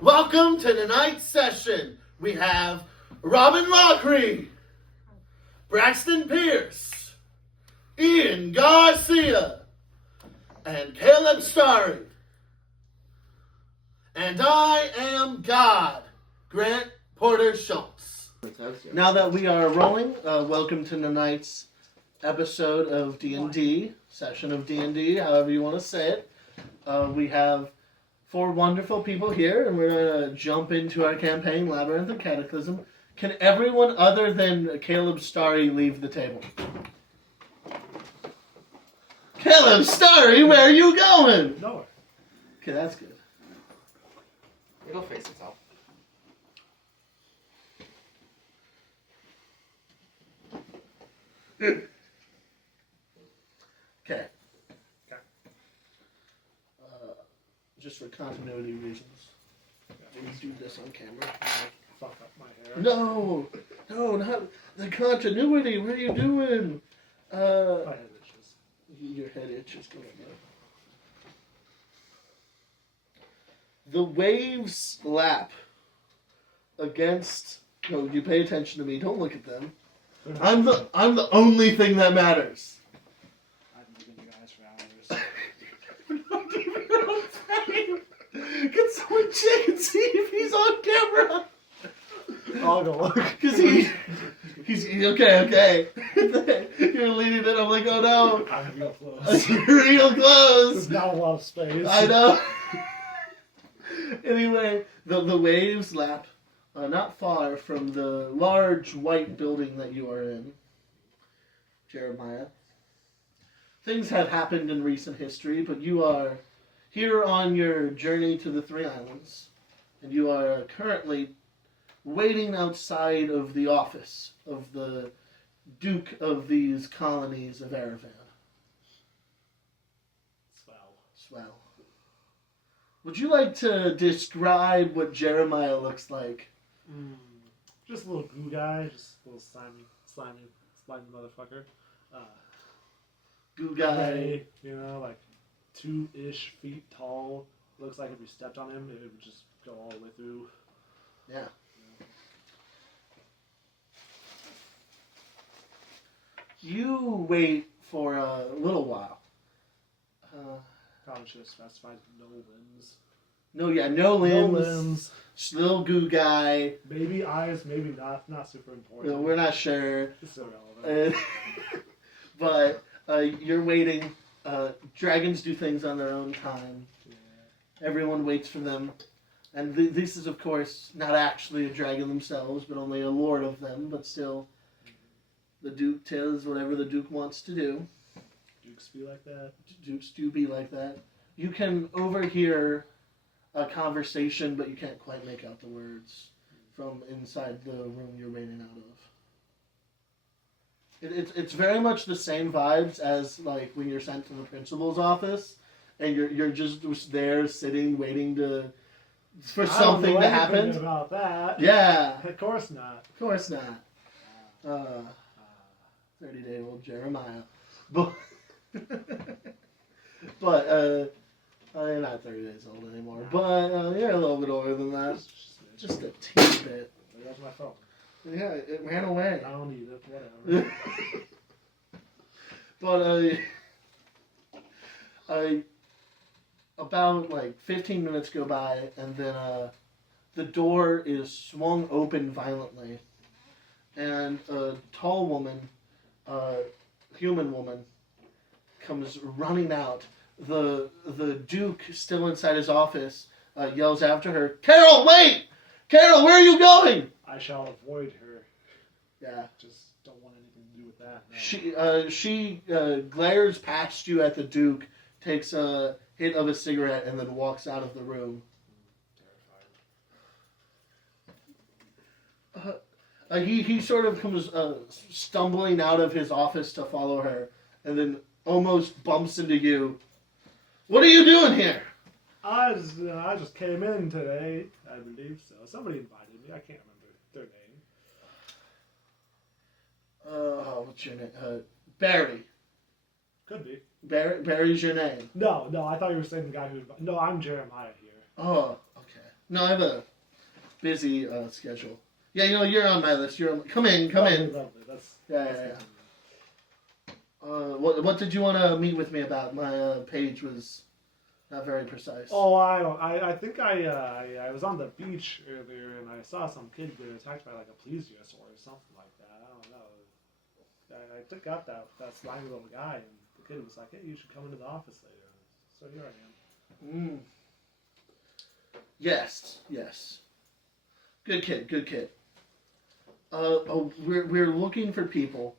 Welcome to tonight's session. We have Robin Loughrey, Braxton Pierce, Ian Garcia, and Caleb Starry. And I am God, Grant Porter Schulz. Now that we are rolling, welcome to tonight's episode of D&D, session of D&D, however you want to say it. We have 4 wonderful people here, and we're going to jump into our campaign, Labyrinth and Cataclysm. Can everyone other than Caleb Starry leave the table? Caleb Starry, where are you going? Nowhere. Okay, that's good. It'll face itself. Okay. Just for continuity reasons. We do this on camera. Fuck up my hair. No, not the continuity. What are you doing? My head itches. Your head itches. Go ahead. The waves lap against. No, you pay attention to me. Don't look at them. I'm the only thing that matters. I've been looking at you guys for hours. Not even on frame. Can someone check and see if he's on camera? I'll go look. Because he's okay. You're leading it. I'm like, oh no. I'm real close. You're real close. There's not a lot of space. I know. Anyway, the waves lap not far from the large white building that you are in, Jeremiah. Things have happened in recent history, but you are here on your journey to the Three Islands, and you are currently waiting outside of the office of the Duke of these colonies of Erevan. Swell. Would you like to describe what Jeremiah looks like? Just a little goo guy, just a little slimy motherfucker. Goo guy. Gray, like 2-ish feet tall. Looks like if you stepped on him, it would just go all the way through. Yeah. You wait for a little while. Probably should have specified no limbs. No limbs. No limbs. Just little goo guy. Maybe eyes, maybe not. Not super important. We're not sure. It's irrelevant. But you're waiting. Dragons do things on their own time. Yeah. Everyone waits for them. And this is, of course, not actually a dragon themselves, but only a lord of them. But still, the Duke does whatever the Duke wants to do. Dukes be like that. Dukes do be like that. You can overhear a conversation, but you can't quite make out the words from inside the room you're waiting out of. It's very much the same vibes as like when you're sent to the principal's office, and you're just there sitting waiting for something to happen. I don't know anything about that. Yeah. Of course not. Of course not. 30-day-old Jeremiah. But you're not 30 days old anymore. But you're a little bit older than that. Just a teeny bit. That's my phone. Yeah, it ran away. I don't need it. Whatever. But about like 15 minutes go by, and then the door is swung open violently, and a tall woman, human woman, comes running out. The Duke, still inside his office, yells after her, "Carol, wait! Carol, where are you going?" I shall avoid her. Yeah. Just don't want anything to do with that. No. She glares past you at the Duke, takes a hit of a cigarette, and then walks out of the room. Terrified. He sort of comes stumbling out of his office to follow her, and then almost bumps into you. "What are you doing here?" I just came in today, I believe so. Somebody invited me. I can't remember their name. What's your name? Barry. Could be. Barry's your name. No, I thought you were saying the guy who... No, I'm Jeremiah here. Oh, okay. No, I have a busy schedule. Yeah, you're on my list. Come in. Lovely. That's Yeah. What did you want to meet with me about? My page was not very precise. Oh, I don't. I think I was on the beach earlier and I saw some kid get attacked by like a plesiosaur or something like that. I don't know. I took out that slimy little guy and the kid was like, "Hey, you should come into the office later." So here I am. Yes. Good kid. We're looking for people.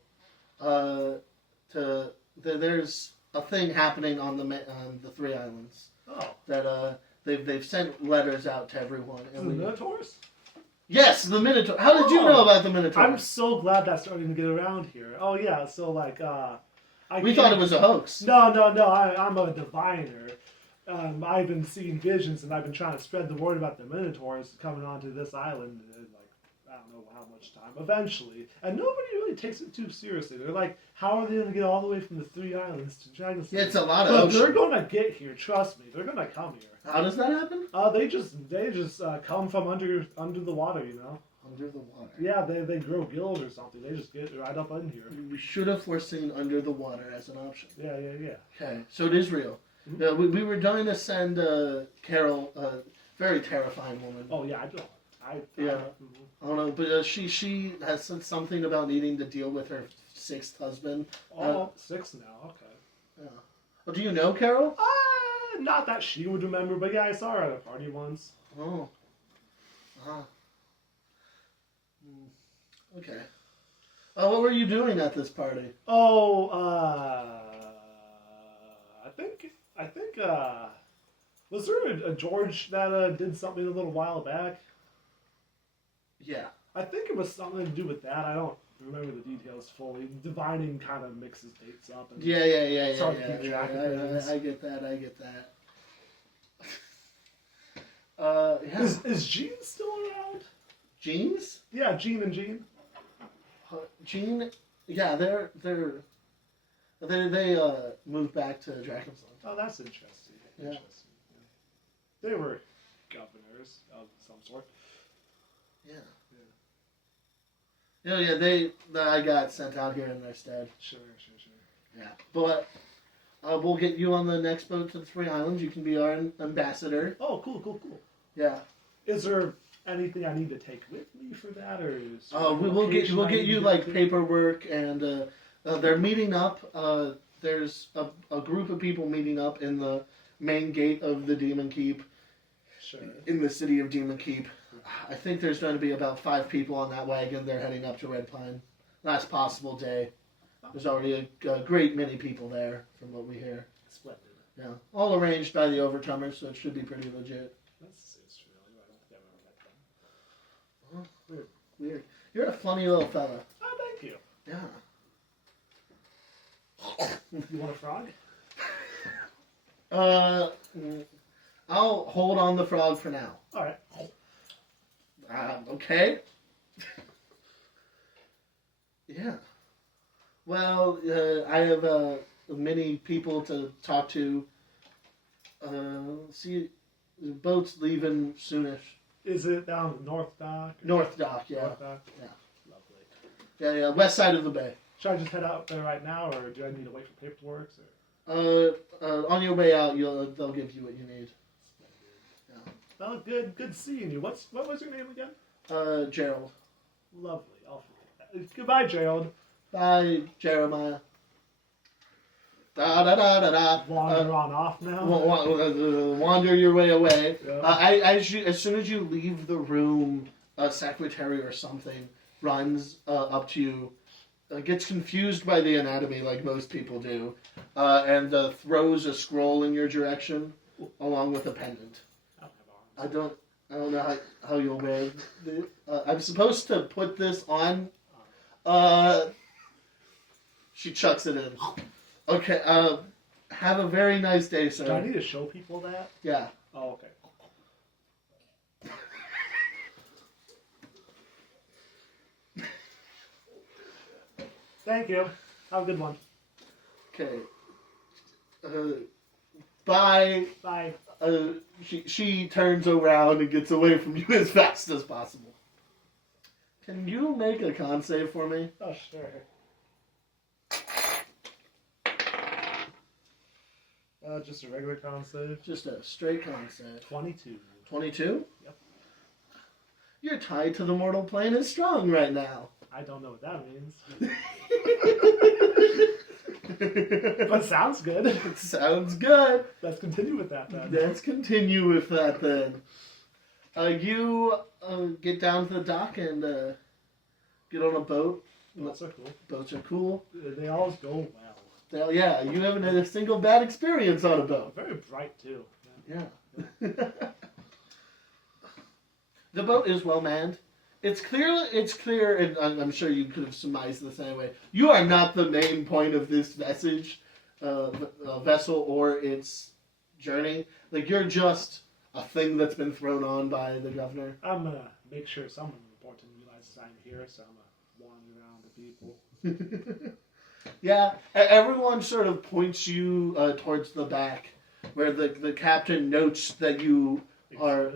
There's a thing happening on the Three Islands. Oh. That they've sent letters out to everyone. The Minotaurs? Yes, the Minotaur. How did you know about the Minotaur? I'm so glad that's starting to get around here. Oh yeah, so like we thought it was a hoax. No. I'm a diviner. I've been seeing visions and I've been trying to spread the word about the Minotaurs coming onto this island in like I don't know how much time. Eventually, and nobody really takes it too seriously. They're like, how are they going to get all the way from the Three Islands to China? Yeah, it's a lot of ocean. They're going to get here. Trust me. They're going to come here. How does that happen? They just come from under the water, you know. Under the water. Yeah, they grow gills or something. They just get right up in here. We should have foreseen under the water as an option. Yeah. Okay, so it is real. Mm-hmm. We were going to send Carol, a very terrifying woman. Oh yeah, I don't know, but she has said something about needing to deal with her sixth husband. Six now. Okay. Yeah. Well, do you know Carol? Not that she would remember, but yeah, I saw her at a party once. Oh. Okay. What were you doing at this party? Oh, I think, was there a George that did something a little while back? Yeah. I think it was something to do with that. I don't remember the details fully. Divining kind of mixes dates up. And Yeah. it's hard to keep track of things. I get that. Yeah. Is Jean still around? Jeans? Yeah, Jean and Jean. Jean? Yeah, they moved back to Dragon's Lair. Oh, that's interesting. Yeah. They were governors of some sort. Yeah. I got sent out here in their stead. Sure. Yeah. But we'll get you on the next boat to the Three Islands. You can be our ambassador. Oh, cool. Yeah. Is there anything I need to take with me for that, or is we'll get you like paperwork, and they're meeting up. There's a group of people meeting up in the main gate of the Demon Keep. Sure. In the city of Demon Keep. I think there's going to be about 5 people on that wagon. They're heading up to Red Pine. Last possible day. There's already a great many people there, from what we hear. Splendid. Yeah, all arranged by the Overcomers, so it should be pretty legit. That's really. I don't think I've ever met them. Weird. You're a funny little fella. Oh, thank you. Yeah. You want a frog? I'll hold on the frog for now. All right. Okay. Yeah. Well, I have many people to talk to. See, the boat's leaving soonish. Is it down the North Dock? North Dock, yeah. North Dock? Yeah. Lovely. Yeah, west side of the bay. Should I just head out there right now, or do I need to wait for paperwork? On your way out, they'll give you what you need. Yeah. Well, good seeing you. What was your name again? Gerald. Lovely. I'll forget that. Goodbye, Gerald. Bye, Jeremiah. Da. Wander on off now. Wander your way away. Yeah. As soon as you leave the room, a secretary or something runs up to you, gets confused by the anatomy like most people do, and throws a scroll in your direction along with a pendant. I don't know how you'll wear it. I'm supposed to put this on. She chucks it in. Okay. Have a very nice day, sir. Do I need to show people that? Yeah. Oh, okay. Thank you. Have a good one. Okay. Bye. Bye. She turns around and gets away from you as fast as possible. Can you make a con save for me? Oh, sure. Just a regular con save. Just a straight con save. 22. 22? Yep. Your tie to the mortal plane is strong right now. I don't know what that means. But sounds good. It sounds good. Let's continue with that then. Let's continue with that then. You get down to the dock and get on a boat. Boats are cool. Boats are cool. They always go well. Yeah, you haven't had a single bad experience on a boat. Very bright too. Yeah. The boat is well manned. It's clear, and I'm sure you could have surmised this anyway. You are not the main point of this vessel or its journey. Like, you're just a thing that's been thrown on by the governor. I'm gonna make sure someone important realizes I'm here, so I'm gonna wander around the people. Yeah, everyone sort of points you towards the back, where the captain notes that you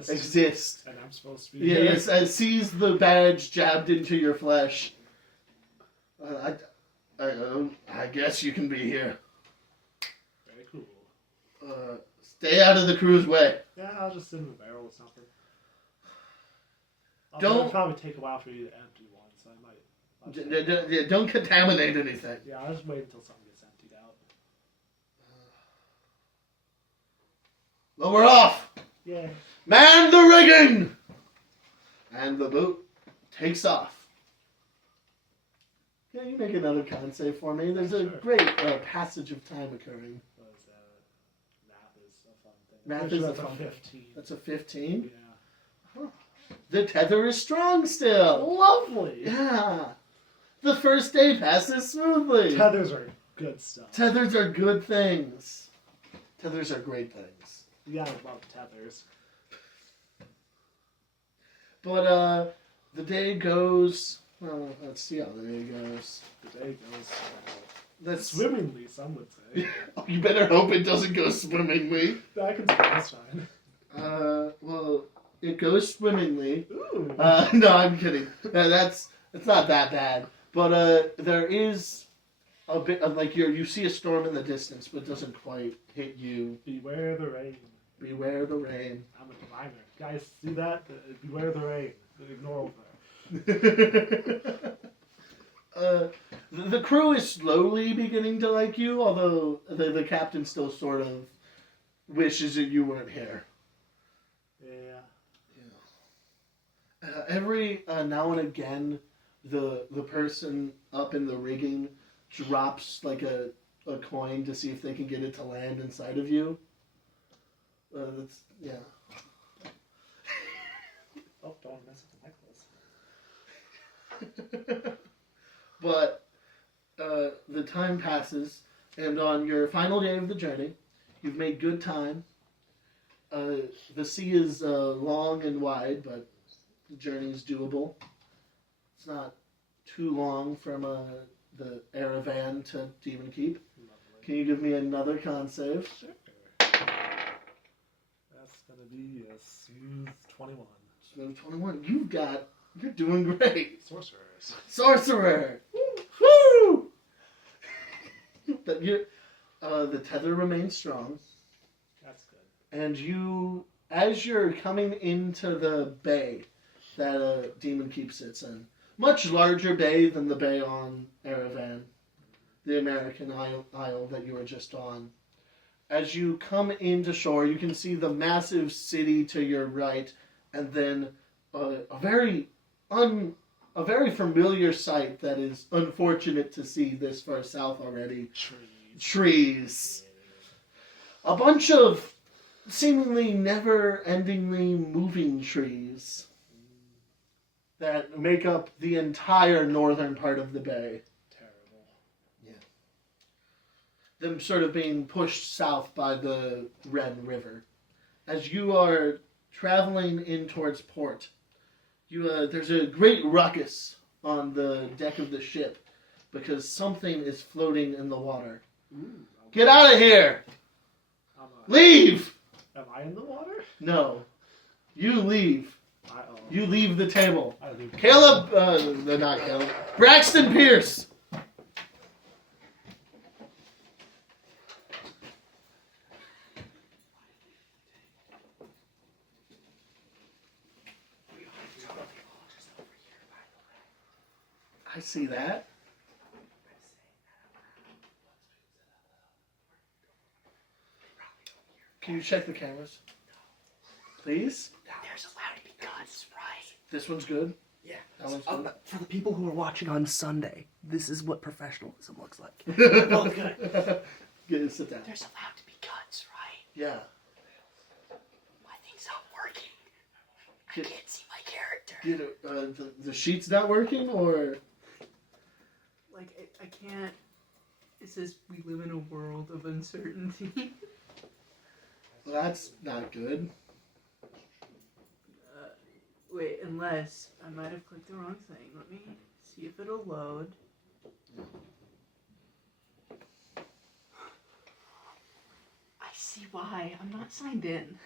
exist. And I'm supposed to be Yeah, here. yes, sees the badge jabbed into your flesh. I guess you can be here. Very cool. Stay out of the crew's way. Yeah, I'll just sit in the barrel or something. Don't- It'll probably take a while for you to empty one, so I might. Don't contaminate anything. Yeah, I'll just wait until something gets emptied out. Lower off! Yeah. Man the rigging! And the boat takes off. Can you make another con save for me? There's a Sure. great passage of time occurring. What is that? Math is a fun thing. Math Pretty is sure a that's fun thing. 15. That's a 15. Yeah. The tether is strong still. Lovely! Yeah. The first day passes smoothly. Tethers are good stuff. Tethers are good things. Tethers are great things. You gotta love tethers. But the day goes. Well, let's see how the day goes. The day goes Let's swimmingly, some would say. Oh, you better hope it doesn't go swimmingly. I can swim, that's fine. Well, it goes swimmingly. Ooh. No, I'm kidding. It's not that bad. But there is a bit of like you see a storm in the distance, but it doesn't quite hit you. Beware the rain. Beware the rain. I'm a diviner. Guys, see that? Beware the rain. Ignore that. The crew is slowly beginning to like you, although the captain still sort of wishes that you weren't here. Yeah. Every now and again, the person up in the rigging drops like a coin to see if they can get it to land inside of you. That's yeah. Oh, don't mess with the necklace. But the time passes, and on your final day of the journey, you've made good time. The sea is long and wide, but the journey is doable. It's not too long from the Aravan to Demon Keep. Lovely. Can you give me another con save? Sure. That's gonna be a smooth 21. Smooth 21. You're doing great. Sorcerers. Sorcerer! Woo! But the tether remains strong. That's good. And as you're coming into the bay that Demon Keep sits in, much larger bay than the bay on Aravan, the American isle that you were just on. As you come into shore, you can see the massive city to your right, and then a very familiar sight that is unfortunate to see this far south already. Trees. A bunch of seemingly never-endingly moving trees that make up the entire northern part of the bay. Terrible. Yeah. Them sort of being pushed south by the Red River. As you are traveling in towards port, there's a great ruckus on the deck of the ship because something is floating in the water. Ooh, Get out of here! Leave! Am I in the water? No. You leave. You leave the table. I leave. Caleb, not Caleb. Braxton Pierce. I see that. Can you check the cameras? Please? There's allowed to be guns, right? This one's good? Yeah. That one's good? For the people who are watching on Sunday, this is what professionalism looks like. Oh, good. Good, sit down. There's allowed to be guns, right? Yeah. My thing's not working. I Get- can't see my character. The sheet's not working, or? Like, I can't... It says we live in a world of uncertainty. Well, that's not good. Wait, unless I might have clicked the wrong thing. Let me see if it'll load. I see why. I'm not signed in.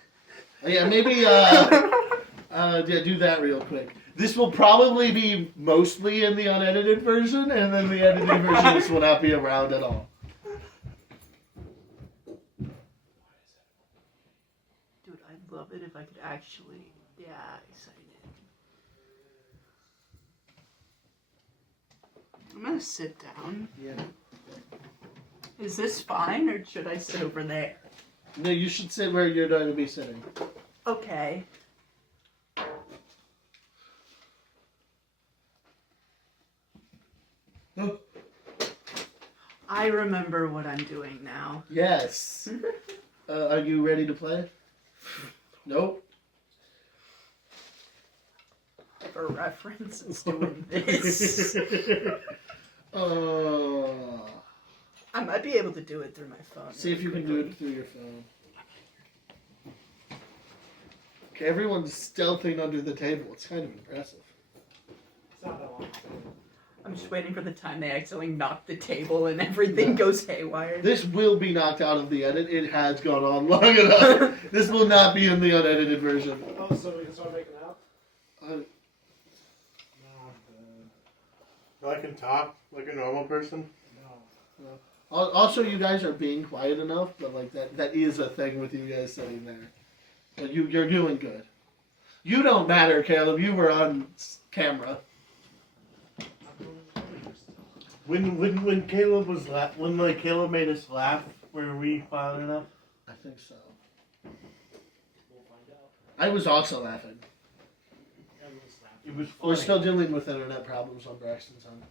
Oh, yeah, maybe, yeah, do that real quick. This will probably be mostly in the unedited version, and then the edited version, this will not be around at all. Dude, I'd love it if I could actually... Yeah, sign in. I'm gonna sit down. Yeah. Is this fine, or should I sit over there? No, you should sit where you're going to be sitting. Okay. I remember what I'm doing now. Yes. Are you ready to play? Nope. For reference, it's doing this. I might be able to do it through my phone. See if you can do it through your phone. Okay, everyone's stealthing under the table. It's kind of impressive. It's not that long. I'm just waiting for the time they accidentally knock the table and everything goes haywire. This will be knocked out of the edit. It has gone on long enough. This will not be in the unedited version. Oh, so we can start making out? I can talk like a normal person. No. Also, you guys are being quiet enough, but like that is a thing with you guys sitting there. But you're doing good. You don't matter, Caleb. You were on camera. When Caleb was when Caleb made us laugh, were we loud enough? I think so. We'll find out. I was also laughing. Everyone's laughing. It was We're funny. still dealing with internet problems on Braxton's end.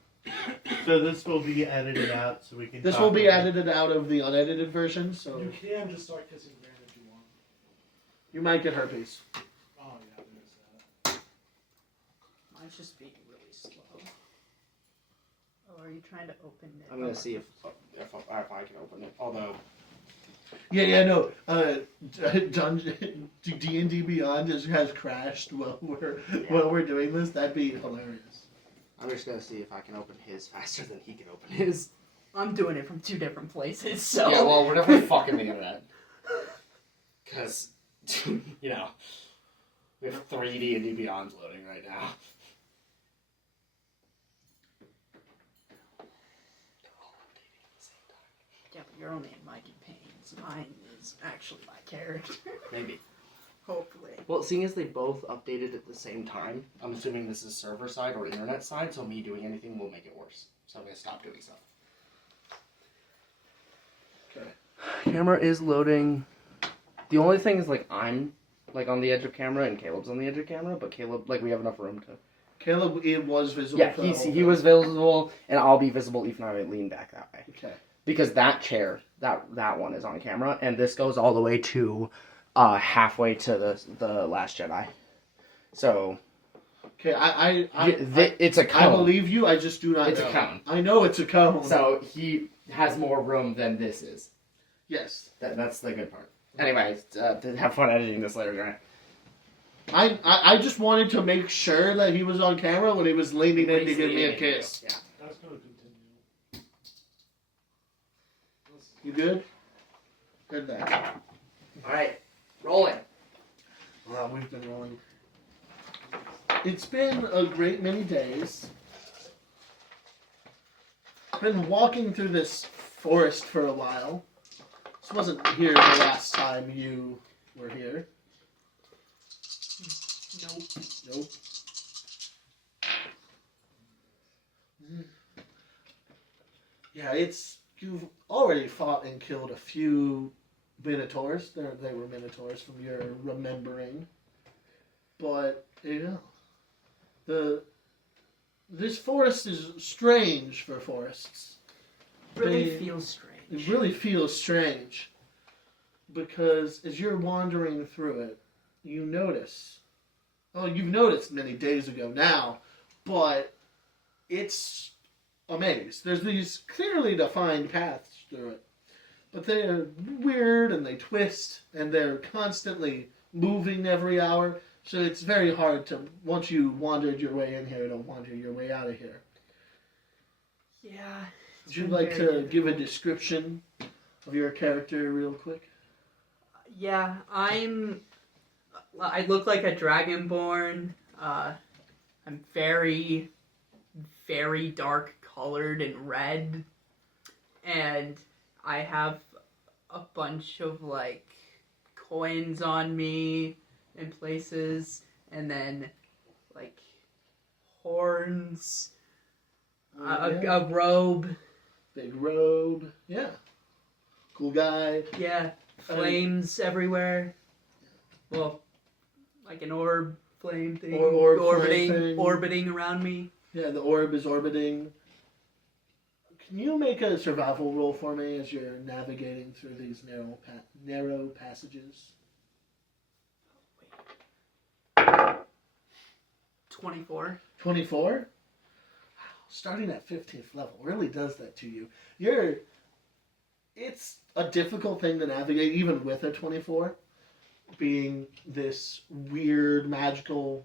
So this will be edited out so we can. This talk will be about it. edited out of the unedited version, so You can just start kissing Gran if you want. you might get herpes. Oh, yeah, there's that. Mine's just being really slow. Oh, are you trying to open it? I'm gonna see if I can open it. Although Yeah, no. D&D Beyond just has crashed while we're doing this. That'd be hilarious. I'm just gonna see if I can open his faster than he can open his. I'm doing it from 2 different places, so... Yeah, well, we're definitely fucking the internet. Because, you know, we have 3 D&D Beyonds loading right now. They're all updating at the same time. Yeah, but you're only in my campaigns. Mine is actually my character. Maybe. Hopefully. Well, seeing as they both updated at the same time, I'm assuming this is server side or internet side, so me doing anything will make it worse. So I'm gonna stop doing stuff. Okay. Camera is loading. The only thing is, like, I'm, like, on the edge of camera and Caleb's on the edge of camera, but Caleb, like, we have enough room to... Caleb, it was visible. Yeah, for the whole he was visible, and I'll be visible even if I lean back that way. Okay. Because that chair, that one is on camera, and this goes all the way to halfway to the Last Jedi. So... Okay, it's a cone. I believe you, I just do not It's know. a cone. I know it's a cone. So he has more room than this is. Yes. That's the good part. Anyways, have fun editing this later, right? I just wanted to make sure that he was on camera when he was leaning in to give me a kiss. Yeah. That's going to continue. You good? Good then. Alright. Rolling. We've been rolling. It's been a great many days. Been walking through this forest for a while. This wasn't here the last time you were here. Nope. Yeah, you've already fought and killed a few minotaurs. They were minotaurs from your remembering. But, this forest is strange for forests. Really feels strange. It really feels strange. Because as you're wandering through it, you notice. Oh, you've noticed many days ago now, but it's a maze. There's these clearly defined paths through it. But they're weird and they twist and they're constantly moving every hour. So it's very hard to, once you wandered your way in here, to wander your way out of here. Yeah. Would you like to give a description of your character real quick? Yeah, I look like a dragonborn. I'm very, very dark colored and red. And I have a bunch of, coins on me in places. And then, horns. A robe. Big robe. Yeah. Cool guy. Yeah. Flames everywhere. Well, like an orb flame thing. Orbiting around me. Yeah, the orb is orbiting. Can you make a survival roll for me as you're navigating through these narrow passages? 24. 24? Wow, starting at 15th level really does that to you. It's a difficult thing to navigate, even with a 24. Being this weird, magical...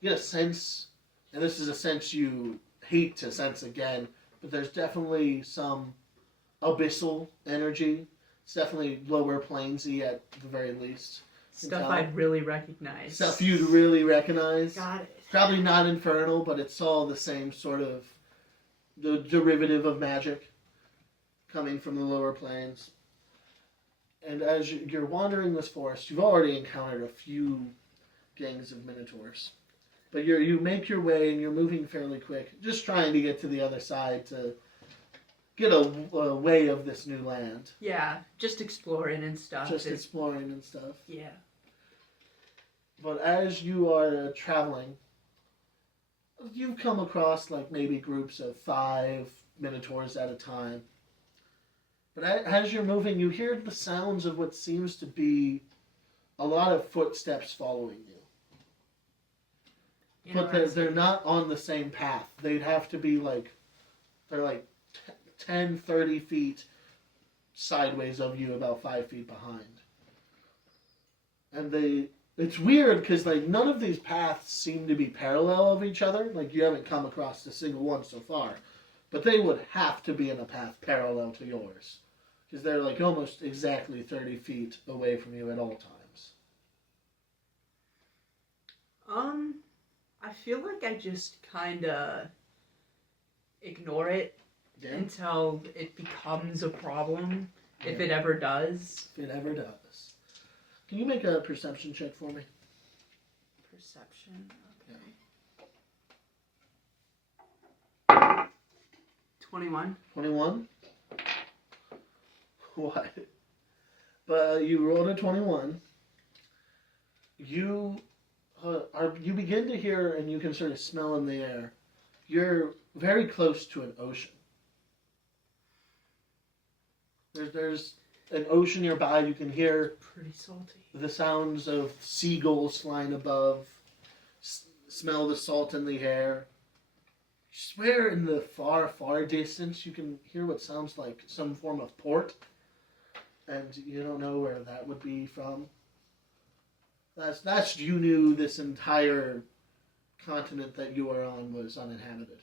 You get a sense, and this is a sense you hate to sense again, but there's definitely some abyssal energy. It's definitely lower planesy at the very least. Stuff I'd really recognize. Stuff you'd really recognize. Got it. Probably not infernal, but it's all the same sort of the derivative of magic coming from the lower planes. And as you're wandering this forest, you've already encountered a few gangs of minotaurs. But you make your way and you're moving fairly quick, just trying to get to the other side to get a way of this new land. Yeah, just exploring and stuff. Exploring and stuff. Yeah. But as you are traveling, you've come across maybe groups of 5 minotaurs at a time. But as you're moving, you hear the sounds of what seems to be a lot of footsteps following you. But they're not on the same path. They'd have to be they're 10, 30 feet sideways of you, about 5 feet behind. And it's weird because none of these paths seem to be parallel of each other. You haven't come across a single one so far. But they would have to be in a path parallel to yours. Because they're almost exactly 30 feet away from you at all times. I feel like I just kinda ignore it until it becomes a problem, if it ever does. If it ever does. Can you make a perception check for me? Perception, okay. 21. 21? What? But you rolled a 21. You begin to hear, and you can sort of smell in the air. You're very close to an ocean. There's an ocean nearby. You can hear pretty salty. The sounds of seagulls flying above. Smell the salt in the air. You swear in the far, far distance you can hear what sounds like some form of port. And you don't know where that would be from. You knew this entire continent that you are on was uninhabited.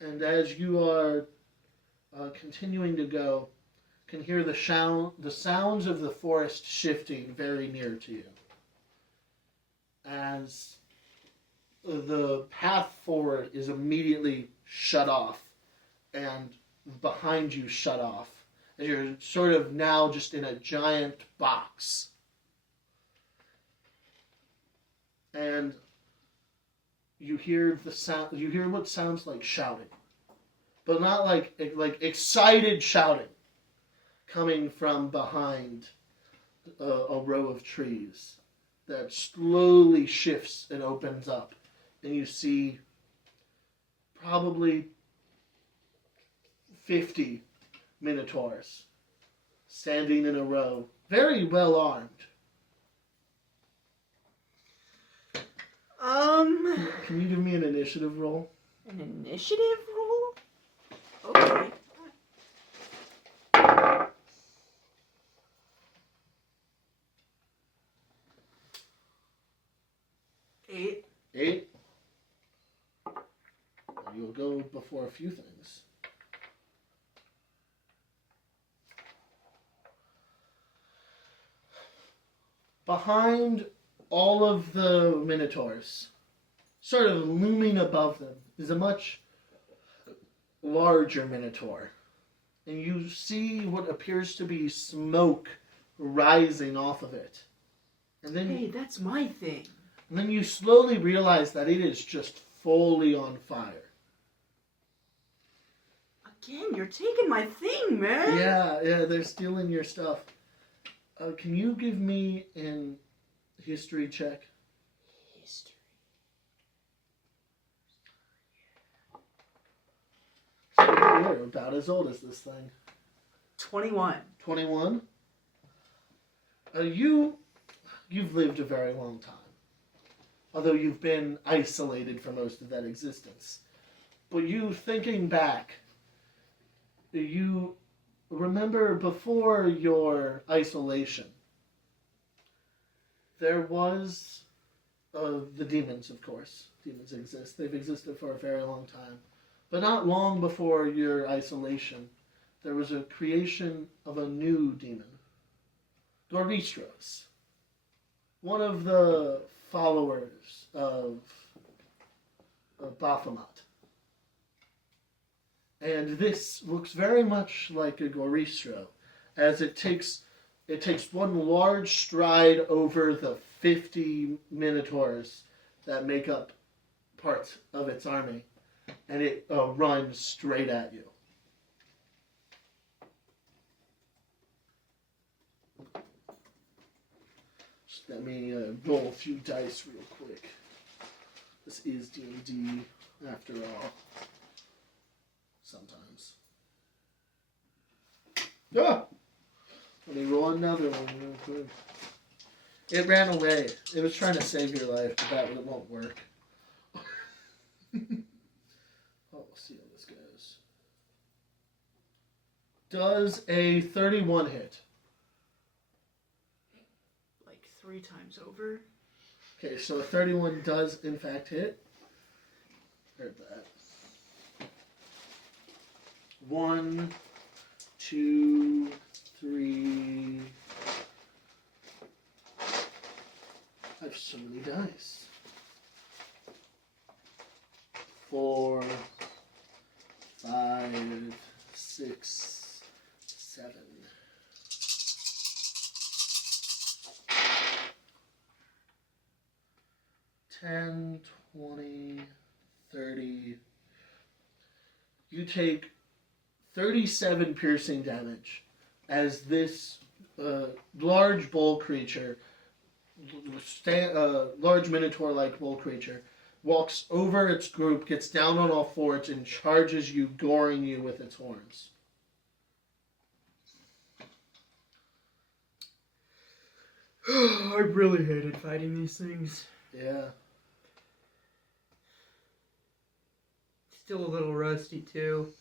And as you are continuing to go, can hear the sounds of the forest shifting very near to you. As the path forward is immediately shut off, and behind you shut off. And you're sort of now just in a giant box. And you hear the sound. You hear what sounds like shouting, but not like excited shouting, coming from behind a row of trees that slowly shifts and opens up, and you see probably 50 minotaurs standing in a row, very well armed. Can you give me an initiative roll? An initiative roll? Okay. 8. 8. You'll go before a few things. Behind all of the minotaurs, sort of looming above them, is a much larger minotaur. And you see what appears to be smoke rising off of it. And then, Hey, that's my thing. and then you slowly realize that it is just fully on fire. Again, you're taking my thing, man. Yeah, they're stealing your stuff. Can you give me an history check? History. You're about as old as this thing. 21. 21? You've lived a very long time. Although you've been isolated for most of that existence. But you, thinking back, you remember before your isolation, there was the demons, of course. Demons exist. They've existed for a very long time. But not long before your isolation, there was a creation of a new demon. Goristros. One of the followers of Baphomet. And this looks very much like a Goristro, as it takes one large stride over the 50 minotaurs that make up part of its army, and it runs straight at you. Just let me roll a few dice real quick. This is D&D, after all. Sometimes. Ah! Let me roll another one real quick. It ran away. It was trying to save your life, but that won't work. Oh, we'll see how this goes. Does a 31 hit? Like 3 times over. Okay, so a 31 does in fact hit. Heard that. 1, 2, 3. I have so many dice. 4, 5, 6, 7. 10, 20, 30. You take 37 piercing damage as this large bull creature, large minotaur-like bull creature, walks over its group, gets down on all fours, and charges you, goring you with its horns. I really hated fighting these things. Yeah. Still a little rusty, too.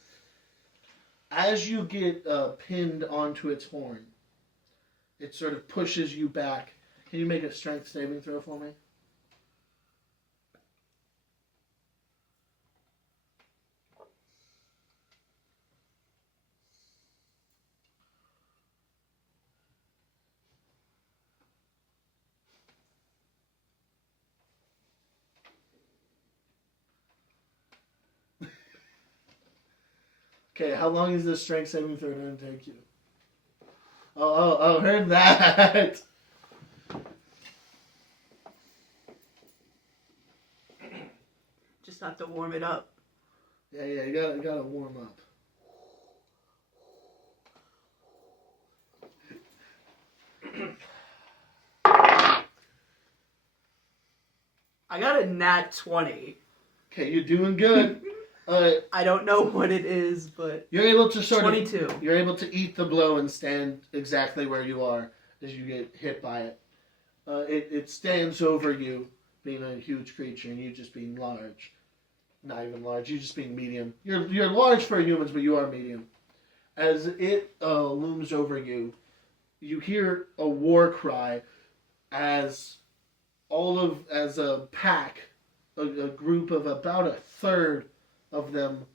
As you get pinned onto its horn, it sort of pushes you back. Can you make a strength saving throw for me? Okay, how long is this strength saving throw going to take you? Oh, heard that. Just have to warm it up. Yeah, you gotta warm up. I got a nat 20. Okay, you're doing good. I don't know what it is, but You're able to 22. You're able to eat the blow and stand exactly where you are as you get hit by it. It stands over you, being a huge creature, and you just being large. Not even large, you just being medium. You're large for humans, but you are medium. As it looms over you, you hear a war cry as a pack, a group of about a third of them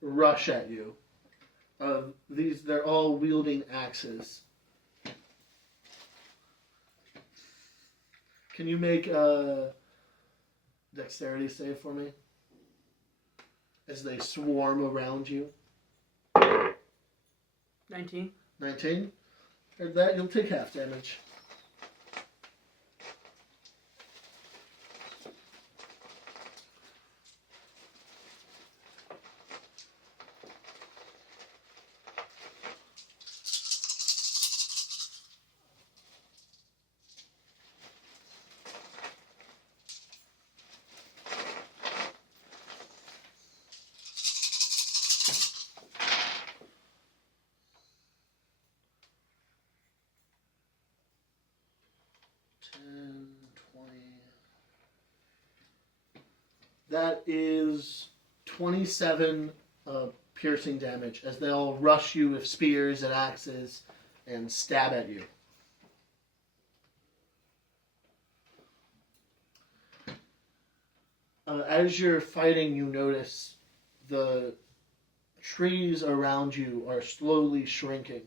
rush at you. They're all wielding axes. Can you make a dexterity save for me? As they swarm around you. 19. 19? Heard that? You'll take half damage. That is 27 piercing damage as they all rush you with spears and axes and stab at you. As you're fighting, you notice the trees around you are slowly shrinking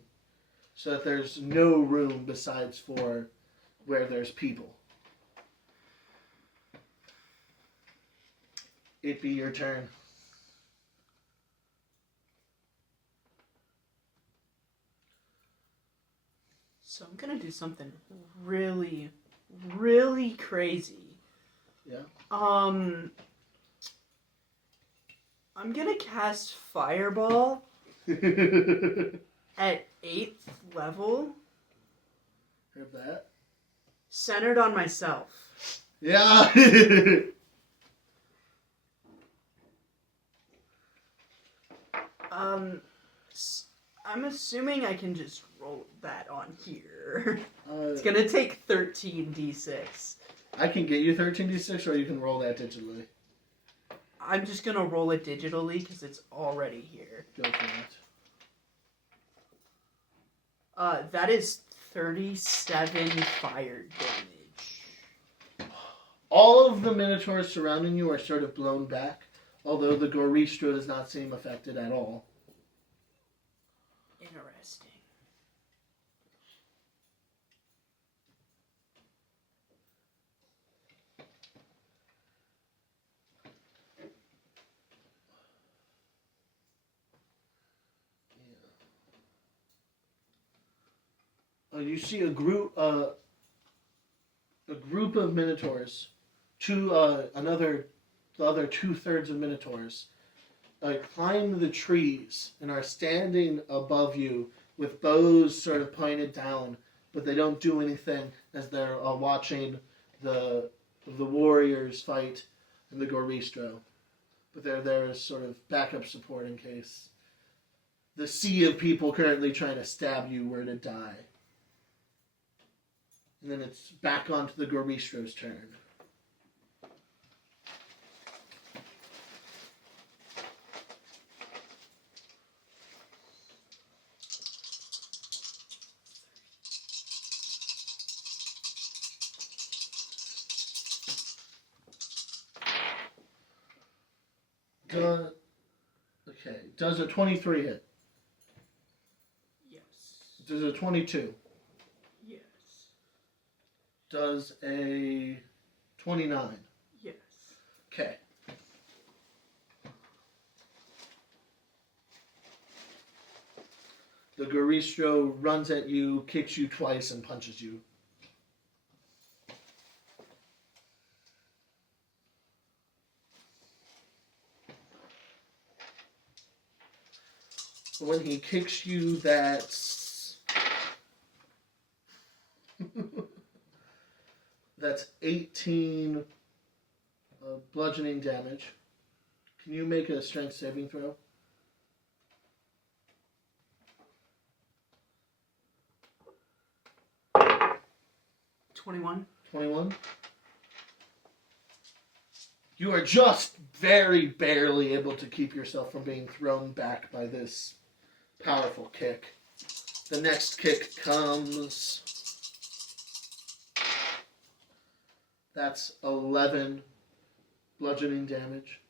so that there's no room besides for where there's people. It be your turn. So I'm gonna do something really, really crazy. Yeah. I'm gonna cast Fireball at 8th level, Heard that? centered on myself. Yeah. I'm assuming I can just roll that on here. It's Uh, gonna take 13d6. I can get you 13d6, or you can roll that digitally. I'm just gonna roll it digitally because it's already here. Go for it. That is 37 fire damage. All of the minotaurs surrounding you are sort of blown back, although the Goristro does not seem affected at all. Interesting. You see a group of minotaurs, the other 2/3 of minotaurs, climb the trees and are standing above you with bows sort of pointed down, but they don't do anything as they're watching the warriors fight in the Goristro. But they're there as sort of backup support in case the sea of people currently trying to stab you were to die. And then it's back onto the Goristro's turn. Does a 23 hit? Yes. Does a 22? Yes. Does a 29? Yes. Okay. The Garistro runs at you, kicks you twice, and punches you. When he kicks you, that's 18 bludgeoning damage. Can you make a strength saving throw? 21. 21. You are just very barely able to keep yourself from being thrown back by this powerful kick. The next kick comes. That's 11 bludgeoning damage.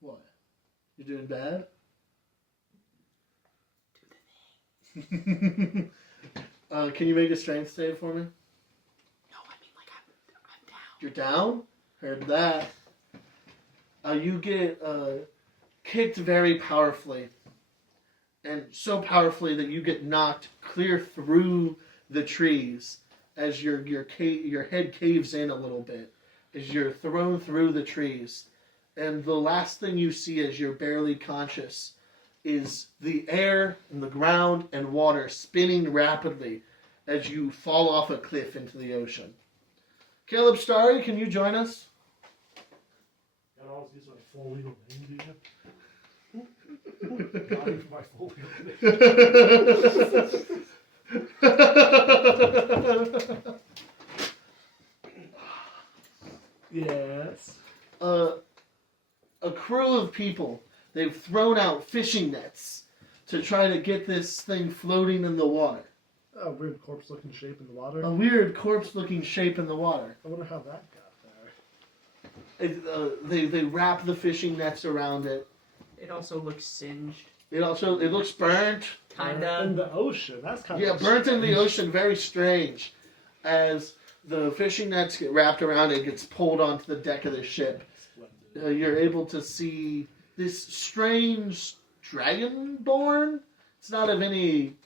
What? You're doing bad? Can you make a strength save for me? No, I mean like I'm down. You're down? Heard that. You get kicked very powerfully. And so powerfully that you get knocked clear through the trees as your head caves in a little bit. As you're thrown through the trees. And the last thing you see as you're barely conscious is the air and the ground and water spinning rapidly as you fall off a cliff into the ocean. Caleb Starry, can you join us? Gotta always use my full legal name, do you? Not even my full legal name. Yes. A crew of people, they've thrown out fishing nets to try to get this thing floating in the water. A weird corpse-looking shape in the water. A weird corpse-looking shape in the water. I wonder how that got there. They wrap the fishing nets around it. It also looks singed. It looks burnt. Kinda. In the ocean. That's kind of Burnt in the ocean. Very strange. As the fishing nets get wrapped around it, gets pulled onto the deck of the ship. You're able to see this strange dragonborn. It's not of any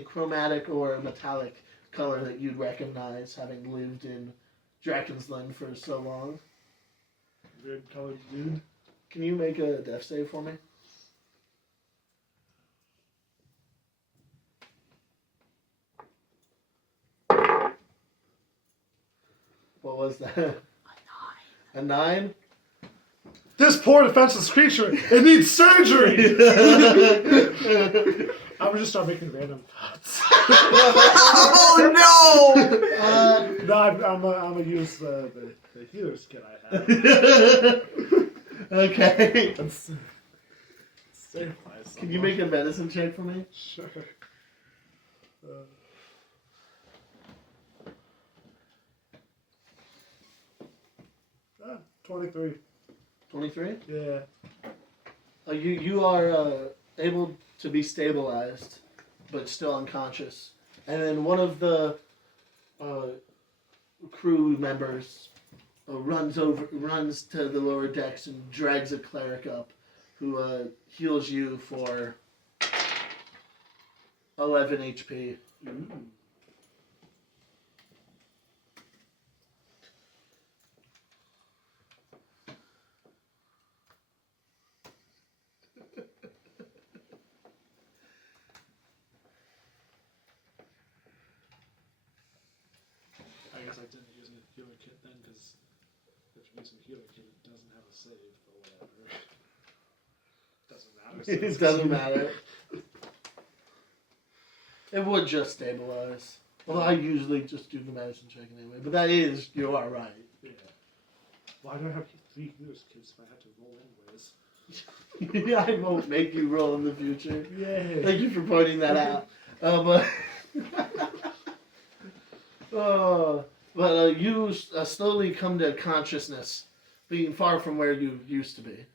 chromatic or metallic color that you'd recognize, having lived in Drakensland for so long. Weird colored dude. Can you make a death save for me? What was that? A 9? This poor defenseless creature, it needs surgery! I'm gonna just start making random thoughts. Oh no! No, I'm gonna use the healer's kit I have. Okay. Save myself. Can you make a medicine check for me? Sure. 23. 23? Yeah. You are able to be stabilized, but still unconscious. And then one of the crew members runs to the lower decks and drags a cleric up, who heals you for 11 HP. I guess I didn't use a healer kit then, because if you use a healer kit, it doesn't have a save or whatever. Doesn't matter. It doesn't matter. It would just stabilize. Well, I usually just do the medicine check anyway, but you are right. Yeah. Why do I have 3 healer's kits if I have to roll anyways? I won't make you roll in the future. Yay. Thank you for pointing that out. You slowly come to consciousness, being far from where you used to be.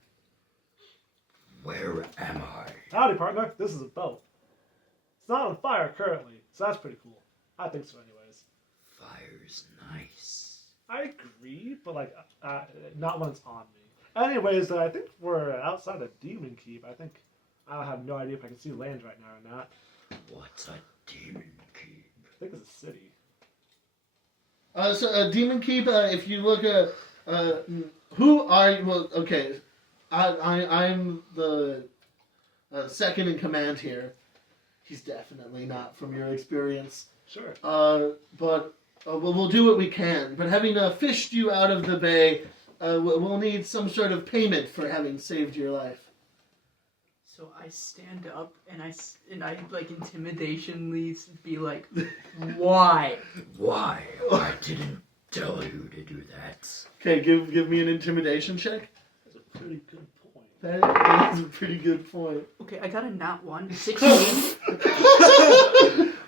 Where am I? Howdy, partner. This is a boat. It's not on fire currently, so that's pretty cool. I think so anyways. Fire's nice. I agree, but not when it's on me. Anyways, I think we're outside of Demon Keep. I think I have no idea if I can see land right now or not. What's a demon keep? I think it's a city. So Demon Keep. If you look at who are you? Well, okay, I'm the second in command here. He's definitely not from your experience. Sure. But we'll do what we can. But having fished you out of the bay, we'll need some sort of payment for having saved your life. So I stand up and I like intimidationally be like, why? Why? I didn't tell you to do that. Okay, give me an intimidation check. That's a pretty good point. That is a pretty good point. Okay, I got a nat 1. 16.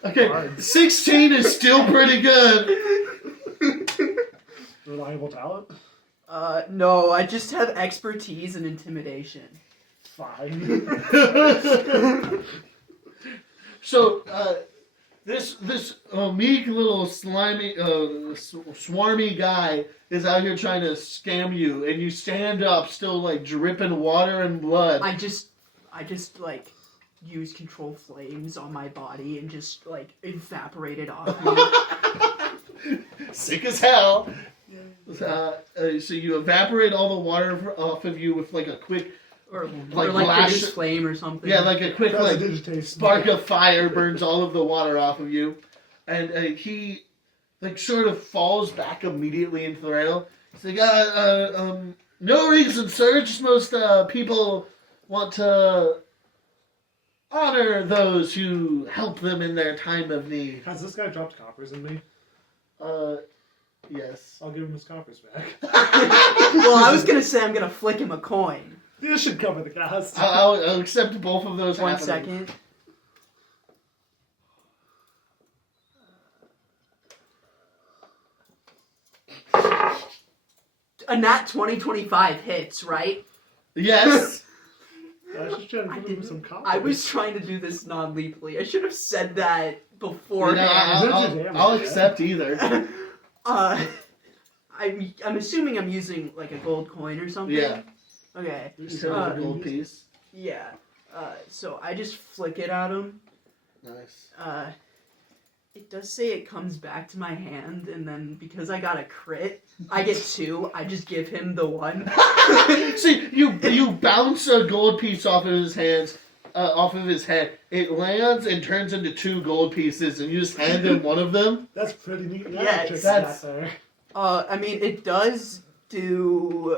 Okay, 16 is still pretty good. Reliable talent? No, I just have expertise in intimidation. Fine. So, this meek little slimy, swarmy guy is out here trying to scam you, and you stand up, still like dripping water and blood. I just like use control flames on my body and just like evaporate it off me. Sick as hell. So you evaporate all the water off of you with like a quick, or like like reduce flame or something. yeah, like a quick like Prestidigitation. spark of fire burns all of the water off of you, and he like sort of falls back immediately into the rail. He's like, no reason, sir. Just most people want to honor those who help them in their time of need. Has this guy dropped coppers in me? Yes. I'll give him his coppers back. Well, I was gonna say I'm gonna flick him a coin. This should cover the cost. I'll accept both of those. 1 happening. second. A nat 2025 hits, right? Yes. I was just trying to I give him didn't- some coppers. I was trying to do this non-lethally. I should have said that before. You know, I'll accept either. I'm assuming I'm using like a gold coin or something. Yeah. Okay. Instead of a gold piece. Yeah. So I just flick it at him. Nice. It does say it comes back to my hand, and then because I got a crit, I get 2. I just give him the 1. See, you bounce a gold piece off of his hands, off of his head. It lands and turns into 2 gold pieces, and you just hand him one of them. That's pretty neat. Yeah, Check that's- that there. I mean, it does do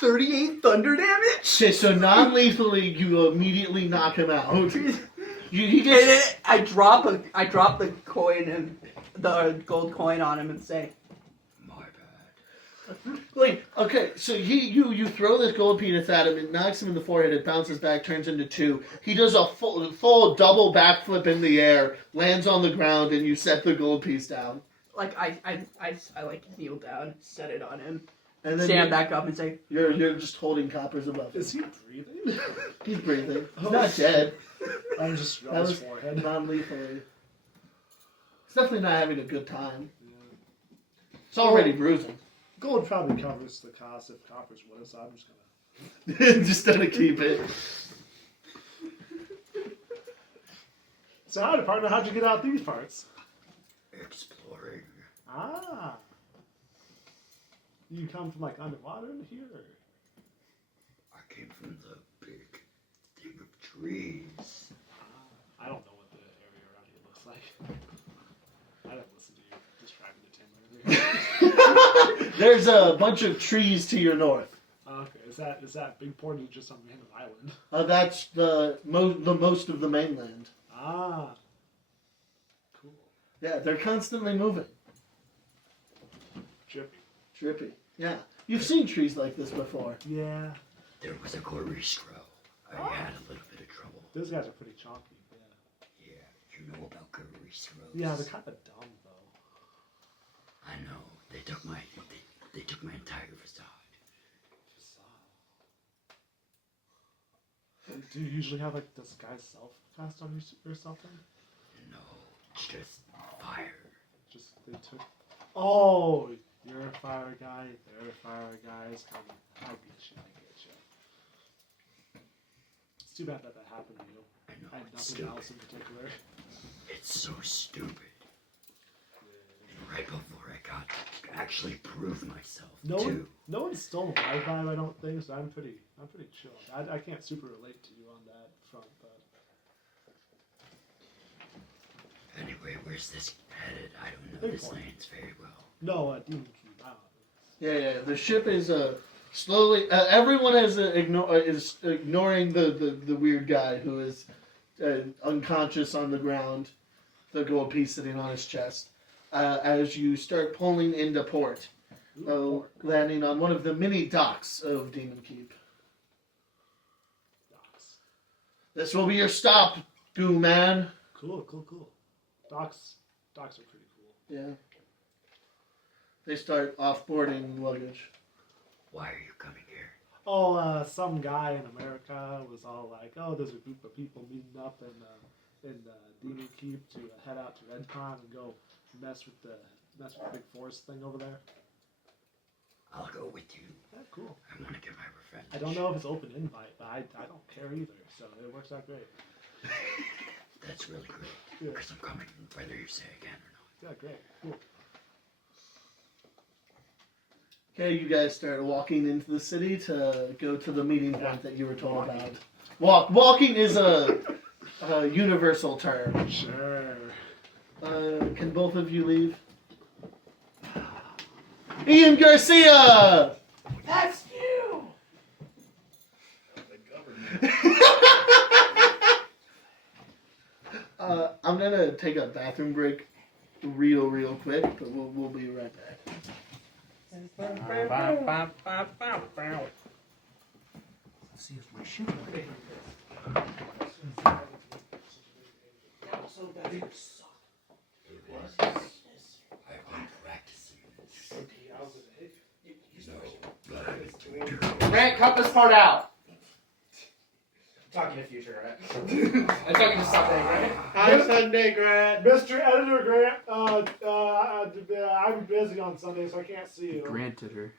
38 thunder damage. Okay, so non-lethally, you immediately knock him out. He And gets then I drop the coin and the gold coin on him and say, My bad. like okay. So you throw this gold piece at him, it knocks him in the forehead. It bounces back, turns into 2. He does a full double backflip in the air, lands on the ground, and you set the gold piece down. like I like kneel down, set it on him, And then stand back up and say, you're just holding coppers above him. Is he breathing? He's breathing. He's not dead. I'm just That on his was forehead. non-lethally. He's definitely not having a good time. It's already bruising. Gold probably covers the cost if coppers would, so I'm just gonna. Just gonna keep it. So, hi, partner, how'd you get out these parts? Exploring. Ah. You come from, like, underwater in here? Or? I came from the big thing of trees. I don't know what the area around here looks like. I didn't listen to you describing the timber. There's a bunch of trees to your north. Okay, is that big port is just on random island? That's the most of the mainland. Ah. Cool. Yeah, they're constantly moving. Trippy. Yeah. You've seen trees like this before. Yeah. There was a Garcia. I had a little bit of trouble. Those guys are pretty chunky. Yeah. Yeah, you know about Garcia. Yeah, they're kind of dumb though. I know. They took my entire facade. Do you usually have like this guy's self cast on you or something? No, just fire. Just they took. Oh, You're a fire guy, they're fire guys. I get you. It's too bad that happened to you. I know, I had it's nothing stupid. else in particular. It's so stupid. Right before I got to actually prove myself, too. No one's stolen my vibe, I don't think, so I'm pretty chill. I can't super relate to you on that front, but Anyway, where's this headed? I don't know this lands very well. no, Demon Cube. I don't know. Yeah. The ship is slowly. Everyone is ignoring the weird guy who is unconscious on the ground. The gold piece sitting on his chest. As you start pulling into port, landing on one of the mini docks of Demon Keep. Docks. This will be your stop, Goo Man. Cool. Docks are pretty cool. Yeah. They start offboarding luggage. Why are you coming here? Oh, some guy in America was all like, "Oh, there's a group of people meeting up in Demon Keep to head out to Redcon and go mess with the big forest thing over there." I'll go with you. Yeah, cool. I want to get my revenge. I don't know if it's open invite, but I don't care either, so it works out great. That's really great. Yeah. Because I'm coming, whether you say again or not. Yeah, great. Cool. Okay, you guys start walking into the city to go to the meeting point that you were told about. Walking is a universal term. Sure. Can both of you leave? Ian Garcia! That's you! I'm gonna take a bathroom break real quick, but we'll be right back. See if my shit working. I've been practicing this. No, but I was doing terrible. Grant, cut this part out. I'm talking to future, right? I'm talking to Sunday, right? Hi, Sunday, Grant. Mr. Editor Grant, I'm busy on Sunday, so I can't see you. Granted her.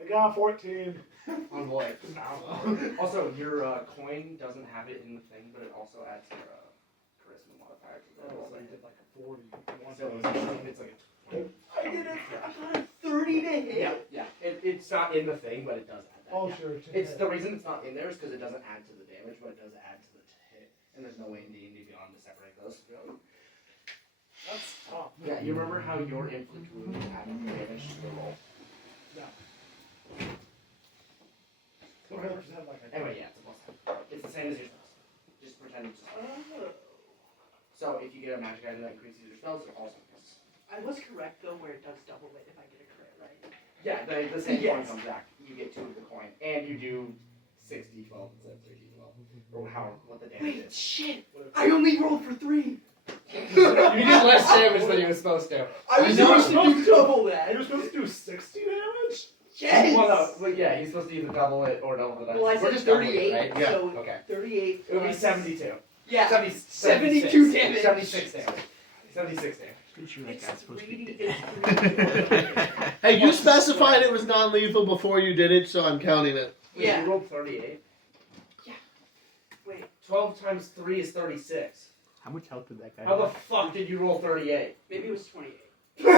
I got 14. On what? Also, your coin doesn't have it in the thing, but it also adds your charisma modifier to that. Oh, I did like a 40. So it's like a 20. I did it. I got a 30 to hit. Yeah. It's not in the thing, but it does add that. Oh, yeah. sure. It's the reason it's not in there is because it doesn't add to the damage, but it does add to the hit. And there's no way in D&D Beyond to separate those. Really. That's tough. Yeah, you remember how your inflict wound added damage to the roll? Yeah. Anyway, yeah, it's a plus 10. It's the same as your spells. Just pretend it's just So if you get a magic item that increases your spells, it also increases. I was correct though, where it does double it if I get a crit, right? Yeah, the same coin Yes. comes back. You get 2 of the coin, and you do 6d12 instead of 3d12, or what the damage Wait, is. shit! I only rolled for 3. You did less damage than you were supposed to. I was supposed to do double that. You're supposed to do 60 damage? Yes. Well, no, but yeah, he's supposed to either double it or double the dice. Well, I We're said just doubling 38, it, right? Yeah. so Okay. 38. It would be plus- 72. Yeah. 72 damage. 76 damage. 76 damage. Pretty sure that It's guy's supposed to be 3D. dead. It's Hey, you specified it was non-lethal before you did it, so I'm counting it. Wait, Yeah. you rolled 38. Wait, 12 times 3 is 36. How much health did that guy How the have? fuck did you roll 38? maybe it was 28. No,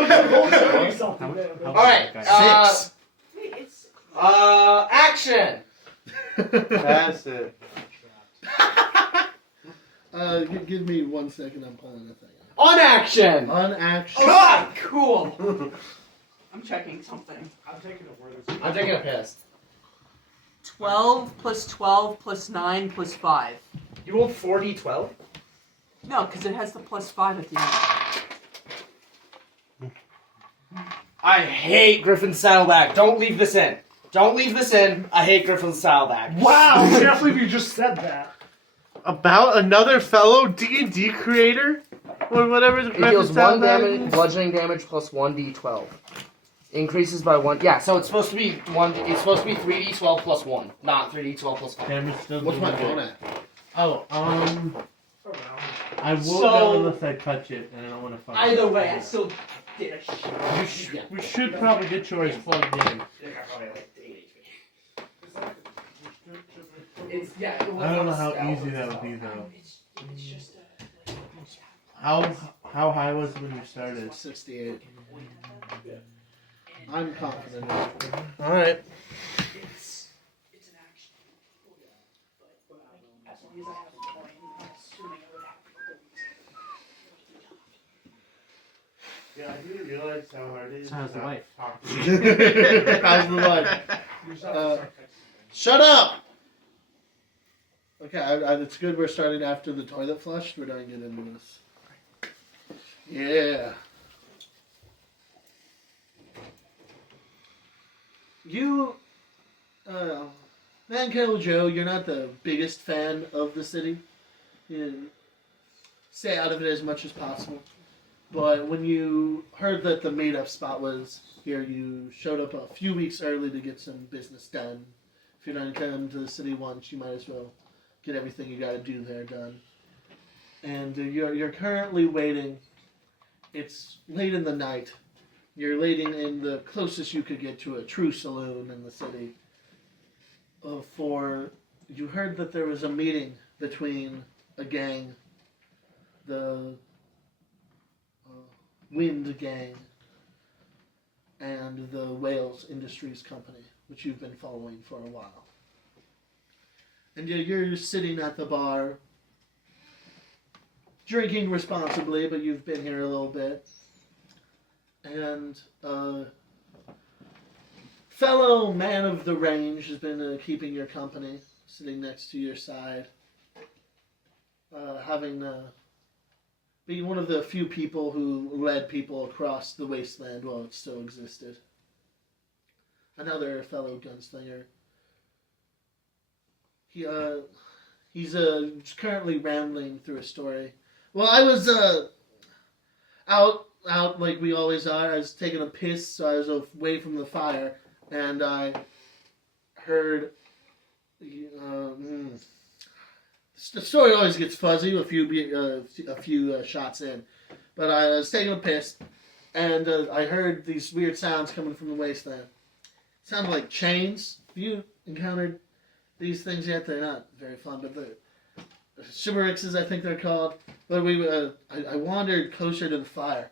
you rolled 30 something. How much man. health Alright, did that guy have? Six. Wait, it's. Action! That's it. Give me 1 second. I'm pulling the thing On action! out. On action. God, cool. I'm checking something. I'm taking a word. I'm taking a piss. 12 plus 12 plus 9 plus 5. You rolled 4d12? No, because it has the plus 5 at the end. I hate Griffin's Saddleback. Don't leave this in. Don't leave this in. I hate Griffin's Saddleback. Wow, I can't believe you just said that. About another fellow D&D creator? Or whatever. It deals 1 damage, bludgeoning damage plus 1d12. Increases by 1. Yeah, so it's supposed to be 1. It's supposed to be 3d12 plus 1, not 3d12 plus 5. Damage still What's my doing phone good. at? Oh, I won't So- know unless I touch it, and I don't want to fuck Either it. way, I still We should probably get yours plugged in. I don't know how easy that would be though. How high was it when you started? 68. I'm confident. All right. It's an action. But as long as I have a coin, I'm assuming I would have a couple weeks. Yeah, I didn't realize how hard it is. How's the to wife? talk to you. How's the wife? Shut up! Okay, it's good we're starting after the toilet flush. We're going to get into this. Yeah. You, Manco Joe, you're not the biggest fan of the city. You stay out of it as much as possible. But when you heard that the meetup spot was here, you showed up a few weeks early to get some business done. If you're not coming to the city once, you might as well get everything you got to do there done. And you're currently waiting. It's late in the night. You're waiting in the closest you could get to a true saloon in the city. You heard that there was a meeting between a gang, the Wind Gang, and the Wales Industries Company, which you've been following for a while. And you're sitting at the bar, drinking responsibly, but you've been here a little bit. And fellow man of the range has been keeping your company, sitting next to your side, being one of the few people who led people across the wasteland while it still existed. Another fellow gunslinger. He's currently rambling through a story. Well, I was out like we always are. I was taking a piss, so I was away from the fire, and I heard. The story always gets fuzzy a few shots in, but I was taking a piss, and I heard these weird sounds coming from the wasteland. It sounded like chains. Have you encountered these things yet? They're not very fun, but they're Shimerixes, I think they're called. But I wandered closer to the fire,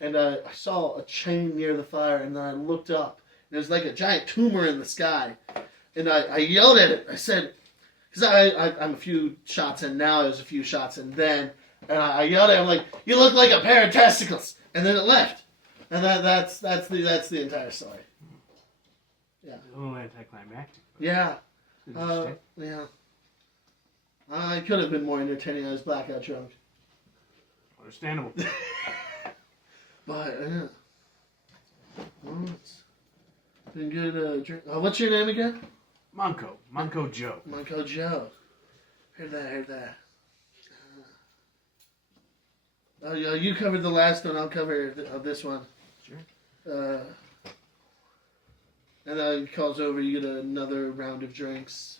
and I saw a chain near the fire, and then I looked up. And there's like a giant tumor in the sky, and I yelled at it. I said, because I'm a few shots in now, there's a few shots in then, and I yelled at it. I'm like, "You look like a pair of testicles," and then it left, and that's the entire story. Yeah. A little anticlimactic. Yeah. Interesting. Yeah. I could have been more entertaining. I was blackout drunk. Understandable. But, well, it's been good drink. What's your name again? Manco Joe. Manco Joe. Heard that. You covered the last one. I'll cover this one. Sure. And then he calls over. You get another round of drinks.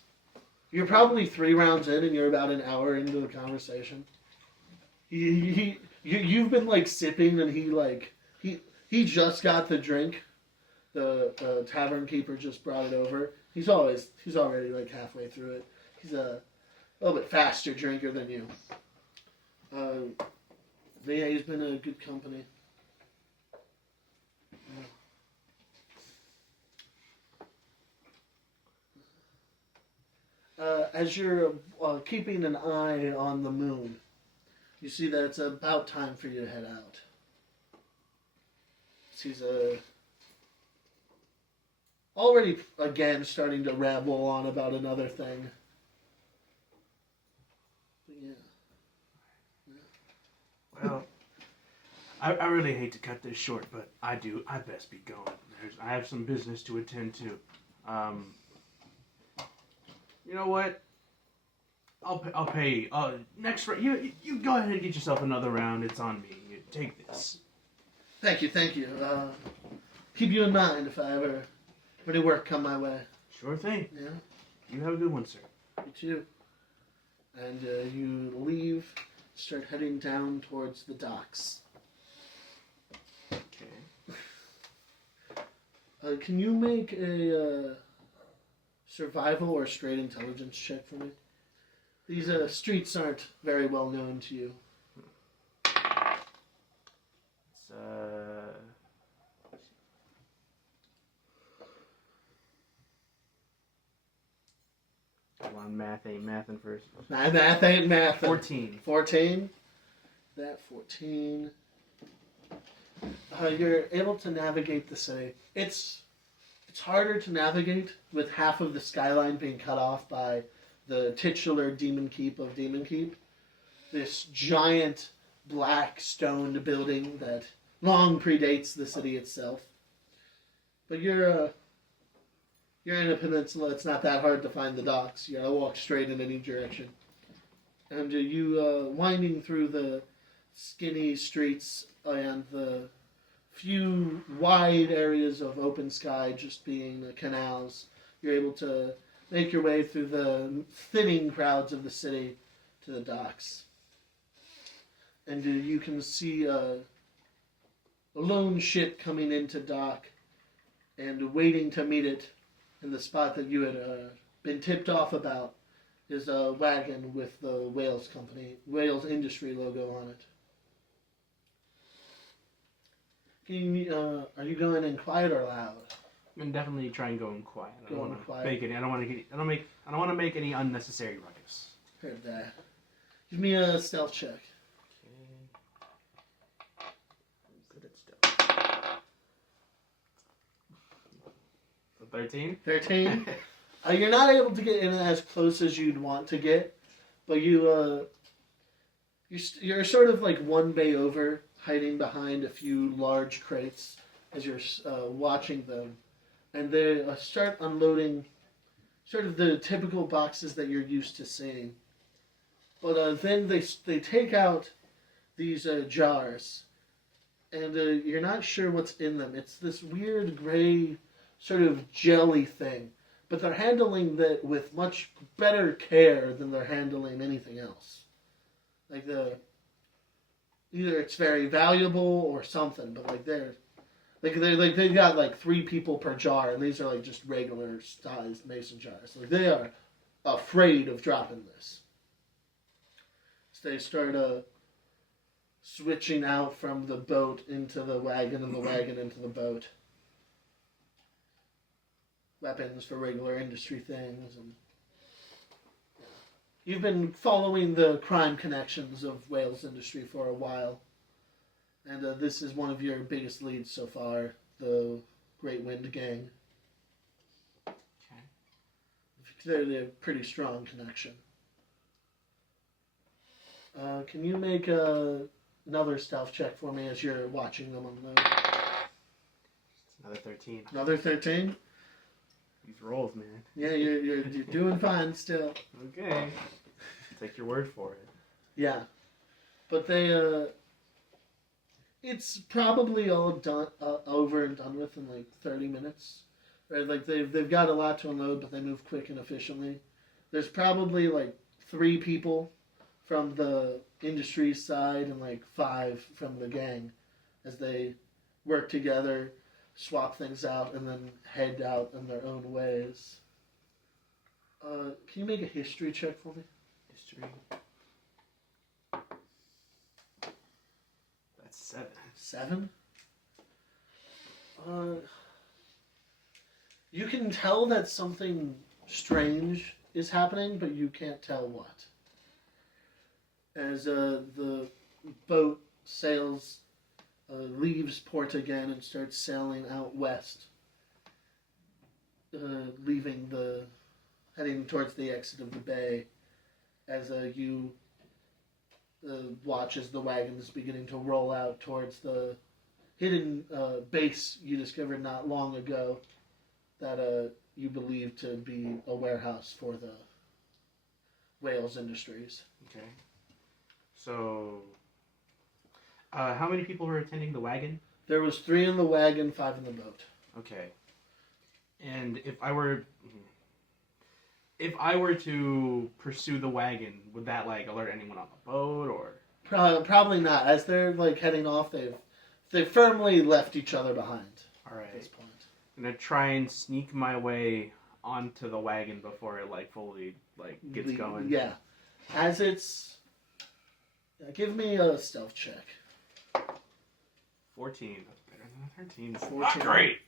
You're probably 3 rounds in, and you're about an hour into the conversation. You've been like sipping, and he just got the drink. The tavern keeper just brought it over. He's already like halfway through it. He's a little bit faster drinker than you. But yeah, he's been a good company. As you're keeping an eye on the moon, you see that it's about time for you to head out. He's already again starting to ramble on about another thing. But yeah. Well, I really hate to cut this short, but I best be going. I have some business to attend to. You know what? I'll pay. Next round, you go ahead and get yourself another round. It's on me. You take this. Thank you. Keep you in mind if I ever any work come my way. Sure thing. Yeah. You have a good one, sir. You too. And you leave, start heading down towards the docks. Can you make a survival or straight intelligence check for me? These streets aren't very well known to you. It's come on, math ain't mathin' first. Math ain't math. 14. 14. That 14. You're able to navigate the city. It's harder to navigate with half of the skyline being cut off by the titular Demon Keep of Demon Keep. This giant black stoned building that long predates the city itself. But you're in a peninsula. It's not that hard to find the docks. You gotta walk straight in any direction. And you winding through the skinny streets and the few wide areas of open sky just being the canals, you're able to make your way through the thinning crowds of the city to the docks. And you can see a lone ship coming into dock and waiting to meet it in the spot that you had been tipped off about is a wagon with the Wales Industry logo on it. Are you going in quiet or loud? I'm gonna definitely try and go in quiet. I don't Go in want to quiet. make any. I don't want to make any unnecessary ruckus. Heard that. Give me a stealth check. Good at stuff. 13. 13. You're not able to get in as close as you'd want to get, but you're sort of like one bay over, hiding behind a few large crates as you're watching them, and they start unloading sort of the typical boxes that you're used to seeing. But then they take out these jars, and you're not sure what's in them. It's this weird gray sort of jelly thing, but they're handling that with much better care than they're handling anything else. Like either it's very valuable or something, but they got like 3 people per jar, and these are like just regular sized mason jars. Like they are afraid of dropping this. So they start switching out from the boat into the wagon and the wagon into the boat. Weapons for regular industry things, and you've been following the crime connections of Wales Industry for a while, and this is one of your biggest leads so far, the Great Wind Gang. Okay. They're a pretty strong connection. Can you make another stealth check for me as you're watching them unload? It's another 13. Another 13? These rolls, man. Yeah, you're doing fine still. Okay. Take your word for it. Yeah, but they it's probably all done over and done with in like 30 minutes. Right? Like they've got a lot to unload, but they move quick and efficiently. There's probably like 3 people from the industry side and like 5 from the gang as they work together, swap things out, and then head out in their own ways. Can you make a history check for me? History. That's 7. 7? You can tell that something strange is happening, but you can't tell what. As the boat sails, leaves port again and starts sailing out west, heading towards the exit of the bay, as you watch as the wagon is beginning to roll out towards the hidden base you discovered not long ago that you believe to be a warehouse for the Wales Industries. Okay. So, how many people were attending the wagon? There was 3 in the wagon, 5 in the boat. Okay. And if I were to pursue the wagon, would that like alert anyone on the boat or? Probably not. As they're like heading off, they've firmly left each other behind All right. at this point. gonna try and sneak my way onto the wagon before it fully gets going. Yeah. As it's... give me a stealth check. 14. That's better than a 13. 14. Not great.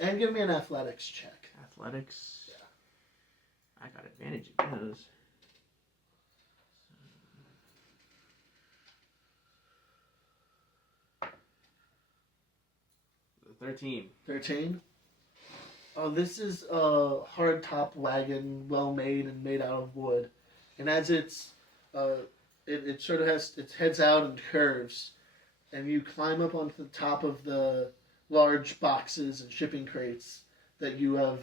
And give me an athletics check. Athletics. Yeah. I got advantage in those. 13. 13. Oh, this is a hardtop wagon, well made and made out of wood. And as it's, it sort of has, it heads out and curves, and you climb up onto the top of the large boxes and shipping crates that you have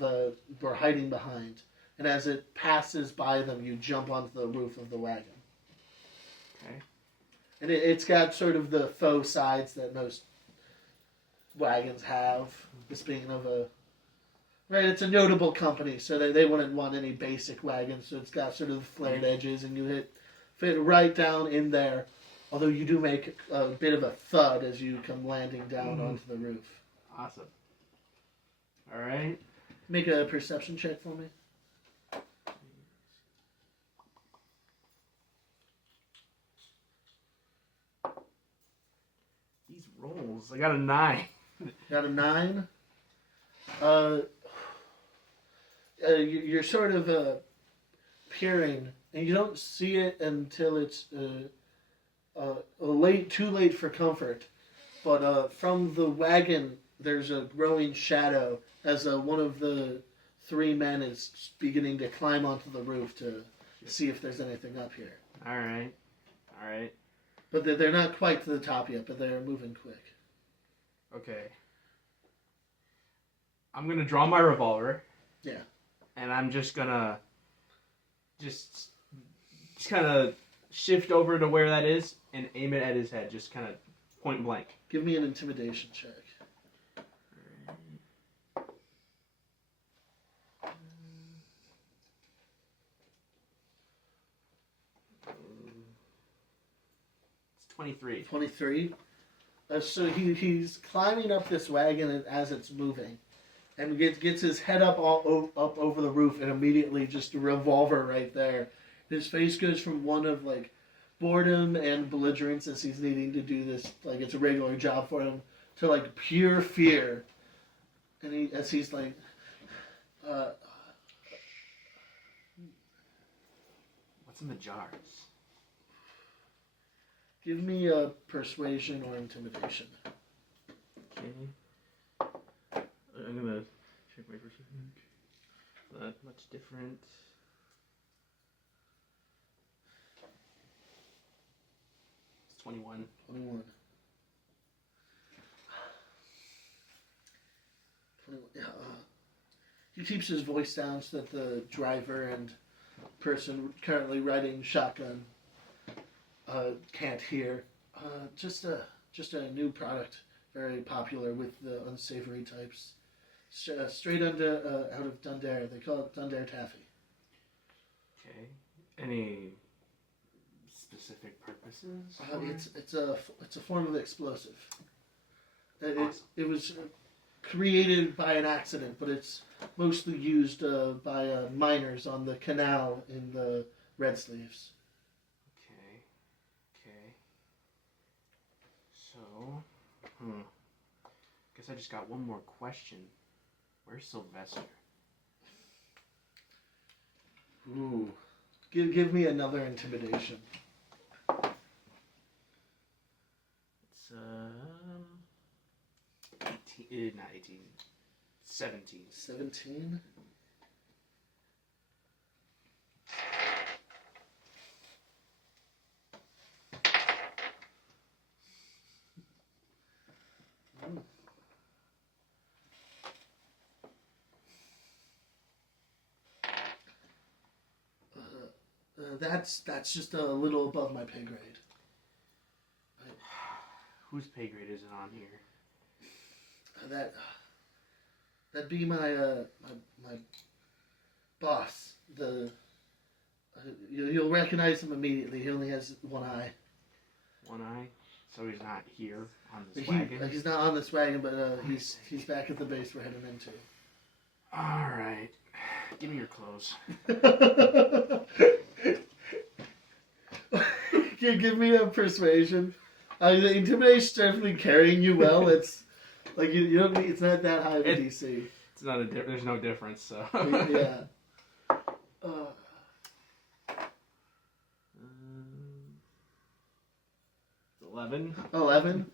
were hiding behind. And as it passes by them, you jump onto the roof of the wagon. Okay. And it's got sort of the faux sides that most wagons have. This being of a... Right, it's a notable company, so they wouldn't want any basic wagons, so it's got sort of flared edges, and you fit right down in there, although you do make a bit of a thud as you come landing down onto the roof. Awesome. Alright. Make a perception check for me. These rolls, I got a 9. Got a 9. You're sort of peering, and you don't see it until it's too late for comfort. But from the wagon, there's a growing shadow as one of the 3 men is beginning to climb onto the roof to see if there's anything up here. Alright. Alright. But they're not quite to the top yet, but they're moving quick. Okay. I'm gonna draw my revolver. Yeah. And I'm just gonna just kind of shift over to where that is and aim it at his head, just kind of point blank. Give me an intimidation check. It's 23. 23. So he's climbing up this wagon as it's moving, and gets his head up up over the roof, and immediately just a revolver right there. His face goes from one of boredom and belligerence as he's needing to do this it's a regular job for him, to pure fear. And he's What's in the jars? give me a persuasion or intimidation. Okay. I'm gonna check my perception. Not much different. It's 21. 21. Yeah, he keeps his voice down so that the driver and person currently riding shotgun can't hear. Just a new product, very popular with the unsavory types. Straight out of Dundare. They call it Dundare Taffy. Okay. Any specific purposes? It's a form of explosive. Awesome. It was created by an accident, but it's mostly used by miners on the canal in the Red Sleeves. Okay. So, guess I just got one more question. Where's Sylvester? Ooh. Give me another intimidation. It's 18, not 18. 17. 17? That's just a little above my pay grade. Whose pay grade is it on here? That'd be my boss. You'll recognize him immediately. He only has one eye. One eye? So he's not here on this wagon? He's not on this wagon, but he's back at the base we're heading into. Alright. Give me your clothes. Can you give me a persuasion? The intimidation's definitely carrying you well. It's like you don't need, it's not that high of a DC. It's not there's no difference, so. Yeah. 11. 11.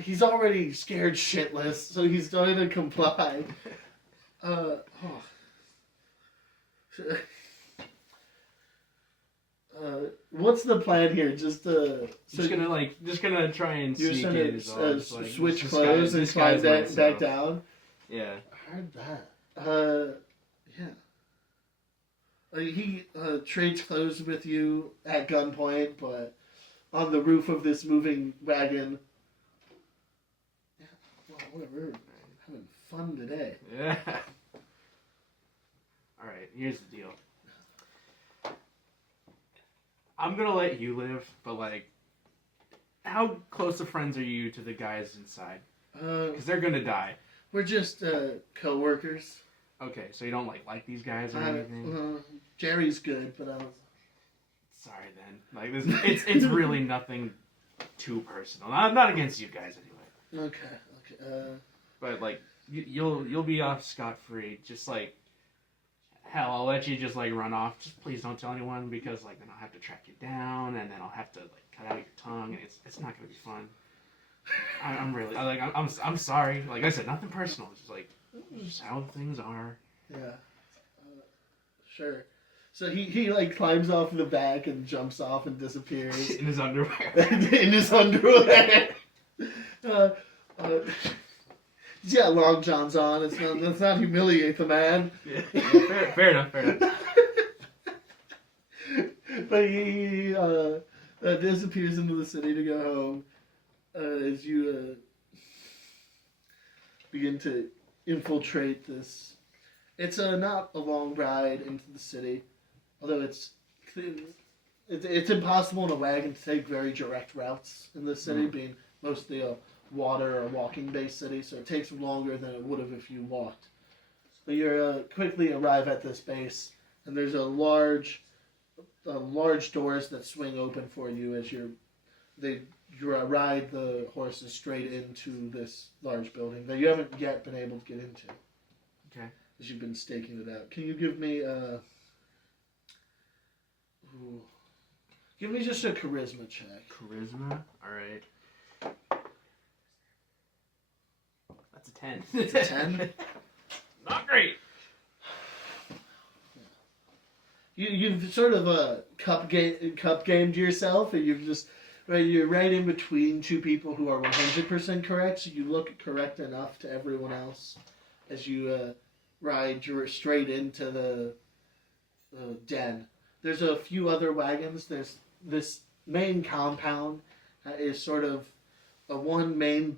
He's already scared shitless, so he's going to comply. What's the plan here? Just gonna try and you're sneak gonna in. Is all. Just, switch clothes and climb back down. Yeah. I heard that. Yeah. He trades clothes with you at gunpoint, but on the roof of this moving wagon. Yeah. Well, whatever. Having fun today. Yeah. All right. Here's the deal. I'm gonna let you live, but like, how close of friends are you to the guys inside? Because they're gonna die. We're just co-workers. Okay, so you don't like these guys or anything? Jerry's good, but I was... Sorry then. Like this, it's really nothing too personal. I'm not against you guys anyway. Okay. But like, you'll be off scot-free. Just like, hell, I'll let you just like run off. Just please don't tell anyone, because like then I'll have to track you down, and then I'll have to like cut out your tongue, and it's not gonna be fun. I'm sorry. Like I said, nothing personal. It's just like just how things are. Yeah. Sure. So he like climbs off the back and jumps off and disappears in his underwear. In his underwear. He's got long johns on. Let's not humiliate the man. Yeah. Fair enough. But he disappears into the city to go home as you begin to infiltrate this. It's not a long ride into the city, although it's impossible in a wagon to take very direct routes in the city, being mostly a water or walking-based city, so it takes longer than it would have if you walked. But you quickly arrive at this base, and there's a large doors that swing open for you as you ride the horses straight into this large building that you haven't yet been able to get into. Okay. As you've been staking it out. Can you give me just a charisma check? Charisma? Alright. That's a 10. It's a 10? Not great. You've sort of cup gamed yourself, and you're right in between two people who are 100% correct, so you look correct enough to everyone else as you ride straight into the den. There's a few other wagons. There's this main compound is sort of one main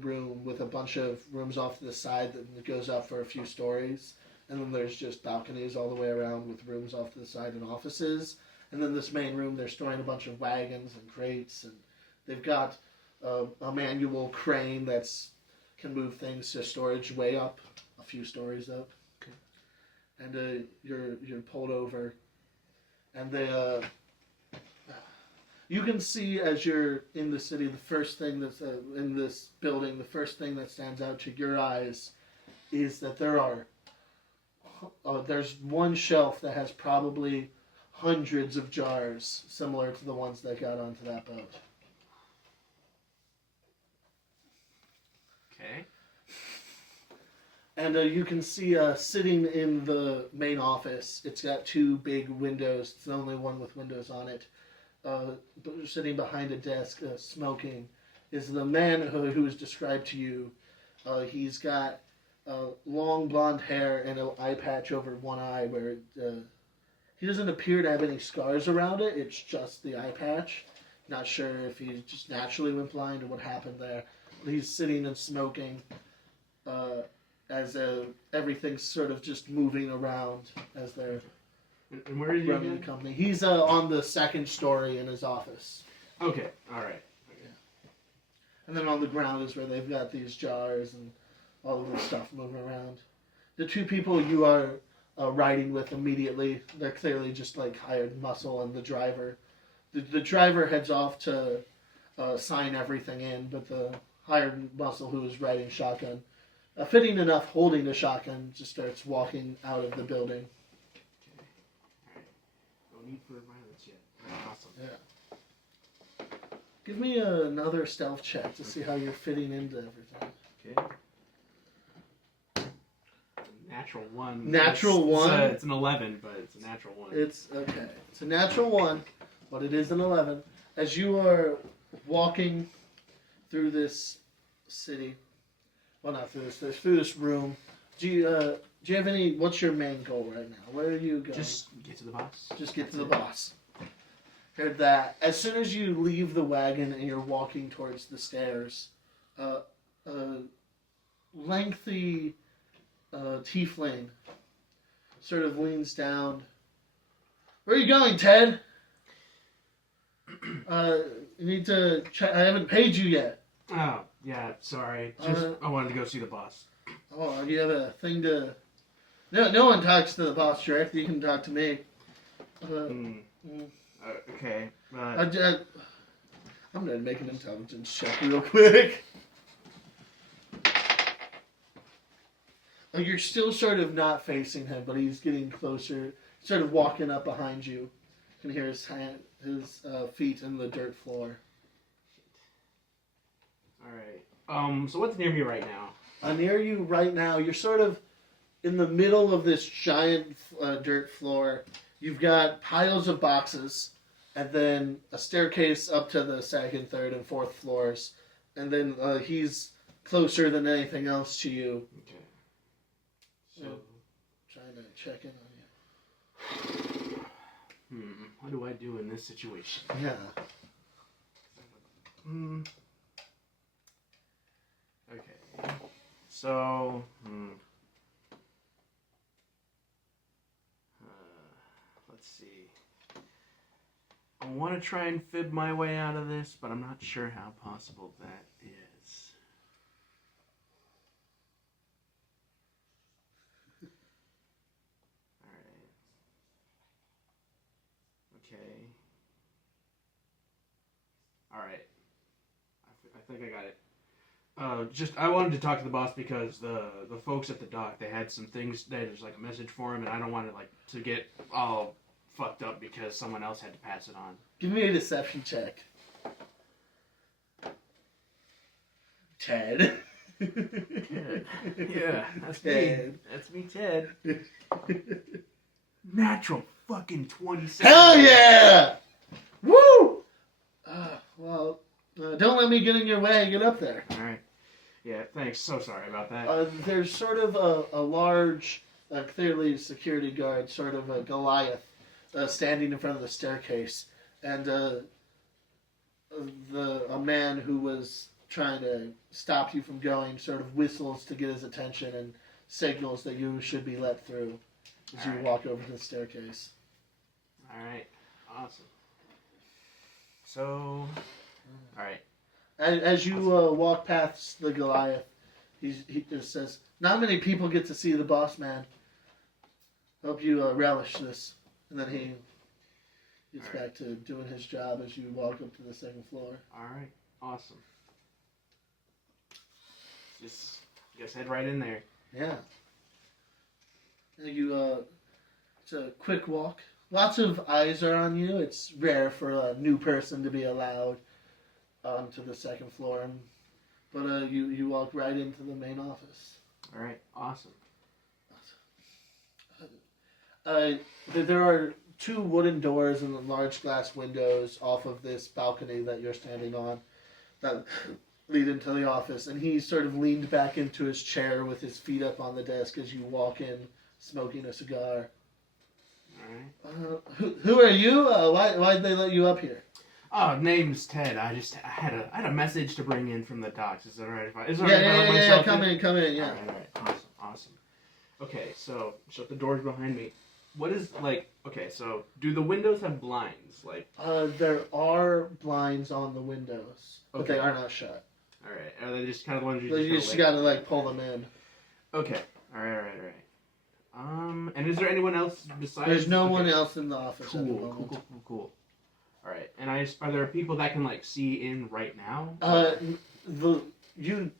room with a bunch of rooms off to the side that goes up for a few stories. And then there's just balconies all the way around with rooms off to the side and offices. And then this main room, they're storing a bunch of wagons and crates. And they've got a manual crane that's can move things to storage way up, a few stories up. Okay. And you're pulled over. And you can see as you're in the city, the first thing that's in this building, the first thing that stands out to your eyes is that there's one shelf that has probably hundreds of jars similar to the ones that got onto that boat. Okay. And you can see sitting in the main office, it's got two big windows. It's the only one with windows on it. Sitting behind a desk smoking is the man who is described to you. He's got long blonde hair and an eye patch over one eye where he doesn't appear to have any scars around it. It's just the eye patch. Not sure if he just naturally went blind or what happened there. He's sitting and smoking as everything's sort of just moving around as they're And where is he running again? the company. He's on the second story in his office. Okay, alright. And then on the ground is where they've got these jars and all of this stuff moving around. The two people you are riding with immediately, they're clearly just like hired muscle, and the driver. The driver heads off to sign everything in, but the hired muscle who is riding shotgun, fitting enough holding the shotgun, just starts walking out of the building. Alright. No need for violence yet. Alright, awesome. Yeah. Give me another stealth check to see how you're fitting into everything. Okay. Natural 1. Natural 1? It's an 11, but it's a natural 1. It's okay. It's a natural 1, but it is an 11. As you are walking through this city, well, not through this, through this room, do you have any? What's your main goal right now? Where are you going? Just get to the boss. Just get to the boss. Heard that. As soon as you leave the wagon and you're walking towards the stairs, a lengthy tiefling sort of leans down. Where are you going, Ted? You need to check. I haven't paid you yet. Oh, yeah, sorry. Just I wanted to go see the boss. Oh, do you have a thing to... No one talks to the boss directly. You can talk to me. Okay. I'm going to make an intelligence check real quick. You're still sort of not facing him, but he's getting closer, sort of walking up behind you. You can hear his feet in the dirt floor. Alright. So what's near me right now? Near you right now, you're sort of in the middle of this giant dirt floor. You've got piles of boxes, and then a staircase up to the second, third, and fourth floors. And then he's closer than anything else to you. Okay. So, trying to check in on you. What do I do in this situation? Yeah. Okay. So, let's see. I want to try and fib my way out of this, but I'm not sure how possible that is. Alright. Okay. Alright. I think I got it. I wanted to talk to the boss because the folks at the dock, they had some things. There's like a message for him, and I don't want it to get all fucked up because someone else had to pass it on. Give me a deception check. Ted. Ted. Yeah, that's Ted. me. That's me, Ted. Natural fucking 27. Hell yeah! Woo! Well, don't let me get in your way. Get up there. All right. Yeah, thanks. So sorry about that. There's sort of a large, clearly security guard, sort of a Goliath, standing in front of the staircase, and a man who was trying to stop you from going sort of whistles to get his attention and signals that you should be let through as you walk over to the staircase. All right. Awesome. So, all right. As you walk past the Goliath, he just says, "Not many people get to see the boss man. Hope you relish this." And then he gets back to doing his job as you walk up to the second floor. All right. Awesome. Just head right in there. Yeah. And it's a quick walk. Lots of eyes are on you. It's rare for a new person to be allowed onto the second floor. But you walk right into the main office. All right. Awesome. There are two wooden doors and large glass windows off of this balcony that you're standing on that lead into the office. And he sort of leaned back into his chair with his feet up on the desk as you walk in, smoking a cigar. All right. Who are you? Why'd they let you up here? Oh, name's Ted. I had a message to bring in from the docks. Is that all right? Yeah. Come in. Yeah. All right. Awesome. Okay, so shut the doors behind me. what is like? Okay, so do the windows have blinds? Like, There are blinds on the windows, but they Okay. are not shut. all right, are they just kind of the ones you You kinda just like- gotta like pull them in. Okay, all right. And is there anyone else besides? There's no okay. one else in the office at the Cool. moment. All right, and are there people that can like see in right now? The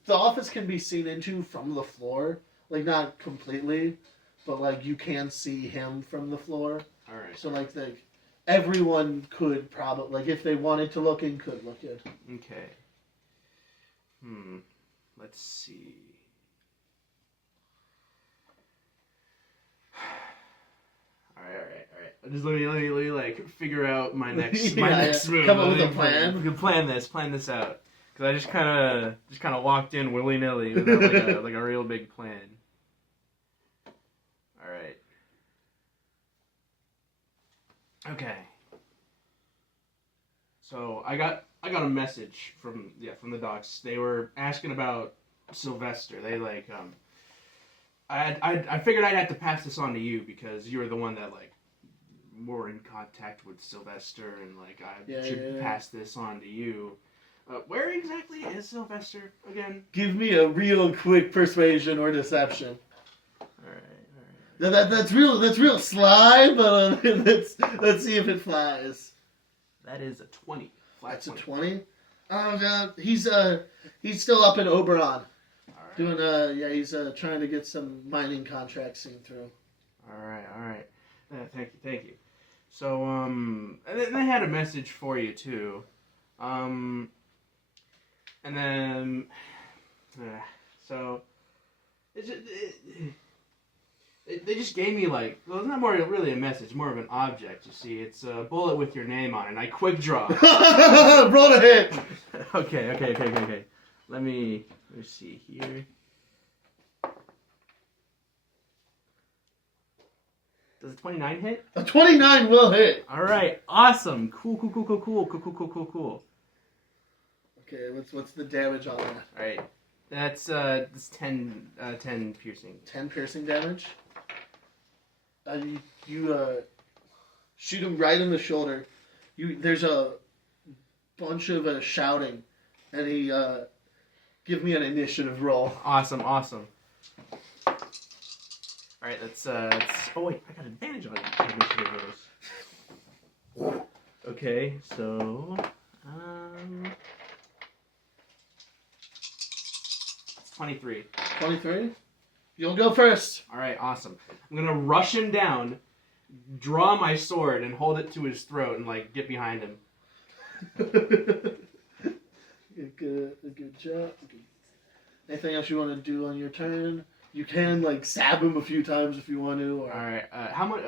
office can be seen into from the floor, like not completely, but like you can see him from the floor. All right. So like everyone could probably like if they wanted to look in, could look in. Okay. Let's see. All right. Just let me like figure out my next next move. Come up with Let a me plan. We can plan this out. Because I just kind of walked in willy nilly without like a real big plan. All right. Okay. So I got a message from the docs. They were asking about Sylvester. They like I figured I'd have to pass this on to you because you were the one that like more in contact with Sylvester, and like I should pass this on to you. Where exactly is Sylvester again? Give me a real quick persuasion or deception. All right. That's real sly, but let's see if it flies. That is a 20. That's a 20. Oh god, he's still up in Oberon. All right. Doing he's trying to get some mining contracts seen through. All right. Thank you. So and then they had a message for you too. And then so they just gave me like, well, it's not more really a message, more of an object. You see, it's a bullet with your name on it. And I quick draw. Roll a hit. Okay. Let me see here. Does a 29 hit? A 29 will hit. All right, awesome, cool. Okay, what's the damage on that? All right, that's 10 piercing. 10 piercing damage. You shoot him right in the shoulder. There's a bunch of shouting, and he give me an initiative roll. Awesome. All right, that's oh wait, I got advantage on initiative rolls. Okay, so 23. 23. You'll go first. All right, awesome. I'm gonna rush him down, draw my sword, and hold it to his throat, and like get behind him. Good job. Anything else you want to do on your turn? You can like stab him a few times if you want to. Or... All right. How much?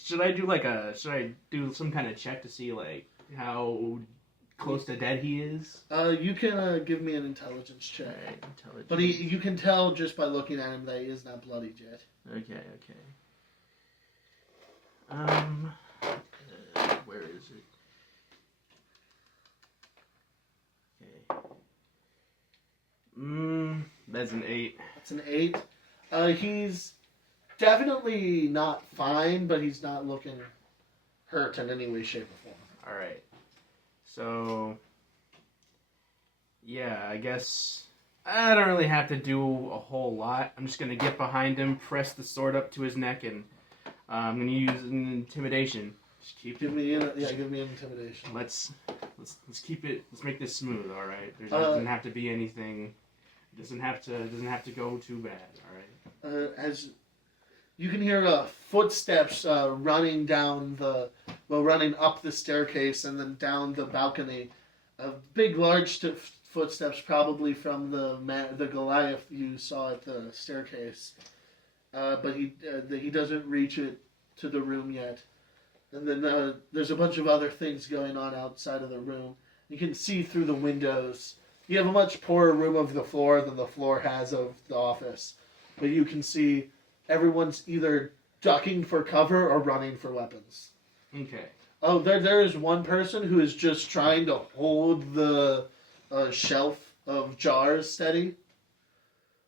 Should I do some kind of check to see like how close to dead he is? You can give me an intelligence check. All right, intelligence. But you can tell just by looking at him that he is not bloodied yet. Okay. Where is it? Okay. That's an 8. That's an 8. He's definitely not fine, but he's not looking hurt in any way, shape, or form. All right. So, yeah, I guess I don't really have to do a whole lot. I'm just gonna get behind him, press the sword up to his neck, and I'm gonna use an intimidation. Just keep. Give me an intimidation. Let's keep it. Let's make this smooth. All right. There doesn't have to be anything. It doesn't have to go too bad. All right. As you can hear footsteps running up the staircase and then down the balcony. Big, large footsteps, probably from the Goliath you saw at the staircase. But he doesn't reach it to the room yet. And then there's a bunch of other things going on outside of the room. You can see through the windows. You have a much poorer room of the floor than the floor has of the office. But you can see everyone's either ducking for cover or running for weapons. Okay. Oh, there is one person who is just trying to hold the shelf of jars steady.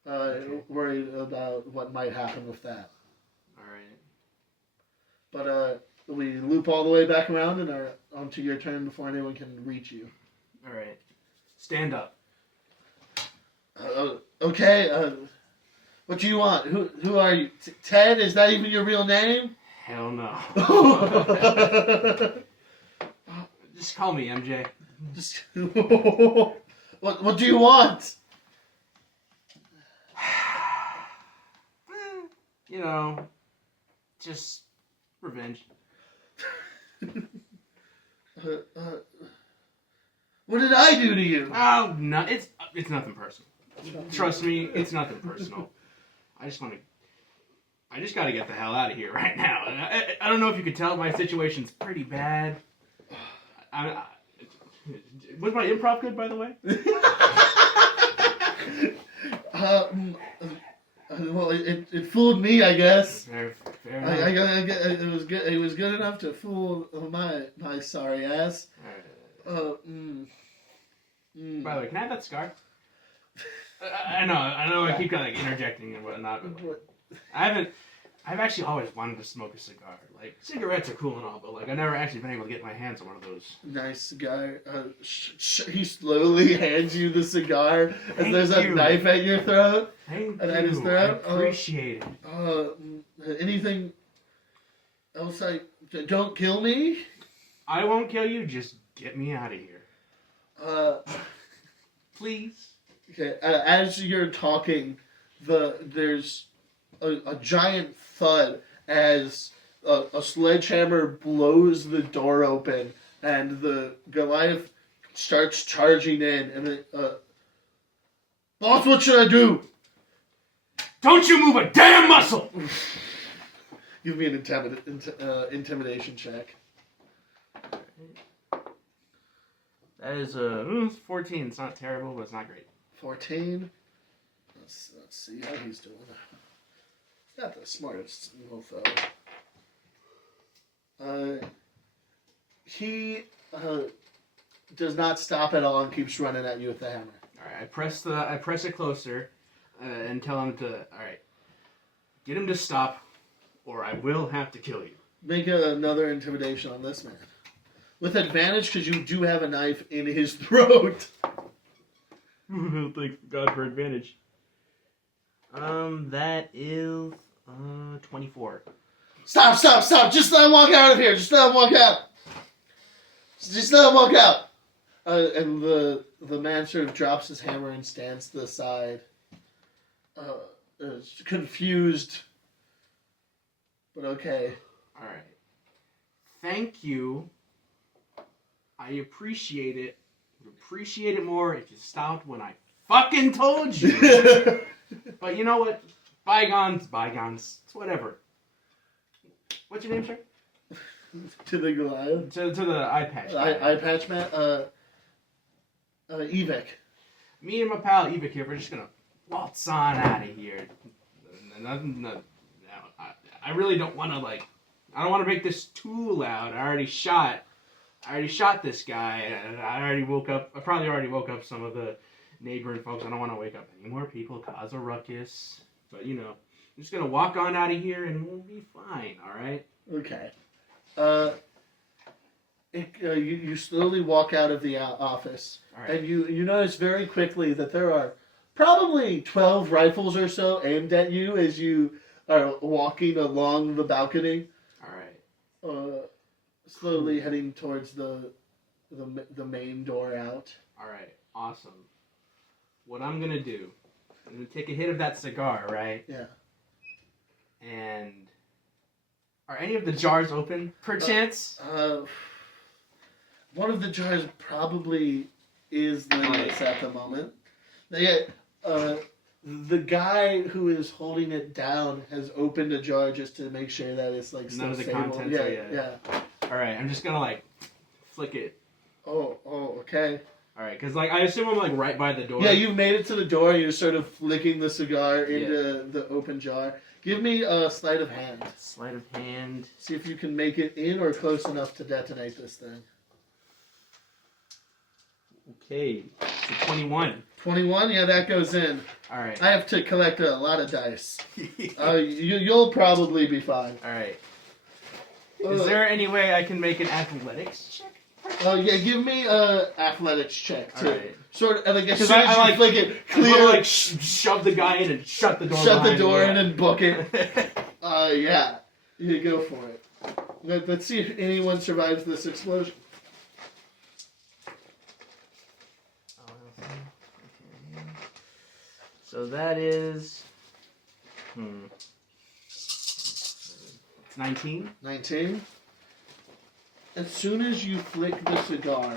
Okay. Worried about what might happen with that. All right. But we loop all the way back around and are onto your turn before anyone can reach you. All right. Stand up. Okay. What do you want? Who are you? Ted? Is that even your real name? Hell no. Just call me MJ. Just, what do you want? You know, just revenge. What did I do to you? Oh no, it's nothing personal. Trust me, it's nothing personal. I just gotta get the hell out of here right now. I don't know if you could tell, my situation's pretty bad. Was my improv good, by the way? Well, it fooled me, I guess. Fair enough. It was good enough to fool my sorry ass. By the way, can I have that scar? I know I keep kind of interjecting and whatnot, but like, I've actually always wanted to smoke a cigar. Like, cigarettes are cool and all, but like, I've never actually been able to get my hands on one of those. Nice cigar. He slowly hands you the cigar as there's a knife at your throat. Thank At you. his throat. I appreciate it. Anything else? Don't kill me. I won't kill you. Just get me out of here. Please. Okay. As you're talking, there's a giant thud as a sledgehammer blows the door open, and the Goliath starts charging in. And boss, what should I do? Don't you move a damn muscle! Give me an intimidation check. That is 14. It's not terrible, but it's not great. 14. Let's see how he's doing. Not the smartest mofo. He does not stop at all and keeps running at you with the hammer. All right, I press it closer, and tell him to. All right, get him to stop, or I will have to kill you. Make another intimidation on this man. With advantage, because you do have a knife in his throat. Thank God for advantage. That is 24. Stop! Just let him walk out of here. Just let him walk out. And the man sort of drops his hammer and stands to the side, confused. But okay. All right. Thank you. I appreciate it. Would appreciate it more if you stopped when I fucking told you. But you know what? Bygones. It's whatever. What's your name, sir? To the Goliath. To the eye patch. Eye patch man. Evik. Me and my pal Evik here, we're just gonna waltz on out of here. I really don't want to I don't want to make this too loud. I already shot this guy, and I probably already woke up some of the neighboring folks. I don't want to wake up any more people, cause a ruckus. But, I'm just going to walk on out of here, and we'll be fine, all right? Okay. You slowly walk out of the office, All right. and you notice very quickly that there are probably 12 rifles or so aimed at you as you are walking along the balcony. All right. Slowly heading towards the main door out. All right. Awesome. What I'm going to do, I'm going to take a hit of that cigar, right? Yeah. And are any of the jars open, perchance? One of the jars probably is limbless at the moment. The guy who is holding it down has opened a jar just to make sure that it's still None of the stable. contents are yet. Yeah. All right. I'm just going to flick it. Oh, okay. All right, because I assume I'm right by the door. Yeah, you've made it to the door. You're sort of flicking the cigar into the open jar. Give me a sleight of hand. Sleight of hand. See if you can make it in or close enough to detonate this thing. Okay, so 21. 21? Yeah, that goes in. All right. I have to collect a lot of dice. You'll probably be fine. All right. Is there any way I can make an athletics check? Yeah, give me athletics check too. Alright. Sort of, and like as 'Cause soon as I you like- flick it, I'm gonna, clear, like shove the guy in and shut the door. shut the behind door me. in and book it. Yeah, you go for it. Let's see if anyone survives this explosion. So that is. It's 19. 19. As soon as you flick the cigar,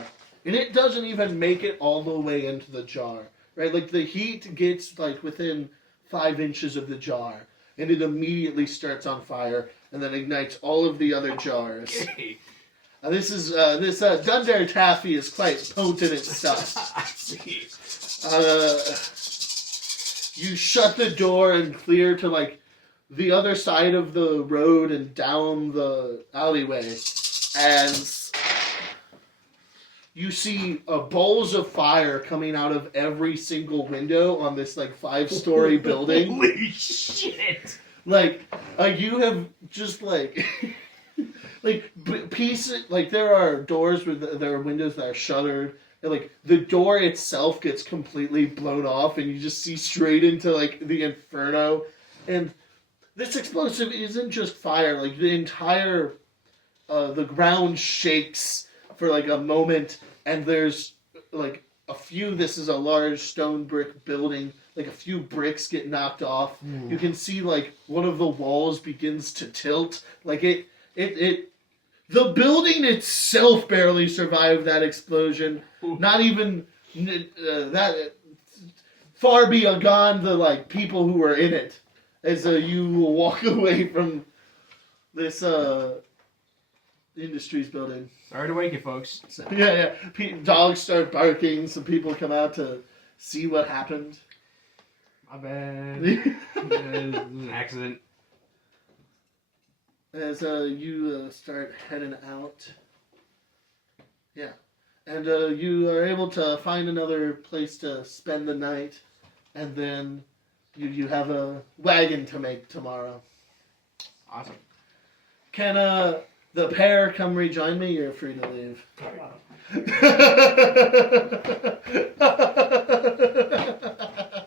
and it doesn't even make it all the way into the jar, right? Like the heat gets like within 5 inches of the jar, and it immediately starts on fire, and then ignites all of the other jars. Okay. This Dundare Taffy is quite potent itself. I see. You shut the door and clear to like the other side of the road and down the alleyway, and you see bowls of fire coming out of every single window on this like 5-story building. Holy shit! Like you have just like pieces, like there are doors with there are windows that are shuttered. And, like, the door itself gets completely blown off, and you just see straight into, like, the inferno. And this explosive isn't just fire. Like, the entire, the ground shakes for, like, a moment, and there's, like, this is a large stone brick building. Like, a few bricks get knocked off. You can see, like, one of the walls begins to tilt. Like, the building itself barely survived that explosion. Not even that far beyond the like people who were in it. As you walk away from this industries building. Sorry to wake you, folks. So, yeah. Dogs start barking. Some people come out to see what happened. My bad. It was an accident. As you start heading out. Yeah. And you are able to find another place to spend the night. And then you have a wagon to make tomorrow. Awesome. Can the pair come rejoin me? You're free to leave.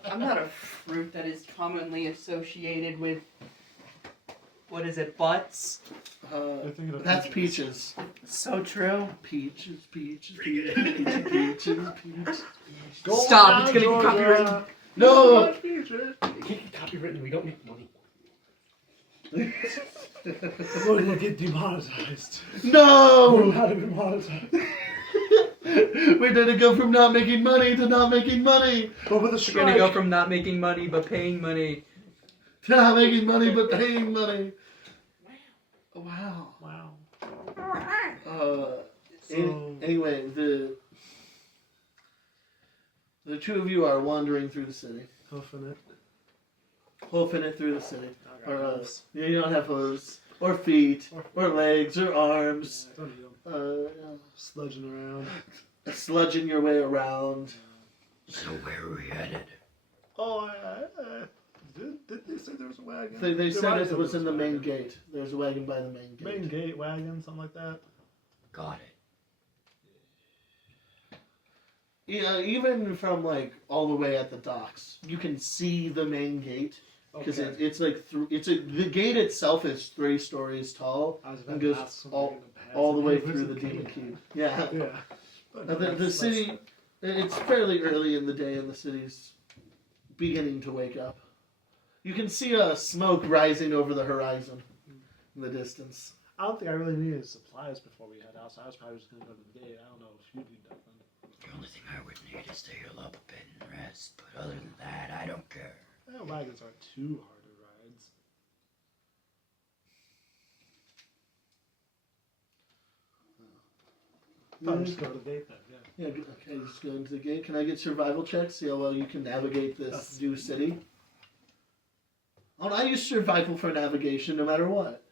I'm not a fruit that is commonly associated with. What is it? Butts? That's peaches. So true. Peaches. Stop! It's gonna get copywritten. No! It can't get copywritten. We don't make money. We're gonna get demonetized. We're No! not even monetized. We're gonna go from not making money to not making money. But with a We're strike. gonna go from not making money but paying money. To not making money but paying money. Wow. Wow. Anyway, the two of you are wandering through the city. Hoofing It through the city. it. Or, you don't have hooves, or feet, or legs, or arms. Don't need them. Yeah. Sludging around. Sludging your way around. So where are we headed? Oh, did they say there was a wagon? They There said might it have was been in the a main wagon. gate. There's a wagon by the main gate. Main gate wagon, something like that. Got it. Yeah, even from like all the way at the docks, you can see the main gate because Okay. it's like the gate itself is 3 stories tall I was and about goes to ask somebody in the past, all the way where's through the Demon gate? Keep. Yeah, Yeah. the city. It's fairly early in the day, and the city's beginning to wake up. You can see smoke rising over the horizon in the distance. I don't think I really needed supplies before we head out, so I was probably just gonna go to the gate. I don't know if you need nothing. The only thing I would need is to heal up a bit and rest, but other than that, I don't care. Wagons aren't too hard to rides. Probably just go to the gate then, yeah. Yeah, okay, just go into the gate. Can I get survival checks? See how well you can navigate this new city? Oh, I use survival for navigation no matter what.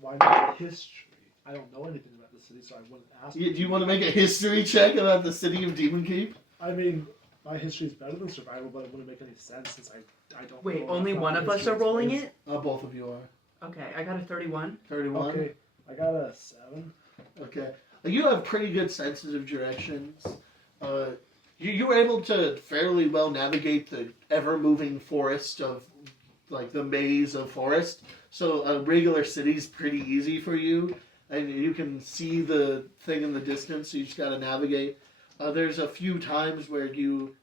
Why not history? I don't know anything about the city, so I wouldn't ask. Do you want to make a history check about the city of Demon Keep? I mean, my history is better than survival, but it wouldn't make any sense since I don't Wait, know only enough one about of us history are and rolling space. it? Both of you are. Okay, I got a 31. 31. Okay, I got a 7. Okay. You have pretty good senses of directions. You were able to fairly well navigate the ever-moving forest of, like, the maze of forest. So a regular city's pretty easy for you. And you can see the thing in the distance, so you just gotta navigate. There's a few times where you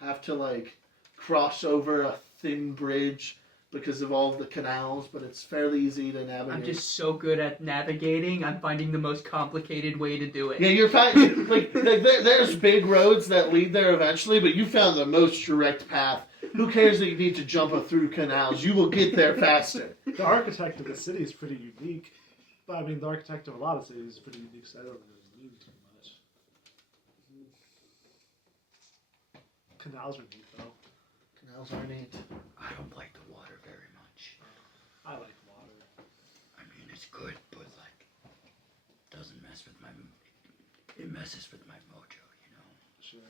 have to, like, cross over a thin bridge because of all of the canals, but it's fairly easy to navigate. I'm just so good at navigating. I'm finding the most complicated way to do it. Yeah, you're finding, there's big roads that lead there eventually, but you found the most direct path. Who cares that you need to jump through canals? You will get there faster. The architect of the city is pretty unique. But I mean, the architect of a lot of cities is pretty unique, so I don't really need too much. Canals are neat, though. Canals are neat. I don't like the water very much. I like water. I mean, it's good, but like, doesn't mess with my. It messes with my mojo, you know. Sure.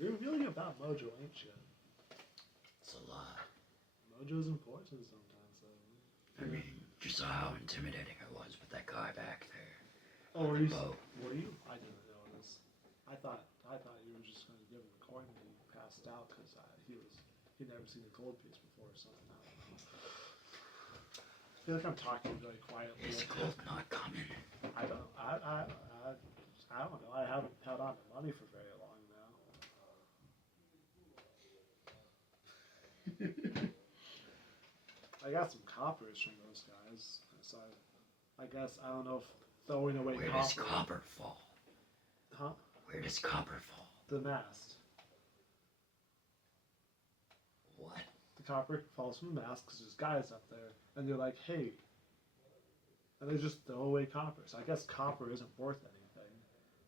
You're really about mojo, ain't you? It's a lot. Mojo's important sometimes, though. I mean, you saw how intimidating I was with that guy back there. Oh, were you? Boat. Were you? I didn't notice. I thought you were just going to give him a coin when he passed out because he'd never seen a gold piece before or something. I don't know. I feel like I'm talking very quietly. Is gold not coming? I don't know. I haven't held on to money for very long now. I got some coppers from those guys, so I guess I don't know if throwing away Where copper. does copper fall? Huh? Where does copper fall? The mast. What? The copper falls from the mast because there's guys up there, and they're like, hey. And they just throw away copper. So I guess copper isn't worth anything.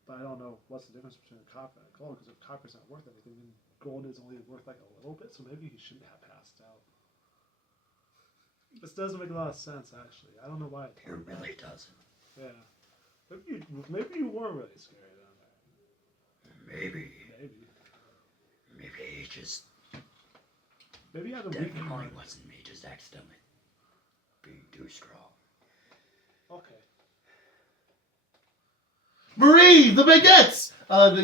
But I don't know what's the difference between a copper and a gold, because if copper's not worth anything, then gold is only worth like a little bit, so maybe he shouldn't have passed out. This doesn't make a lot of sense, actually. I don't know why. It really doesn't. Yeah. Maybe you were really scary down there. Maybe. Maybe. He just. Maybe you had a weak Definitely heart. wasn't me, just accidentally being too strong. Okay. Marie, the baguettes!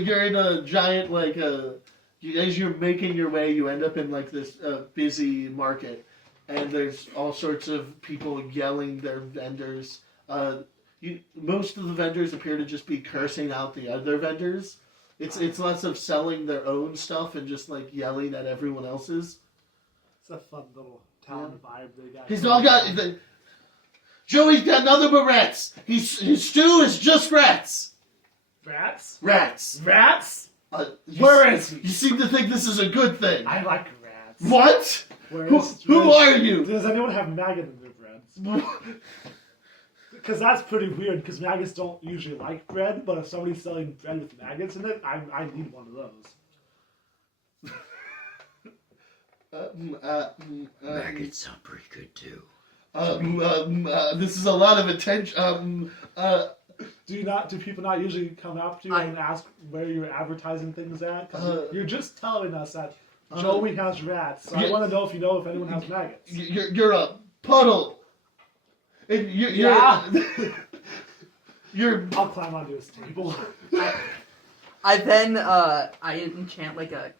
You're in a giant, as you're making your way, you end up in, this busy market. And there's all sorts of people yelling their vendors. Most of the vendors appear to just be cursing out the other vendors. It's less of selling their own stuff and just, yelling at everyone else's. It's a fun little town vibe they got. He's all got... Joey's got nothing but rats. His stew is just rats. Rats? Rats. Rats? Where is he? You seem to think this is a good thing. I like rats. What? Who are you? Does anyone have maggot in their breads? Because that's pretty weird, because maggots don't usually like bread, but if somebody's selling bread with maggots in it, I need one of those. Maggots sound pretty good too. This is a lot of attention. Do people not usually come up to you and ask where you're advertising things at? 'Cause you're just telling us that Joey has rats, so I want to know if anyone has maggots. You're a puddle. And you're I'll climb onto his table. I then I enchant a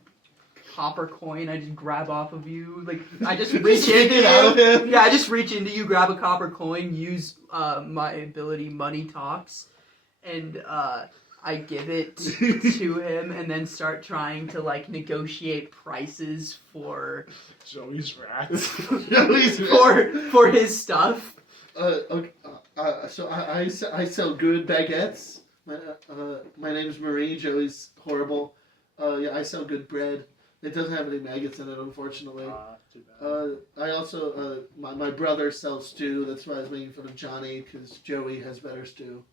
copper coin. I just grab off of you. I just reach into it out of you. him. Yeah, I just reach into you, grab a copper coin, use my ability Money Talks, and I give it to him, and then start trying to negotiate prices for Joey's rats. for his stuff. Okay. So I sell good baguettes. My name's Marie. Joey's horrible. Yeah, I sell good bread. It doesn't have any maggots in it, unfortunately. Too bad. I also, my brother sells stew. That's why I was making fun of Johnny, because Joey has better stew.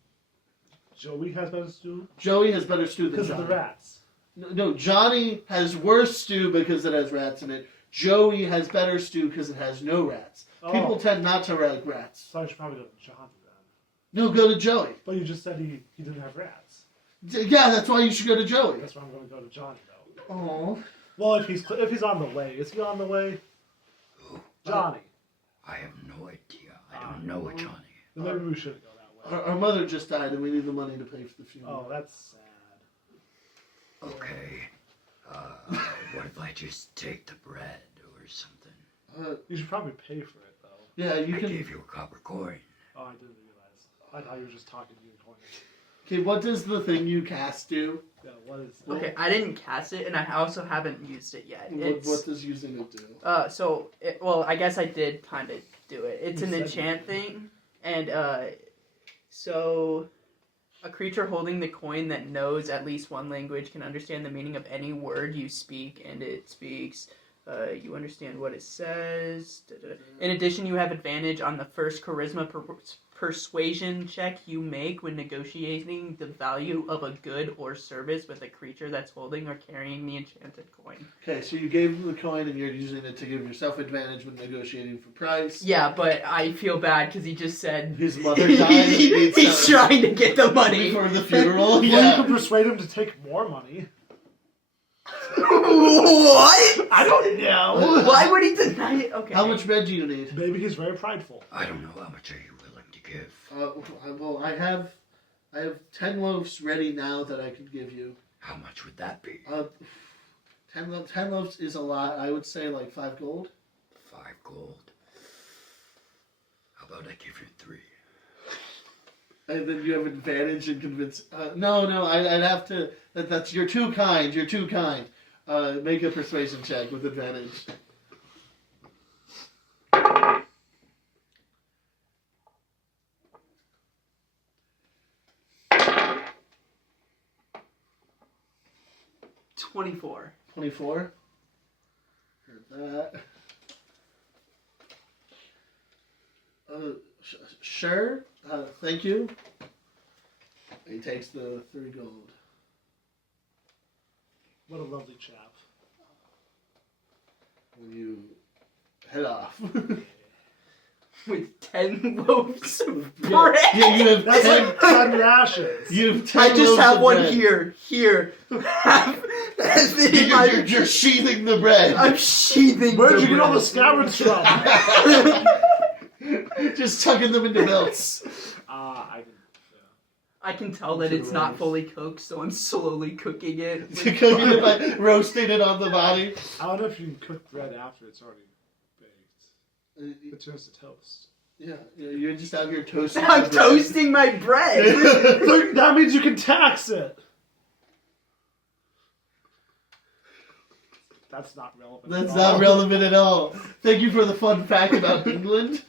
Joey has better stew? Joey has better stew than Because Johnny. of the rats. No, Johnny has worse stew because it has rats in it. Joey has better stew because it has no rats. Oh. People tend not to like rats. So I should probably go to Johnny then. No, go to Joey. But you just said he didn't have rats. Yeah, that's why you should go to Joey. That's why I'm going to go to Johnny though. Oh. Well, if he's on the way, is he on the way? Who? Johnny. I have no idea. I I don't know what Johnny. Then maybe we shouldn't go that way. Our mother just died, and we need the money to pay for the funeral. Oh, that's sad. Okay. What if I just take the bread or something? You should probably pay for it, though. Yeah, you I can. gave you a copper coin. Oh, I didn't realize. I thought you were just talking unicorn. Okay, what does the thing you cast do? Yeah, what is that? Okay, I didn't cast it, and I also haven't used it yet. What does using it do? Well, I guess I did kind of do it. It's You an said enchant you thing, and so a creature holding the coin that knows at least one language can understand the meaning of any word you speak, and it speaks. You understand what it says. In addition, you have advantage on the first charisma persuasion check you make when negotiating the value of a good or service with a creature that's holding or carrying the enchanted coin. Okay, so you gave him the coin, and you're using it to give yourself advantage when negotiating for price. Yeah, but I feel bad because he just said His mother died. he's trying to get the money. for the funeral. Well, you Yeah. could persuade him to take more money. What? I don't know. Why would he deny it? Okay. How much bread do you need? Maybe he's very prideful. I don't know how much are you willing to give. Well, I have 10 loaves ready now that I could give you. How much would that be? 10 loaves is a lot. I would say like 5 gold. 5 gold. How about I give you 3? And then you have advantage in convince. No, I'd have to. That's you're too kind. You're too kind. Make a persuasion check with advantage. $24. 24. Heard that. Sure. Thank you. He takes the 3 gold. What a lovely chap. When you head off. With 10 loaves of bread. Yeah, you have That's 10. like 10 rations. You have 10 I just loaves have of one bread. Here. That's it in my... You're sheathing the bread. I'm sheathing. Where'd the you get all the bread. scabbards from? Just tucking them into belts. I can tell that it's not fully cooked, so I'm slowly cooking it. Cooking it by roasting it on the body. I don't know if you can cook bread after it's already baked. It turns to toast. Yeah, you're just out here toasting. I'm the bread. toasting my bread. That means you can tax it. That's not relevant. That's at all. not relevant at all. Thank you for the fun fact about England.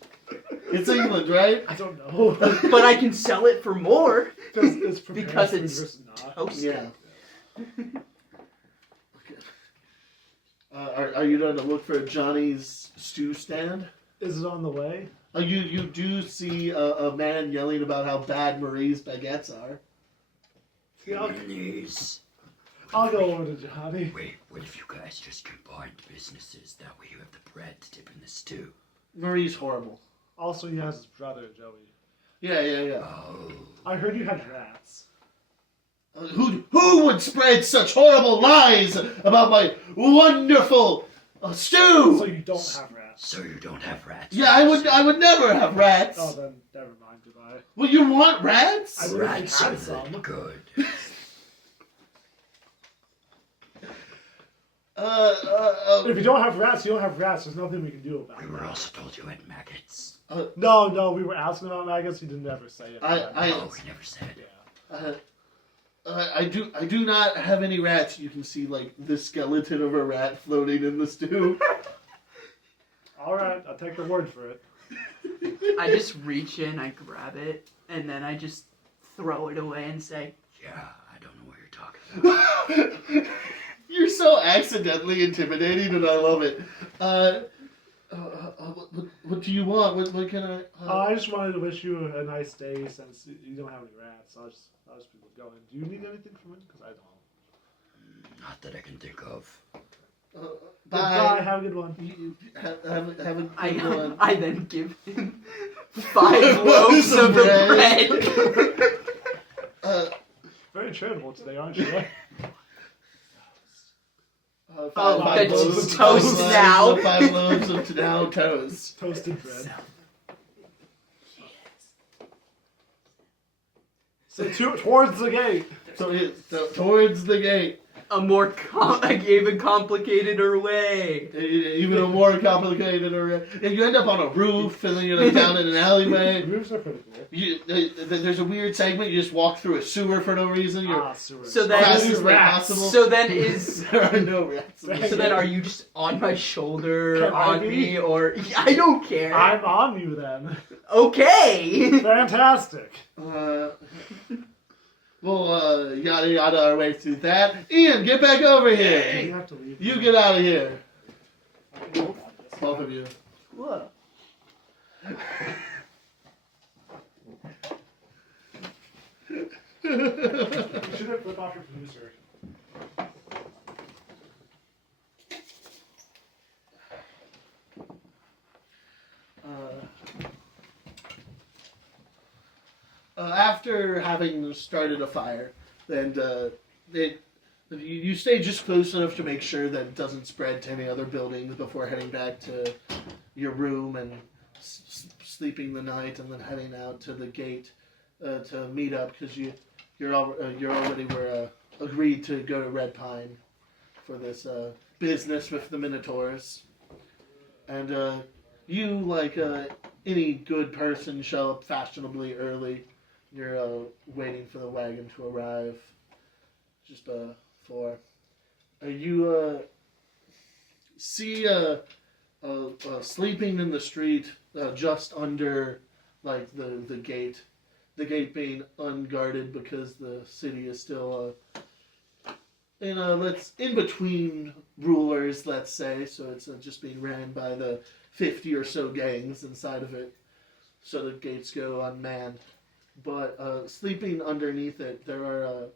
It's England, right? I don't know. But I can sell it for more. It's prepared Because food it's versus not. toasted. Yeah. Are you going to look for Johnny's stew stand? Is it on the way? You do see a man yelling about how bad Marie's baguettes are. Yeah, Mayonnaise. I'll go over to Johnny. Wait, what if you guys just combined businesses? That way you have the bread to dip in the stew. Marie's horrible. Also, he has his brother, Joey. Yeah. Oh. I heard you had rats. Who would spread such horrible lies about my wonderful stew? So you don't have rats. So you don't have rats? Yeah, I would never have rats. Oh, then never mind. Goodbye. Well, you want rats? I really Rats had are some. good. If you don't have rats, you don't have rats. There's nothing we can do about We it. were also told you had maggots. No, we were asking about maggots. He didn't ever say it. Oh, he never said. Yeah. I do not have any rats. You can see like the skeleton of a rat floating in the stew. All right, I'll take the word for it. I just reach in, I grab it, and then I just throw it away and say, Yeah, I don't know what you're talking about. You're so accidentally intimidating, and I love it. What do you want? What can I? I just wanted to wish you a nice day since you don't have any rats. I'll just be going. Do you need anything from it? Because I don't. Not that I can think of. Bye. Bye. Have a good one. You have a good one. I then give him 5 loaves of the bread. Very charitable today, aren't you? that's loaves of toast now. 5 loaves of now toast. Toasted bread. So towards the gate. So towards the gate. A more even complicated way. Even a more complicated array. And you end up on a roof, and then you're down in an alleyway. Roofs are pretty cool. There's a weird segment. You just walk through a sewer for no reason. You're Sewer. So that fast is as possible. So then is There are no rats. so then are you just on my shoulder, Can I on be? me, or I don't care. I'm on you then. Okay. Fantastic. We'll yada yada our way through that. Ian, get back over here. You have to leave. You get out of here. Both of you. What? You should have flipped off your producer. After having started a fire, and you stay just close enough to make sure that it doesn't spread to any other buildings before heading back to your room and sleeping the night, and then heading out to the gate to meet up because you're already were agreed to go to Red Pine for this business with the Minotaurs, and you, like any good person, show up fashionably early. You're waiting for the wagon to arrive. Just for you see sleeping in the street just under like the gate. The gate being unguarded because the city is still in between rulers, let's say. So it's just being ran by the 50 or so gangs inside of it. So the gates go unmanned. But sleeping underneath it, there are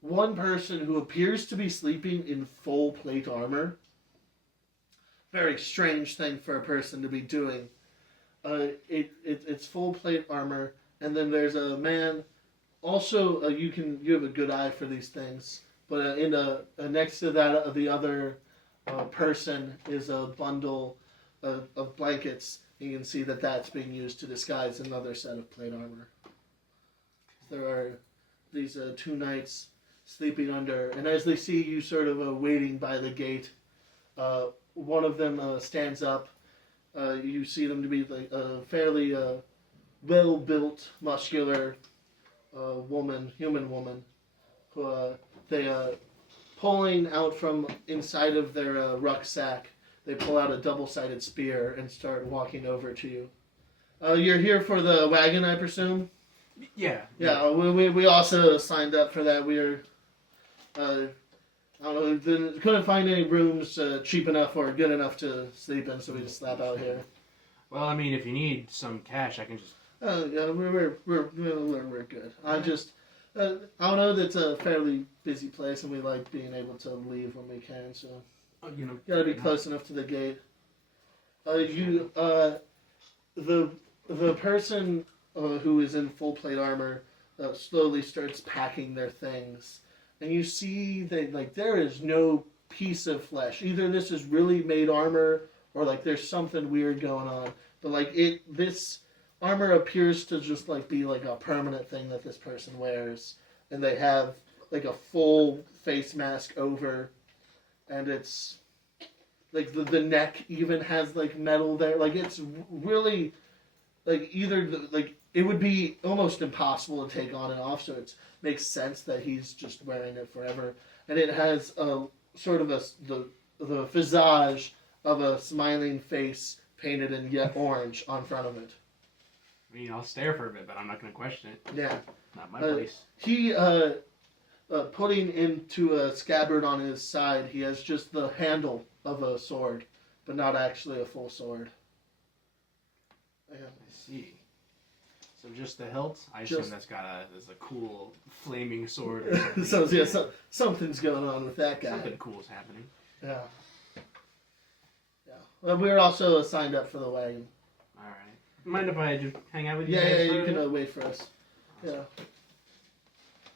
one person who appears to be sleeping in full plate armor. Very strange thing for a person to be doing. It's full plate armor, and then there's a man. Also, you have a good eye for these things. But next to that, the other person is a bundle of blankets. You can see that that's being used to disguise another set of plate armor. There are these two knights sleeping under, and as they see you sort of waiting by the gate, one of them stands up. You see them to be like a fairly well-built, muscular human woman, who they pulling out from inside of their rucksack. They pull out a double-sided spear and start walking over to you. You're here for the wagon, I presume? Yeah. Yeah, we also signed up for that. We were, I don't know, couldn't find any rooms cheap enough or good enough to sleep in, so we just slap out here. Well, I mean, if you need some cash, I can just. Yeah, we're good. I just, I don't know. That's a fairly busy place, and we like being able to leave when we can. So, you gotta be close enough to the gate. The person who is in full plate armor slowly starts packing their things, and you see that there is no piece of flesh. Either this is really made armor, or there's something weird going on. But this armor appears to just be a permanent thing that this person wears, and they have a full face mask over, and it's the neck even has metal there. It's really it would be almost impossible to take on and off, so it makes sense that he's just wearing it forever. And it has sort of the visage of a smiling face painted in yet orange on front of it. I mean, I'll stare for a bit, but I'm not going to question it. Yeah. Not my place. He, putting into a scabbard on his side, he has just the handle of a sword, but not actually a full sword. Yeah. I see. So just the hilt? I assume that's a cool flaming sword or something. Something's going on with that guy. Something cool is happening. Yeah. Yeah. Well, we're also signed up for the wagon. Alright. Mind if I just hang out with you? Yeah, you can wait for us. Yeah.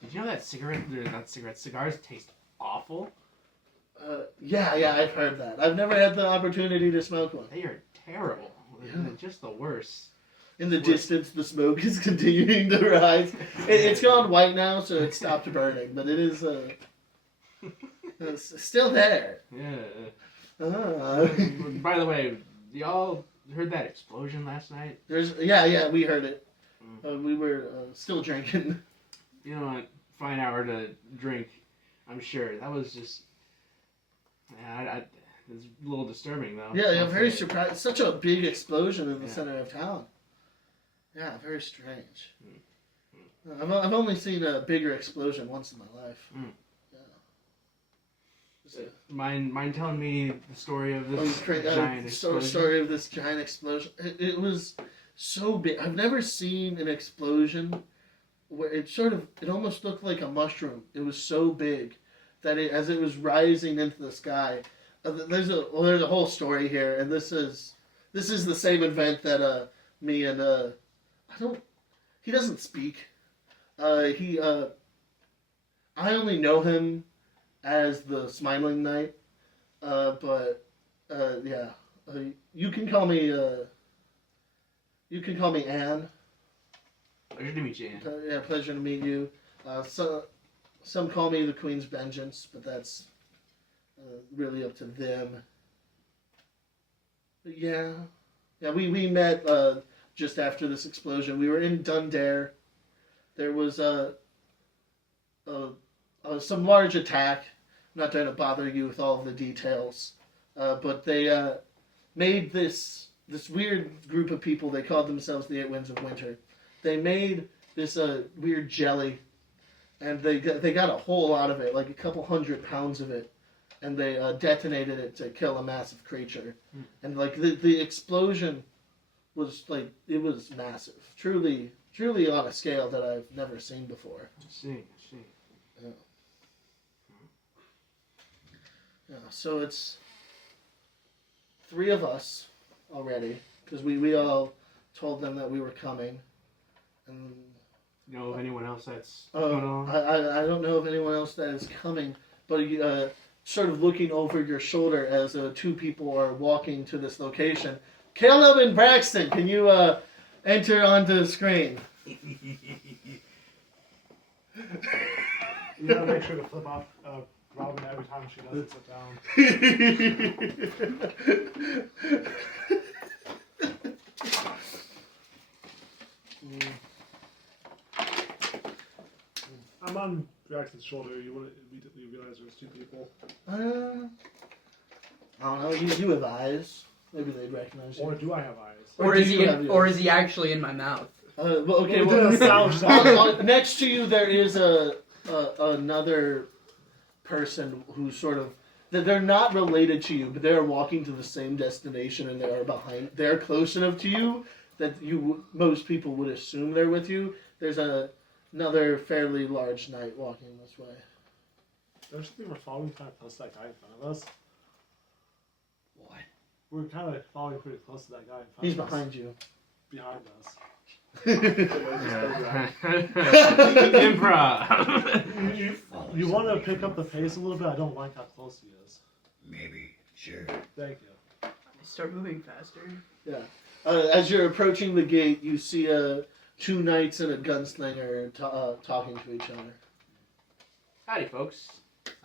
Did you know that cigars taste awful? Yeah, I've heard that. I've never had the opportunity to smoke one. They are terrible. Yeah. They're just the worst. In the distance, the smoke is continuing to rise. It's gone white now, so it stopped burning, but it is it's still there. Yeah. By the way, y'all heard that explosion last night? Yeah, we heard it. We were still drinking. You know what? Fine hour to drink, I'm sure. That was just... Yeah, it's a little disturbing, though. Yeah, very surprised. Such a big explosion in the center of town. Yeah, very strange. I've only seen a bigger explosion once in my life. Yeah. Mind telling me the story of this giant explosion? Story of this giant explosion. It was so big. I've never seen an explosion where it almost looked like a mushroom. It was so big that as it was rising into the sky, there's a whole story here, and this is the same event that me and he doesn't speak. I only know him as the Smiling Knight, but you can call me Anne. Pleasure to meet you, Anne. Pleasure to meet you. Some call me the Queen's Vengeance, but that's really up to them. But we met just after this explosion. We were in Dundare. There was some large attack. I'm not trying to bother you with all of the details, but they made this weird group of people. They called themselves the Eight Winds of Winter. They made this weird jelly, and they got a whole lot of it, like a couple 100 pounds of it, and they detonated it to kill a massive creature. And like the explosion was it was massive, truly on a scale that I've never seen before. I see. Yeah, so it's 3 of us already, because we all told them that we were coming. And you know of anyone else that's going on? I don't know of anyone else that is coming, but sort of looking over your shoulder as 2 people are walking to this location. Caleb and Braxton, can you enter onto the screen? You gotta make sure to flip off Robin every time she doesn't sit down. I'm on Braxton's shoulder. You realize there's 2 people? I don't know. You have eyes. Maybe they'd recognize you. Or do I have eyes? Or is he actually in my mouth? Next to you there is another person who's sort of... They're not related to you, but they're walking to the same destination, and they're close enough to you that most people would assume they're with you. There's another fairly large knight walking this way. Don't you think we're following kind of close to that guy in front of us? What? We're kind of following pretty close to that guy in front He's of us. behind you. Behind us. Improv. You want to pick up the pace a little bit? I don't like how close he is. Maybe. Sure. Thank you. Start moving faster. Yeah. As you're approaching the gate, you see 2 knights and a gunslinger talking to each other. Howdy, folks.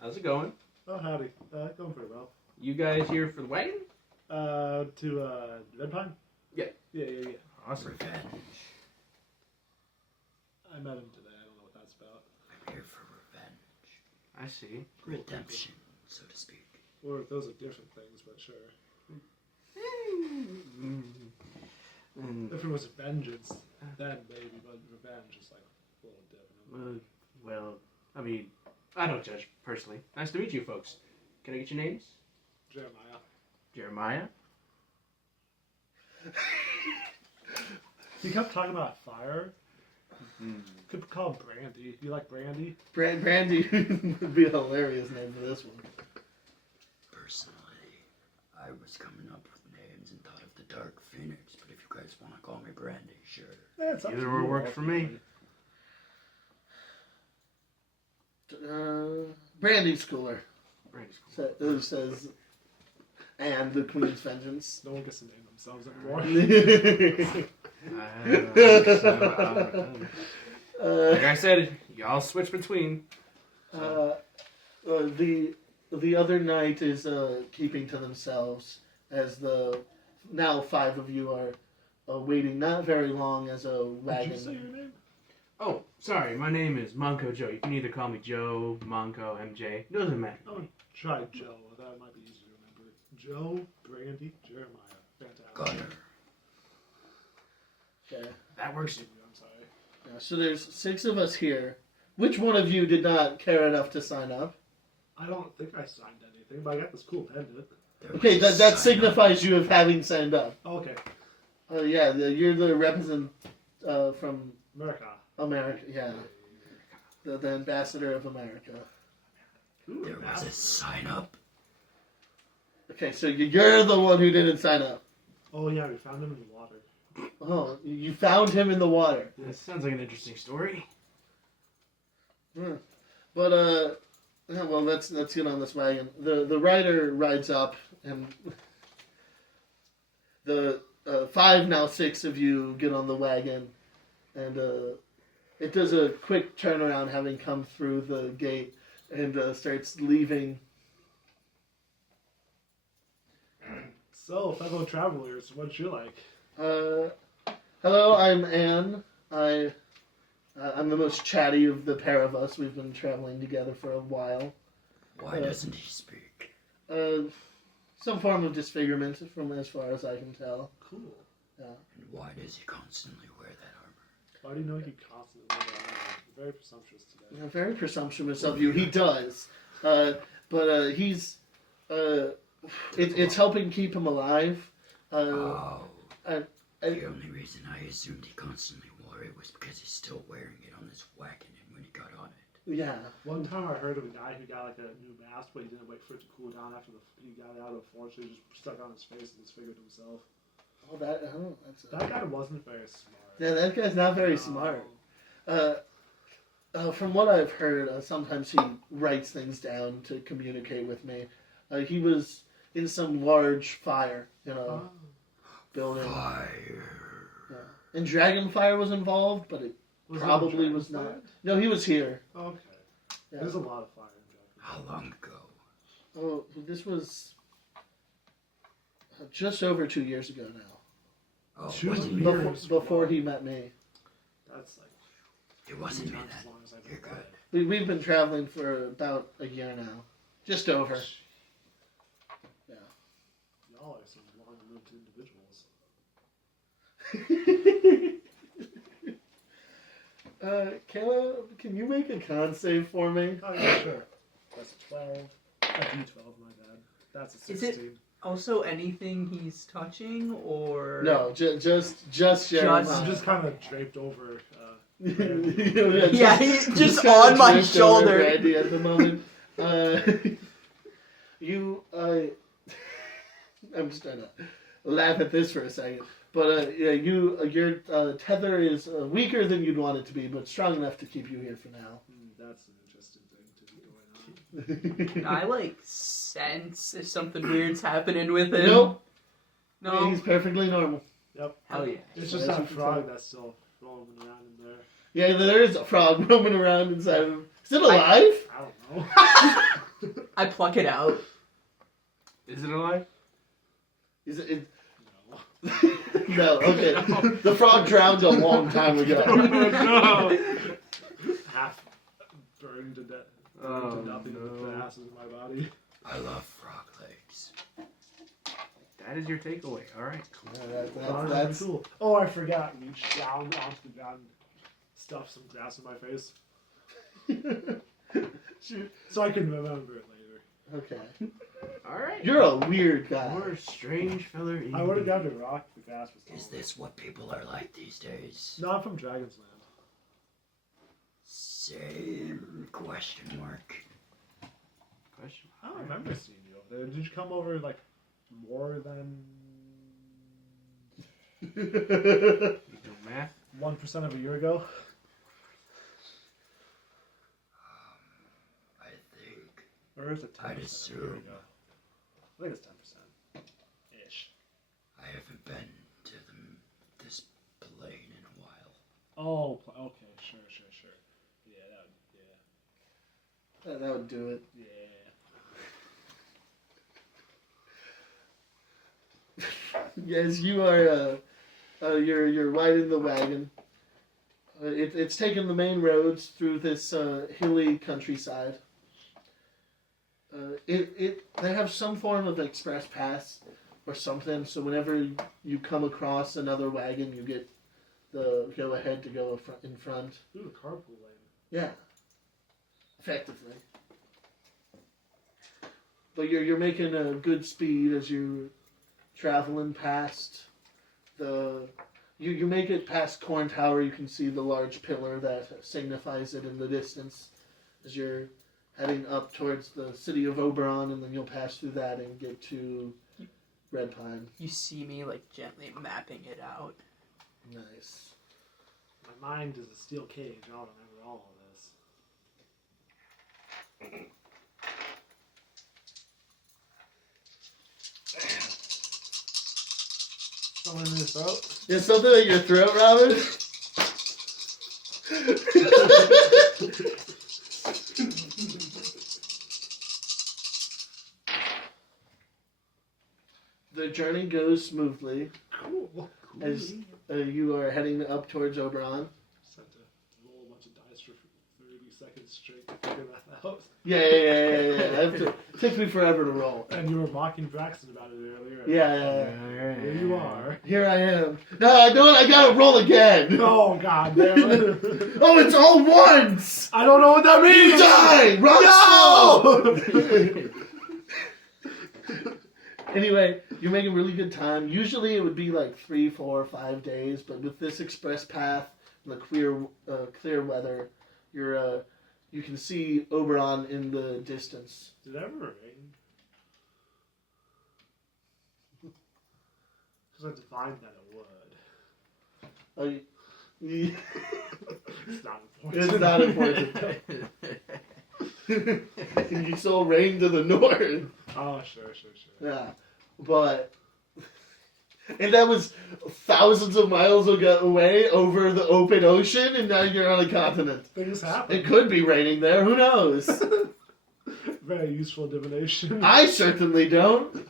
How's it going? Oh, howdy. Going pretty well. You guys here for the wedding? To Red Pine? Yeah. Yeah. Awesome. Revenge. I met him today. I don't know what that's about. I'm here for revenge. I see. Redemption, so to speak. Or those are different things, but sure. If it was vengeance, then maybe, but revenge is like a little different. Well, I mean, I don't judge personally. Nice to meet you, folks. Can I get your names? Jeremiah? He kept talking about fire. Could call him Brandy. Do you like Brandy? Brandy would be a hilarious name for this one. Personally, I was coming up with names and thought of the Dark Phoenix, but if you guys want to call me Brandy, sure. Yeah, it's up to Either you, or works for me. Brandy's cooler. Brandy's cool. Who says, and the Queen's Vengeance. No one gets to name themselves anymore. Like I said, y'all switch between. The other knight is keeping to themselves as the now 5 of you are waiting not very long as a wagon. Did you say your name? Oh, sorry, my name is Manco Joe. You can either call me Joe, Manco, MJ. Doesn't matter. Oh, try Joe. That might be easier to remember. Joe, Brandy, Jeremiah. Fantastic. Gunner. Okay. That works. I'm sorry. Yeah, so there's 6 of us here. Which one of you did not care enough to sign up? I don't think I signed anything, but I got this cool pendant. Okay, that signifies you of having signed up. Okay. Yeah, you're the represent from America. America. Yeah, the ambassador of America. There was a sign up. Okay, so you're the one who didn't sign up. Oh yeah, we found him in the water. Oh, you found him in the water. This sounds like an interesting story. But yeah, well, let's get on this wagon. The rider rides up, and the 5 now 6 of you get on the wagon, and it does a quick turnaround, having come through the gate, and starts leaving. So, fellow travelers, what'd you like? Hello, I'm Anne. I'm the most chatty of the pair of us. We've been traveling together for a while. Why doesn't he speak? Some form of disfigurement, from as far as I can tell. Cool. Yeah. And why does he constantly wear that armor? Why do you know he constantly wears that armor? Very presumptuous today. Very presumptuous of you. He does, but he's. It's helping keep him alive. The I- only reason I assumed he constantly wore it was because he's still wearing it on his wagon and when he got on it. Yeah. One time I heard of a guy who got like a new mask, but he didn't wait for it to cool down after he got it out. Unfortunately, he just stuck it on his face and disfigured himself. Oh, that's. That guy wasn't very smart. Yeah, that guy's not very smart. From what I've heard, sometimes he writes things down to communicate with me. He was in some large fire, building. Fire. Yeah. And Dragonfire was involved, but it probably was not. No, he was here. Okay. Yeah. There's a lot of fire in Japan. How long ago? Oh, this was just over 2 years ago now. Oh, 2 wasn't me. years. Before he met me. That's like It wasn't me times then. as long as I've You're been good. alive. We've been traveling for about a year now. Just over. Yeah. Y'all are some long-lived individuals. Kayla, can you make a con save for me? Oh yeah, sure. That's a 12. A D12, my bad. That's a 16. Is it- Also, anything he's touching, or No, just Jeremiah. I'm just kind of draped over. Yeah, he's just kinda on my draped over shoulder. Brandy at the moment. I'm just trying to laugh at this for a second. But yeah, your tether is weaker than you'd want it to be, but strong enough to keep you here for now. That's an interesting thing to be going on. Can I sense if something weird's happening with him? Nope. No. He's perfectly normal. Yep. Hell yeah. It's just As that you can frog tell. that's still roaming around in there. Yeah, there is a frog roaming around inside of him. Is it alive? I don't know. I pluck it out. Is it alive? Is it? No. No. Okay. The frog drowned a long time ago. No. Half burned to death. Oh, Burned to nothing with no. the acid in my body. I love frog legs. That is your takeaway. All right. Yeah, Frogs are that's cool. Oh, I forgot. Reach down onto the ground, stuff some grass in my face, Shoot. so I can remember it later. Okay. All right. You're a weird guy. You're a strange feller. I would have grabbed a rock. The grass was tall. Is this what people are like these days? No, I'm from Dragon's Land. Same question mark. Question. I don't remember seeing you over there. Did you come over more than You do math? 1% of a year ago? I think. Or is it 10% I'd of a year assume. ago? I think it's 10%. Ish. I haven't been to this Oh, okay, sure. Yeah, That would do it. yeah. Yes, you are. You're riding the wagon. It's taking the main roads through this hilly countryside. They have some form of express pass or something. So whenever you come across another wagon, you get the go ahead to go in front. Ooh, carpool lane. Yeah, effectively. But you're making a good speed as you're traveling past the. You make it past Corn Tower. You can see the large pillar that signifies it in the distance as you're heading up towards the city of Oberon, and then you'll pass through that and get to Red Pine. You see me like gently mapping it out. Nice. My mind is a steel cage. I'll remember all of this. Someone in his throat? Is something in your throat, Robin? The journey goes smoothly Cool. as you are heading up towards Oberon. Just had to roll a bunch of dice for 30 seconds straight to figure that out. Yeah. It takes me forever to roll. And you were mocking Braxton about it earlier. Yeah. Here you are. Here I am. No, I know it. I gotta roll again. Oh, god damn it. Oh, it's all ones. I don't know what that means! You die. Rock slow. Anyway, you're making really good time. Usually it would be like 3, 4, 5 days, but with this express path and the clear weather, you can see Oberon in the distance. Did it ever rain? Because I divined that it would. It's not important. It's not important. You saw rain to the north. Oh, sure. Yeah, but and that was thousands of miles away over the open ocean, and now you're on a continent. Things happen. It could be raining there. Who knows? Very useful divination. I certainly don't.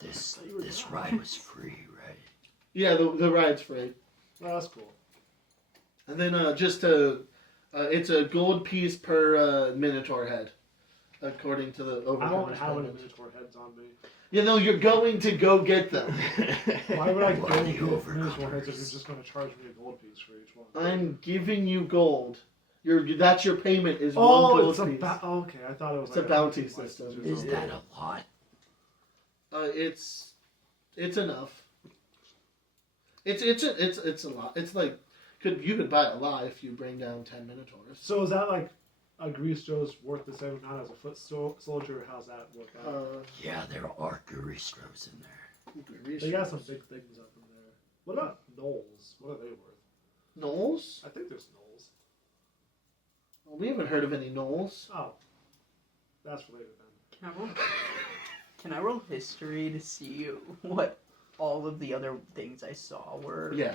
This ride was free, right? Yeah, the ride's free, Oh, that's cool. and then it's a gold piece per Minotaur head, according to the I don't overcomers have any payment. Minotaur heads on me. You know, you're going to go get them. Why would I go Why get the Minotaur heads if overcomers? you're just going to charge me a gold piece for each one? I'm giving you gold. That's your payment is one Oh, gold it's a piece. okay. I thought it was It's like a bounty license system. or Is something. that a lot? It's enough. It's a lot. It's like you could buy a lot if you bring down 10 Minotaurs. So is that like a grease Joe's worth the same amount as a foot soldier? Or how's that work out? Yeah, there are Garistros in there. They got some big things up in there. What about gnolls? What are they worth? Knolls? I think there's gnolls. Well, we haven't heard of any Knolls. Oh, that's related then. Can I roll history to see what all of the other things I saw were? Yeah.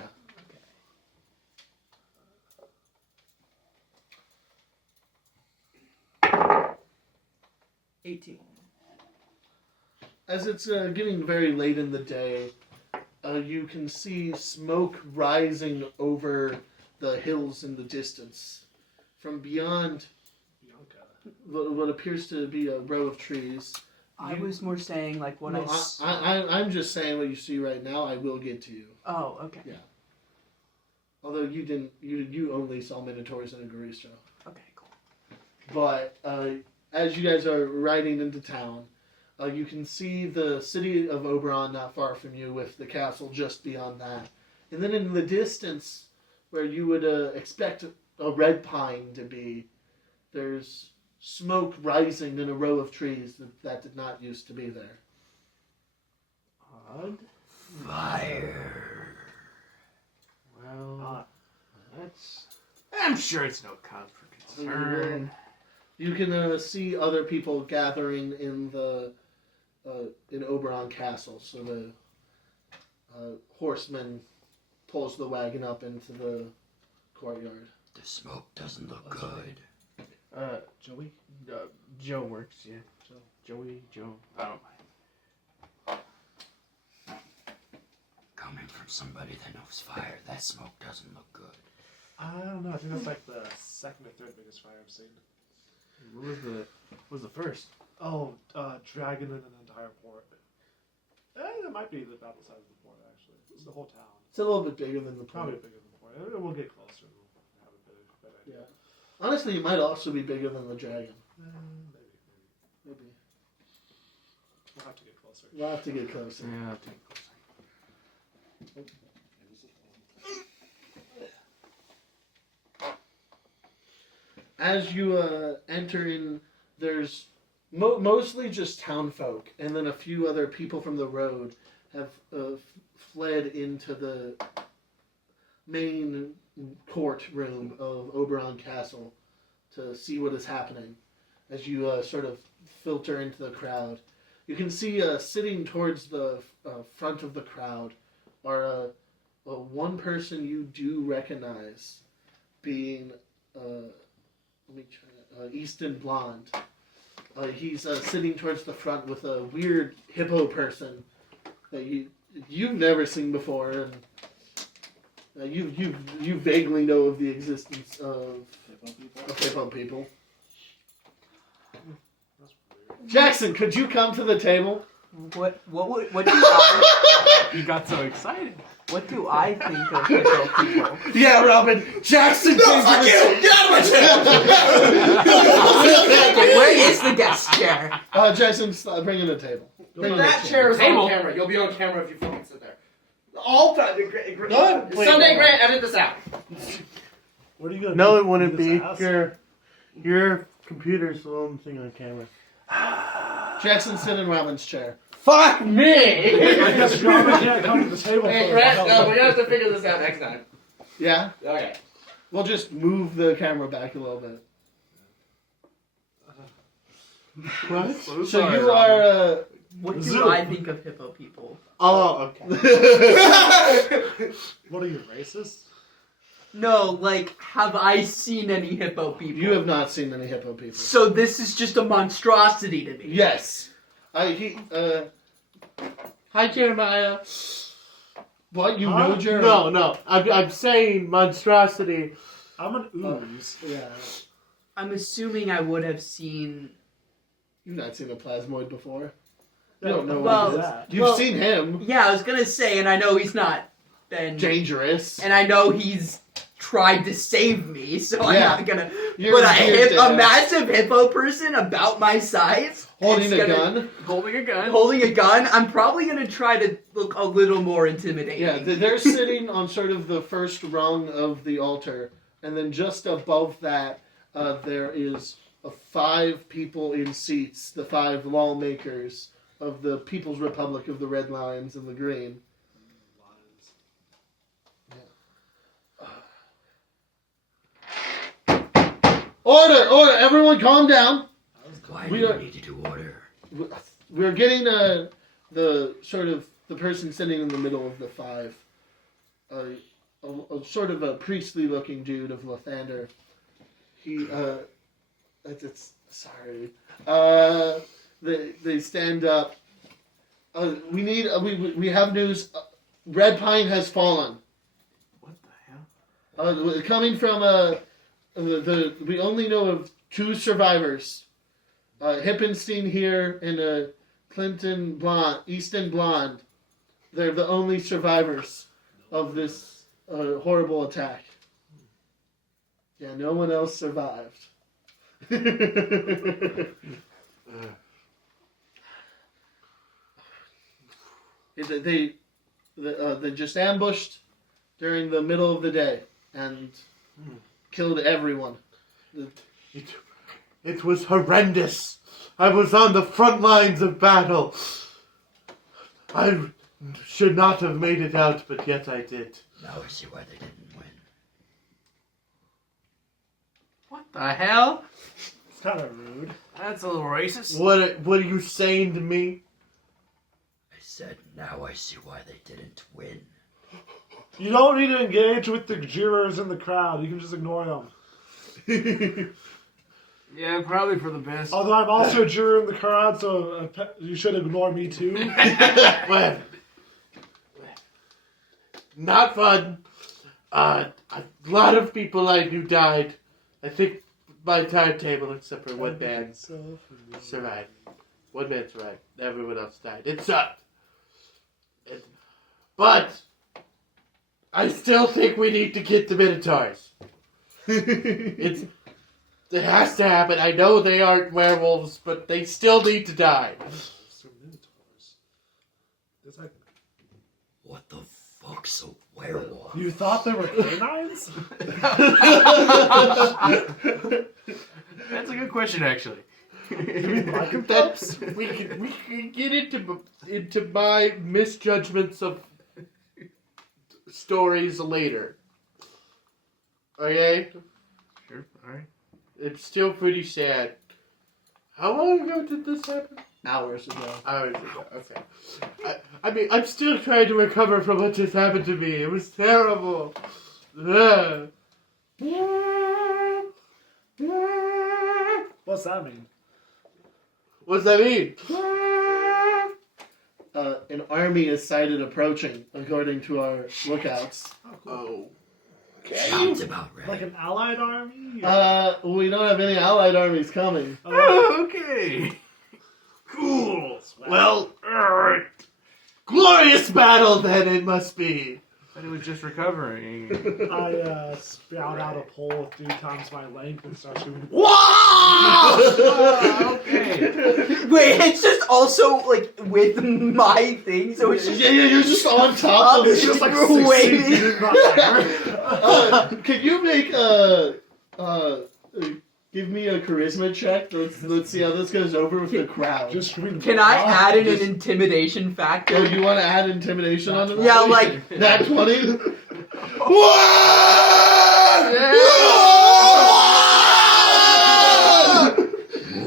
18. As it's getting very late in the day, you can see smoke rising over the hills in the distance. From beyond Bianca. what appears to be a row of trees. I was more saying like what No, I saw. I'm just saying what you see right now. I will get to you. Oh, okay. Yeah. Although you didn't, you only saw Minotaurs and a Garistro. Okay, cool. But as you guys are riding into town, you can see the city of Oberon not far from you, with the castle just beyond that. And then in the distance, where you would expect a red pine to be, there's smoke rising in a row of trees that did not used to be there. Odd. Fire. Well, that's. I'm sure it's no cause for concern. You can see other people gathering in the in Oberon Castle. So the horsemen pulls the wagon up into the courtyard. The smoke doesn't look good. Joey? Joe works, yeah. Joe. I don't mind. Coming from somebody that knows fire, that smoke doesn't look good. I don't know. I think that's like the second or third biggest fire I've seen. What was the first? Oh, dragon in an entire port. That might be about the size of the port, actually. It's the whole town. It's a little bit bigger than the Probably port. bigger than the port. We'll get closer and we'll have a better idea. Yeah. Honestly, it might also be bigger than the dragon. Maybe. We'll have to get closer. We'll have to get closer. Yeah, I'll take closer. As you enter in, there's mostly just town folk, and then a few other people from the road have fled into the main courtroom of Oberon Castle to see what is happening. As you sort of filter into the crowd, you can see sitting towards the front of the crowd are one person you do recognize, being Easton Blonde. He's sitting towards the front with a weird hippo person that you've never seen before, and you vaguely know of the existence of hippo people. Jackson, could you come to the table? What do I, You got so excited. what do I think of hippo people? Yeah, Robin. Jackson came to the table. Get out of my chair! Where is the guest chair? Jackson, bring in a table. Bring in a That chair is Table. on camera. You'll be on camera if you fucking sit there. All time. Sunday Grant, edit this out. What are you gonna No, do? it wouldn't Do be. this ass? Your computer's the only thing on camera. Jackson, sit in Robin's chair. Fuck me! I guess Robin can't come to the table. Hey, for Grant, help. no, we're gonna have to figure this out next time. Yeah? Okay. We'll just move the camera back a little bit. What? So you are... What do Zoom. I think of hippo people? Oh, okay. What are you, racist? No, like, have I seen any hippo people? You have not seen any hippo people. So this is just a monstrosity to me. Yes. Hi, Jeremiah. What? You know Jeremiah? No. I'm saying monstrosity. I'm an ooze. Yeah. I'm assuming I would have seen. You've not seen a plasmoid before. You Yeah, don't know well, what it is. that. You've well- seen him. Yeah, I was gonna say, and I know he's not been. Dangerous. And I know he's tried to save me, so I'm Yeah. not gonna. You're But here to- a massive hippo person about my size, holding it's a gonna- gun. Holding a gun. holding a gun, I'm probably gonna try to look a little more intimidating. Yeah, they're sitting on sort of the first rung of the altar, and then just above that, there is 5 people in seats, the 5 lawmakers of the People's Republic of the Red Lions and the Green. Order! Everyone calm down. Why We do are- we need to do order? We're getting the sort of the person sitting in the middle of the 5, a sort of a priestly looking dude of Lathander. He sorry. They stand up. We have news. Red Pine has fallen. What the hell? Coming from we only know of 2 survivors. Hippinsten here and Easton Blonde. They're the only survivors of this horrible attack. Yeah, no one else survived. They just ambushed during the middle of the day and killed everyone. It was horrendous. I was on the front lines of battle. I should not have made it out, but yet I did. Now I see why they didn't win. What the hell? It's kind of rude. That's a little racist. What are you saying to me? I said, now I see why they didn't win. You don't need to engage with the jurors in the crowd. You can just ignore them. Yeah, probably for the best. Although I'm also a juror in the crowd, so you should ignore me too. Well, not fun. A lot of people I knew died. I think my timetable, except for one man, survived. One man survived. Everyone else died. It sucked. But I still think we need to get the Minotaurs. It has to happen. I know they aren't werewolves, but they still need to die. What the fuck's a werewolf? You thought they were canines? That's a good question, actually. That's we can get into my misjudgments of stories later. Okay? Sure, alright. It's still pretty sad. How long ago did this happen? Hours ago. Hours ago, okay. I mean, I'm still trying to recover from what just happened to me. It was terrible. Ugh. What's that mean? What's that mean? An army is sighted approaching, according to our lookouts. Oh. Sounds about right. Like an allied army? We don't have any allied armies coming. Oh, okay. Cool. Well, alright. Glorious battle then it must be. But it was just recovering. I sprout out a pole with 3 times my length and start shooting. Okay. Wait, it's just also like with my thing, so it's just Yeah, you're just on top of it. It's just like waiting. 6 feet in my air. Can you make give me a charisma check? Let's see how this goes over with the crowd. Just scream. Can I add in Just- an intimidation factor? Oh, you want to add intimidation on it? Yeah, like Nat 20?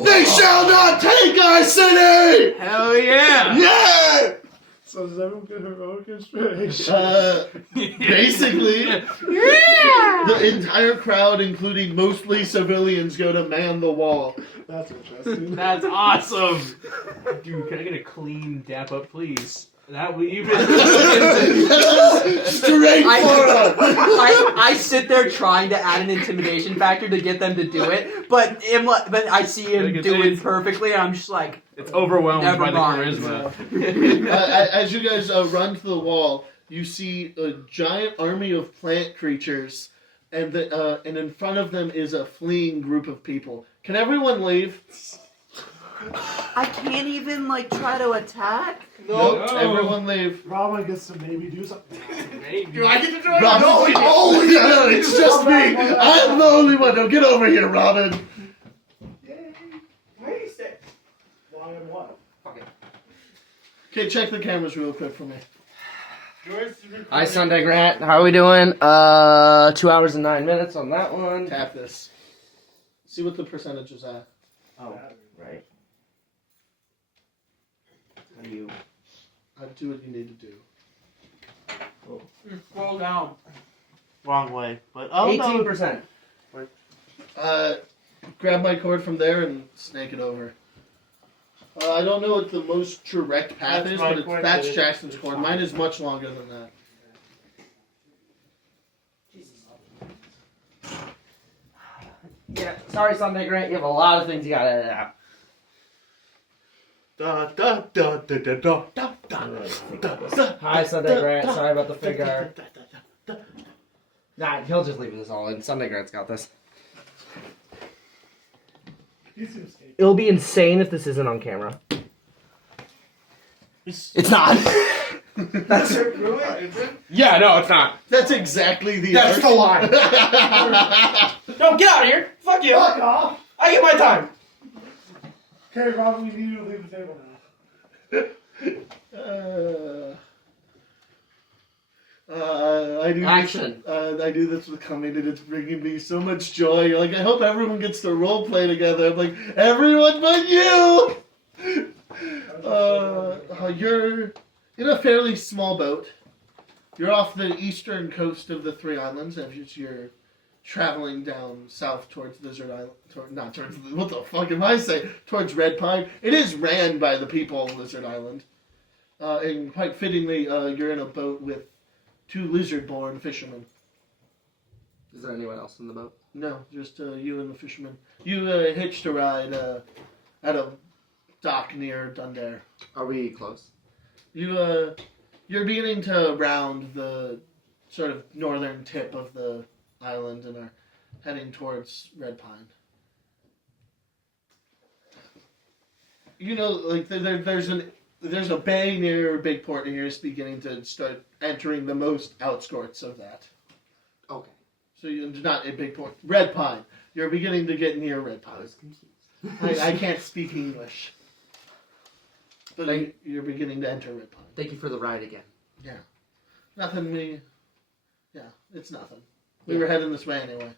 They shall not take our city! Hell yeah! Yeah! So does everyone get heroic inspiration? Basically, the entire crowd, including mostly civilians, go to man the wall. That's interesting. That's awesome! Dude, can I get a clean dap up, please? That would even. Straight forward! I sit there trying to add an intimidation factor to get them to do it, but I see him Like, do it it's- perfectly, and I'm just like, It's overwhelmed Never by mind. the charisma. As you guys run to the wall, you see a giant army of plant creatures, and in front of them is a fleeing group of people. Can everyone leave? I can't even like try to attack. Nope, No. everyone leave. Robin gets to maybe do something. Maybe. Do I get to join? Robin, No, oh yeah, it's just me. I'm the only one. Now get over here, Robin. Why and what? Okay, check the cameras real quick for me. Hi, Sunday Grant. How are we doing? 2 hours and 9 minutes on that one. Tap this. See what the percentage is at. Oh, right. How do you? Do what you need to do. Scroll down. Wrong way. But oh 18%. Grab my cord from there and snake it over. I don't know what the most direct path That's is, my but cord, that's but it's- Jackson's cord. Mine is much longer than that. Yeah. Sorry, Sunday Grant. You have a lot of things you gotta edit out. Da da da da da da da da da. Hi, Sunday Grant. Sorry about the figure. Nah, he'll just leave this all in. Sunday Grant's got this. It'll be insane if this isn't on camera. It's not. That's yeah, no, it's not. That's exactly the. That's the line. No, get out of here. Fuck you. Fuck off! I get my time. Okay, Robin, we need you to leave the table now. I do. Action. I do this with coming, and it's bringing me so much joy. You're like, I hope everyone gets to role play together. I'm like, everyone but you. You're in a fairly small boat. You're off the eastern coast of the Three Islands as you're traveling down south towards Lizard Island. Not towards, what the fuck am I saying? Towards Red Pine. It is ran by the people of Lizard Island. And quite fittingly, you're in a boat with 2 lizard-born fishermen. Is there anyone else in the boat? No, just you and the fishermen. You hitched a ride at a dock near Dundare. Are we close? You're beginning to round the sort of northern tip of the island and are heading towards Red Pine. You know, like there's a bay near Bigport, and you're just beginning to start entering the most outskirts of that. Okay. So you're not at Bigport. Red Pine. You're beginning to get near Red I Pine. was confused. I can't speak English. But Thank- you're beginning to enter Red Pine. Thank you for the ride again. Yeah. Nothing it's nothing. We Yeah. were heading this way anyway.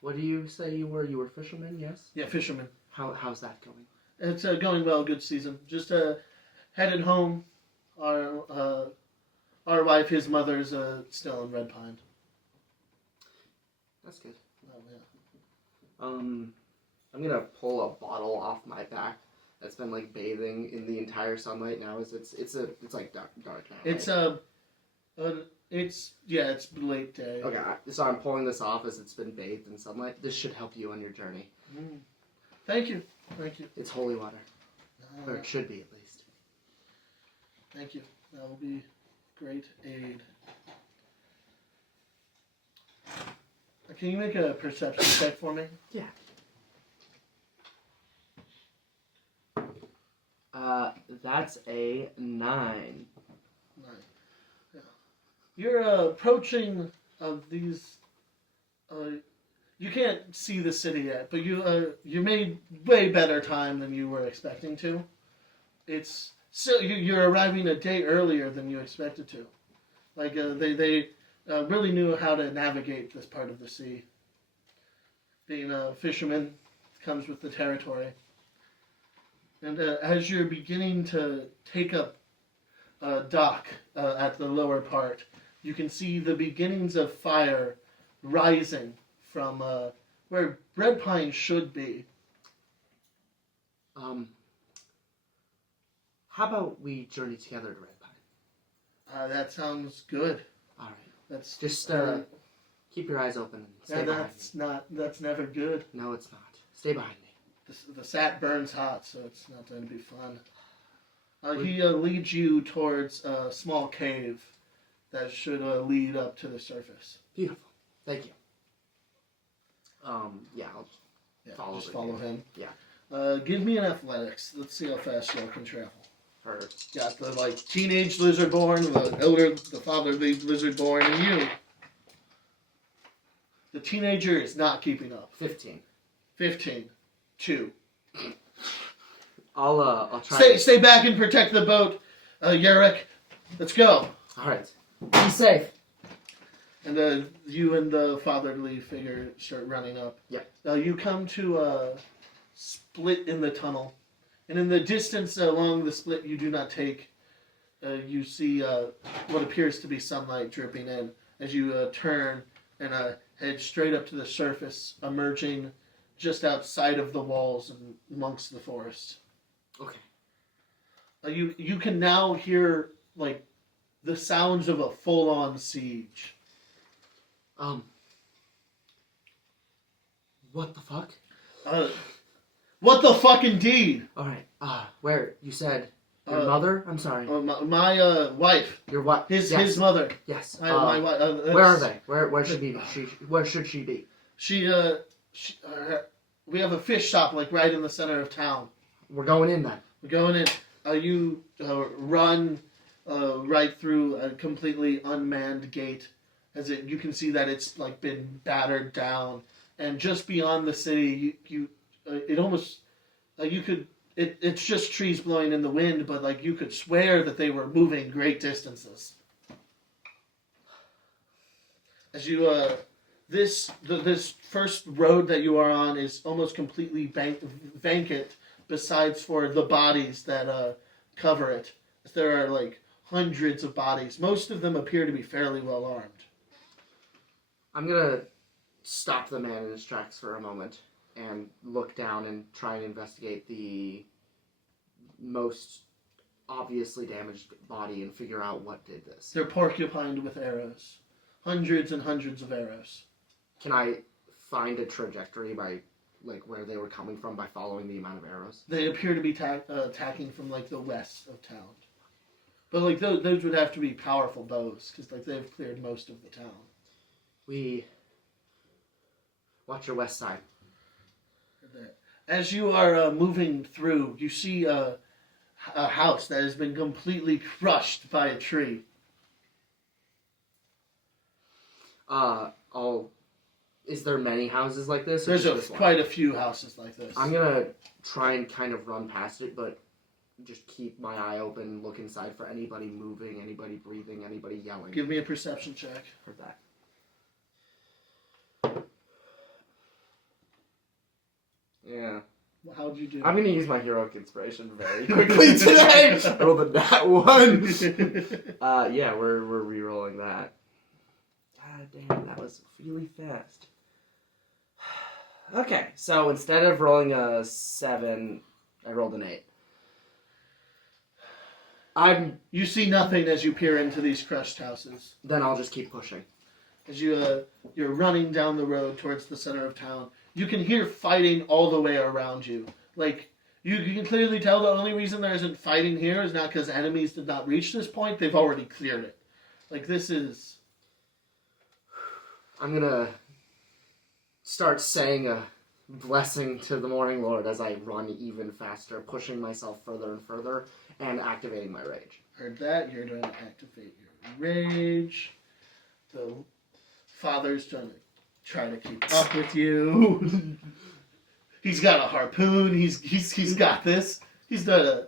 What do you say you were? You were fishermen, yes? Yeah, fishermen. How's that going? It's going well, good season. Just headed home. Our wife, his mother's still in Red Pine. That's good. Oh, yeah. I'm gonna pull a bottle off my back that's been like bathing in the entire sunlight now. It's like dark now. Right? It's late day. Okay, so I'm pulling this off as it's been bathed in sunlight. This should help you on your journey. Thank you. It's holy water, or it should be at least. Thank you. That will be great aid. Can you make a perception check for me? Yeah. That's a 9. Yeah. You're approaching these. You can't see the city yet, but you made way better time than you were expecting to. It's still you're arriving a day earlier than you expected to. Like they really knew how to navigate this part of the sea. Being a fisherman comes with the territory. And as you're beginning to take up dock at the lower part, you can see the beginnings of fire rising from where Red Pine should be. How about we journey together to Red Pine? That sounds good. All right. That's Just keep your eyes open and stay behind me. That's never good. No, it's not. Stay behind me. The sap burns hot, so it's not going to be fun. He leads you towards a small cave that should lead up to the surface. Beautiful. Thank you. Yeah, I'll follow him. Yeah. Give me an athletics. Let's see how fast you can travel. Heard. Got the teenage lizardborn, the fatherly lizardborn, and you. The teenager is not keeping up. 15. 15. 2. I'll try. Stay back and protect the boat, Yarrick. Let's go. All right. Be safe. And you and the fatherly figure start running up. Yeah. You come to a split in the tunnel. And in the distance along the split you do not take, you see what appears to be sunlight dripping in as you turn and head straight up to the surface, emerging just outside of the walls and amongst the forest. Okay. You can now hear the sounds of a full-on siege. What the fuck? What the fuck indeed? All right. Where you said your mother? I'm sorry. My wife. Your what? His mother. Yes. My wife. Where are they? Where should be? Where should she be? We have a fish shop right in the center of town. We're going in then. We're going in. You run right through a completely unmanned gate, you can see that it's been battered down, and just beyond the city, it's just trees blowing in the wind, but you could swear that they were moving great distances. As you this first road that you are on is almost completely vacant, besides for the bodies that cover it. There are hundreds of bodies. Most of them appear to be fairly well armed. I'm gonna stop the man in his tracks for a moment and look down and try and investigate the most obviously damaged body and figure out what did this. They're porcupined with arrows. Hundreds and hundreds of arrows. Can I find a trajectory by, like, where they were coming from by following the amount of arrows? They appear to be attacking from, like, the west of town. But, like, those would have to be powerful bows, because, like, they've cleared most of the town. Watch your west side. As you are moving through, you see a house that has been completely crushed by a tree. Is there many houses like this? Or There's just this one? quite a few houses like this. I'm gonna try and kind of run past it, but just keep my eye open, look inside for anybody moving, anybody breathing, anybody yelling. Give me a perception check. For that. Yeah. How'd you do? I'm gonna use my heroic inspiration very quickly today. I rolled a nat 1. Yeah, we're re-rolling that. God damn, that was really fast. Okay, so instead of rolling a 7, I rolled an 8. You see nothing as you peer into these crushed houses. Then I'll just keep pushing. As you're running down the road towards the center of town, you can hear fighting all the way around you. Like, you can clearly tell the only reason there isn't fighting here is not because enemies did not reach this point. They've already cleared it. Like, this is... I'm gonna start saying a blessing to the Morning Lord as I run even faster, pushing myself further and further, and activating my rage. Heard that. You're going to activate your rage. The father's going to try to keep up with you. He's got a harpoon. He's got this. He's done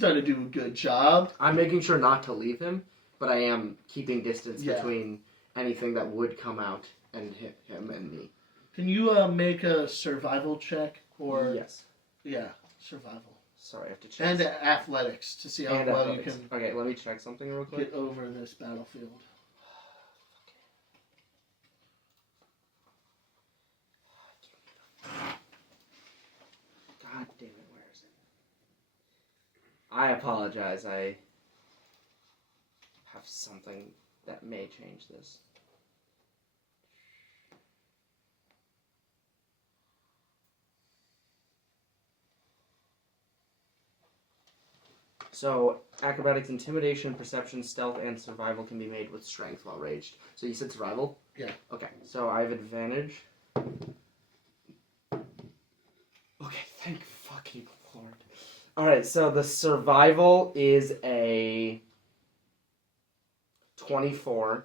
to do a good job. I'm making sure not to leave him, but I am keeping distance Yeah. between anything that would come out and hit him and me. Can you make a survival check? Or Yes. Yeah, survival. Sorry, I have to check. And athletics to see how And well athletics. you can Okay, let me check something real quick. get over this battlefield. God damn it, where is it? I apologize, I have something that may change this. So, acrobatics, intimidation, perception, stealth, and survival can be made with strength while raged. So you said survival? Yeah. Okay, so I have advantage. Okay, thank fucking Lord. Alright, so the survival is a 24,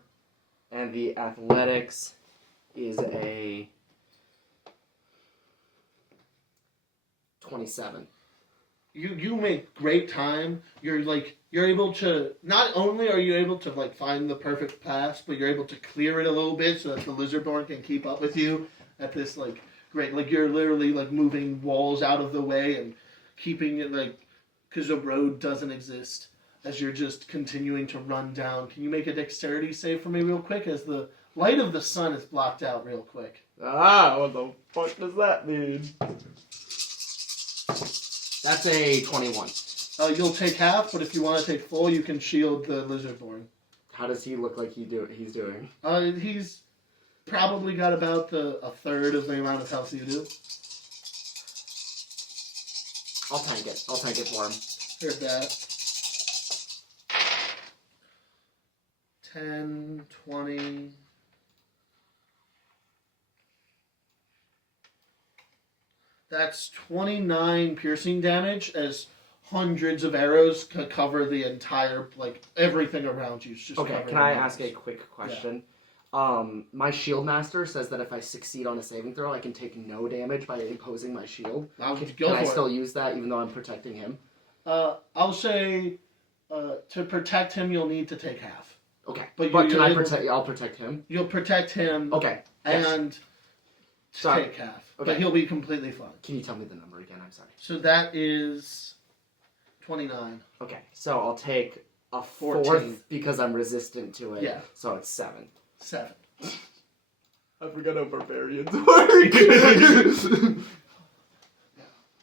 and the athletics is a 27. You make great time. You're able to, not only are you able to like find the perfect pass, but you're able to clear it a little bit so that the lizardborn can keep up with you at this like great, like you're literally like moving walls out of the way and keeping it like, because the road doesn't exist as you're just continuing to run down. Can you make a dexterity save for me real quick as the light of the sun is blocked out real quick? Ah, what the fuck does that mean? That's a 21. You'll take half, but if you want to take full, you can shield the lizardborn. How does he look like he's doing? He's probably got about a third of the amount of health you do. I'll tank it. I'll tank it for him. Heard that. 10, 20... That's 29 piercing damage as hundreds of arrows could cover the entire, like, everything around you. It's just Okay, covered can in I arrows. ask a quick question? My shield master says that if I succeed on a saving throw, I can take no damage by imposing my shield. I'll Can go I for still it. use that even though I'm protecting him? I'll say to protect him, you'll need to take half. Okay, But but you're can I able- protect? I'll protect him. You'll protect him Okay. Yes. and Sorry. take half. Okay. But he'll be completely fine. Can you tell me the number again? I'm sorry. So that is 29. Okay, so I'll take a 4th 14. because I'm resistant to it. Yeah. So it's 7. 7. I forgot how barbarians work.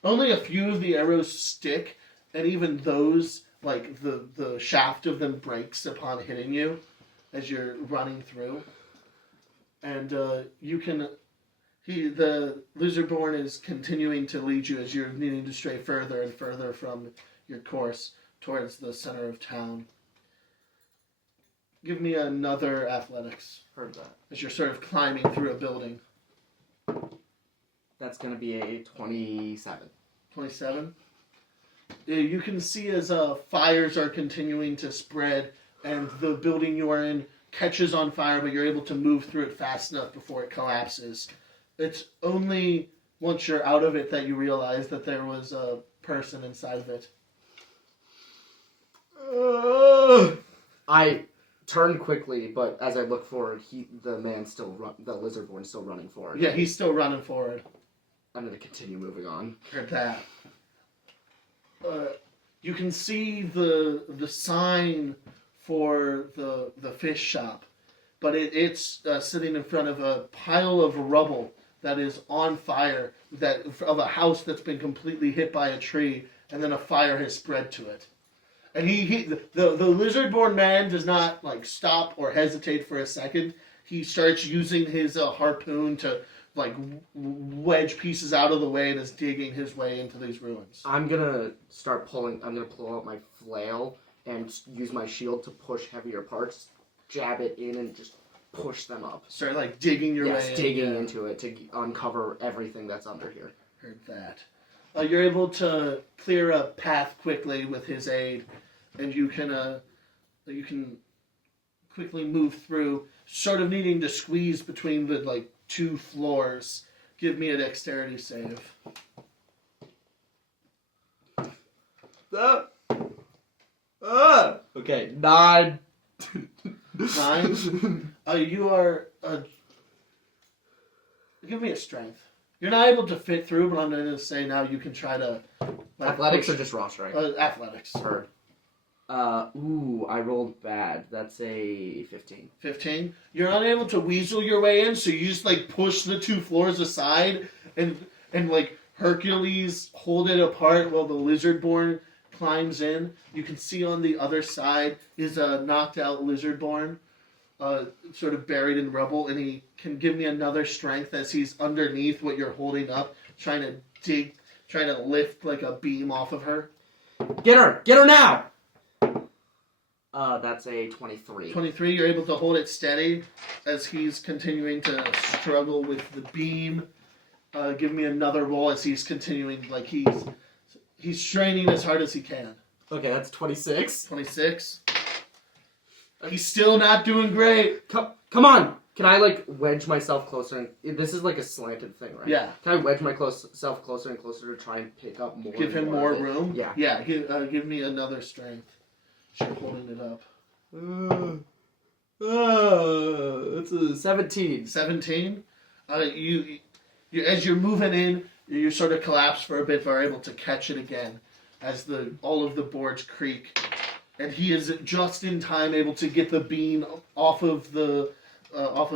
Only a few of the arrows stick, and even those, like, the shaft of them breaks upon hitting you as you're running through. And the Lizardborn is continuing to lead you as you're needing to stray further and further from your course towards the center of town. Give me another athletics Heard that. as you're sort of climbing through a building. That's going to be a 27. 27. You can see as fires are continuing to spread and the building you are in catches on fire, but you're able to move through it fast enough before it collapses. It's only once you're out of it that you realize that there was a person inside of it. I turn quickly, but as I look forward, the Lizardborn's still running forward. Yeah, he's still running forward. I'm going to continue moving on. Heard that. You can see the sign for the fish shop, but it's sitting in front of a pile of rubble that is on fire, of a house that's been completely hit by a tree, and then a fire has spread to it. And the Lizardborn man does not like stop or hesitate for a second. He starts using his harpoon to like wedge pieces out of the way and is digging his way into these ruins. I'm going to pull out my flail and use my shield to push heavier parts, jab it in, and just push them up. Start like digging your way in. Yes, digging into it to uncover everything that's under here. Heard that. You're able to clear a path quickly with his aid, and you can quickly move through, sort of needing to squeeze between the like 2 floors. Give me a dexterity save. Okay, 9. 9. You are. Give me a strength. You're not able to fit through, but I'm going to say now you can try to. Like, Athletics push, or just raw strength? Athletics. Heard. I rolled bad. That's a 15. 15. You're unable to weasel your way in, so you just like push the 2 floors aside and like Hercules hold it apart while the Lizardborn climbs in. You can see on the other side is a knocked out Lizardborn, sort of buried in rubble, and he can give me another strength as he's underneath what you're holding up, trying to lift like a beam off of her. Get her now! That's a 23. 23, you're able to hold it steady as he's continuing to struggle with the beam. Give me another roll as he's continuing, like he's straining as hard as he can. Okay, that's 26. 26. He's still not doing great. Come on! Can I, like, wedge myself closer? This is, like, a slanted thing, right? Yeah. Can I wedge myself closer and closer to try and pick up more? Give him more room? Yeah. Yeah, give me another strength. You're holding it up. That's a 17. 17. You as you're moving in, you sort of collapse for a bit, but are able to catch it again as all of the boards creak, and he is just in time able to get the beam off of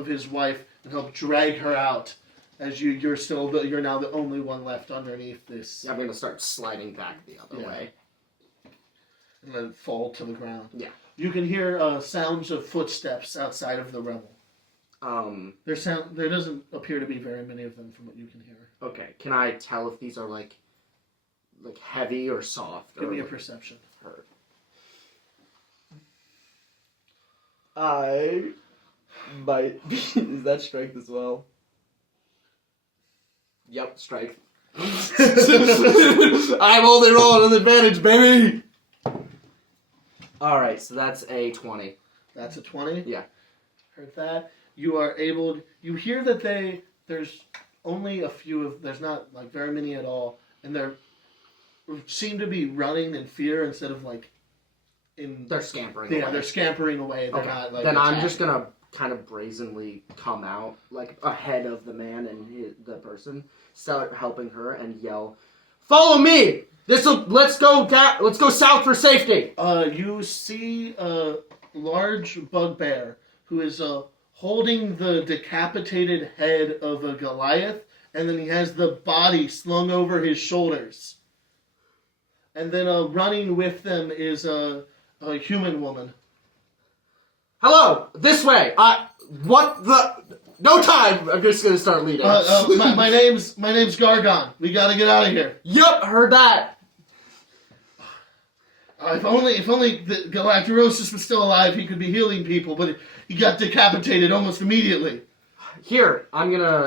his wife and help drag her out. As you're now the only one left underneath this. I'm gonna start sliding back the other way. And then fall to the ground. Yeah. You can hear sounds of footsteps outside of the rubble. There doesn't appear to be very many of them from what you can hear. Okay. Can I tell if these are like heavy or soft? Give me a perception. Hurt. I might. Is that strength as well? Yep, strength. I'm only rolling an advantage, baby! Alright, so that's a 20. That's a 20? Yeah. Heard that. You are able... You hear that there's only a few of... There's not, like, very many at all. And they seem to be running in fear instead of, like, in... They're scampering away. Yeah, they're scampering away. They're not, like... Then attacking. I'm just gonna kind of brazenly come out, like, ahead of the man and the person, start helping her, and yell, Follow me. Let's go south for safety. You see a large bugbear who is holding the decapitated head of a Goliath, and then he has the body slung over his shoulders. And then running with them is a human woman. Hello, this way. What the? No time. I'm just gonna start leading. My name's Gargon. We gotta get out of here. Yup, heard that. If only the Galactorosis was still alive, he could be healing people, but he got decapitated almost immediately. Here,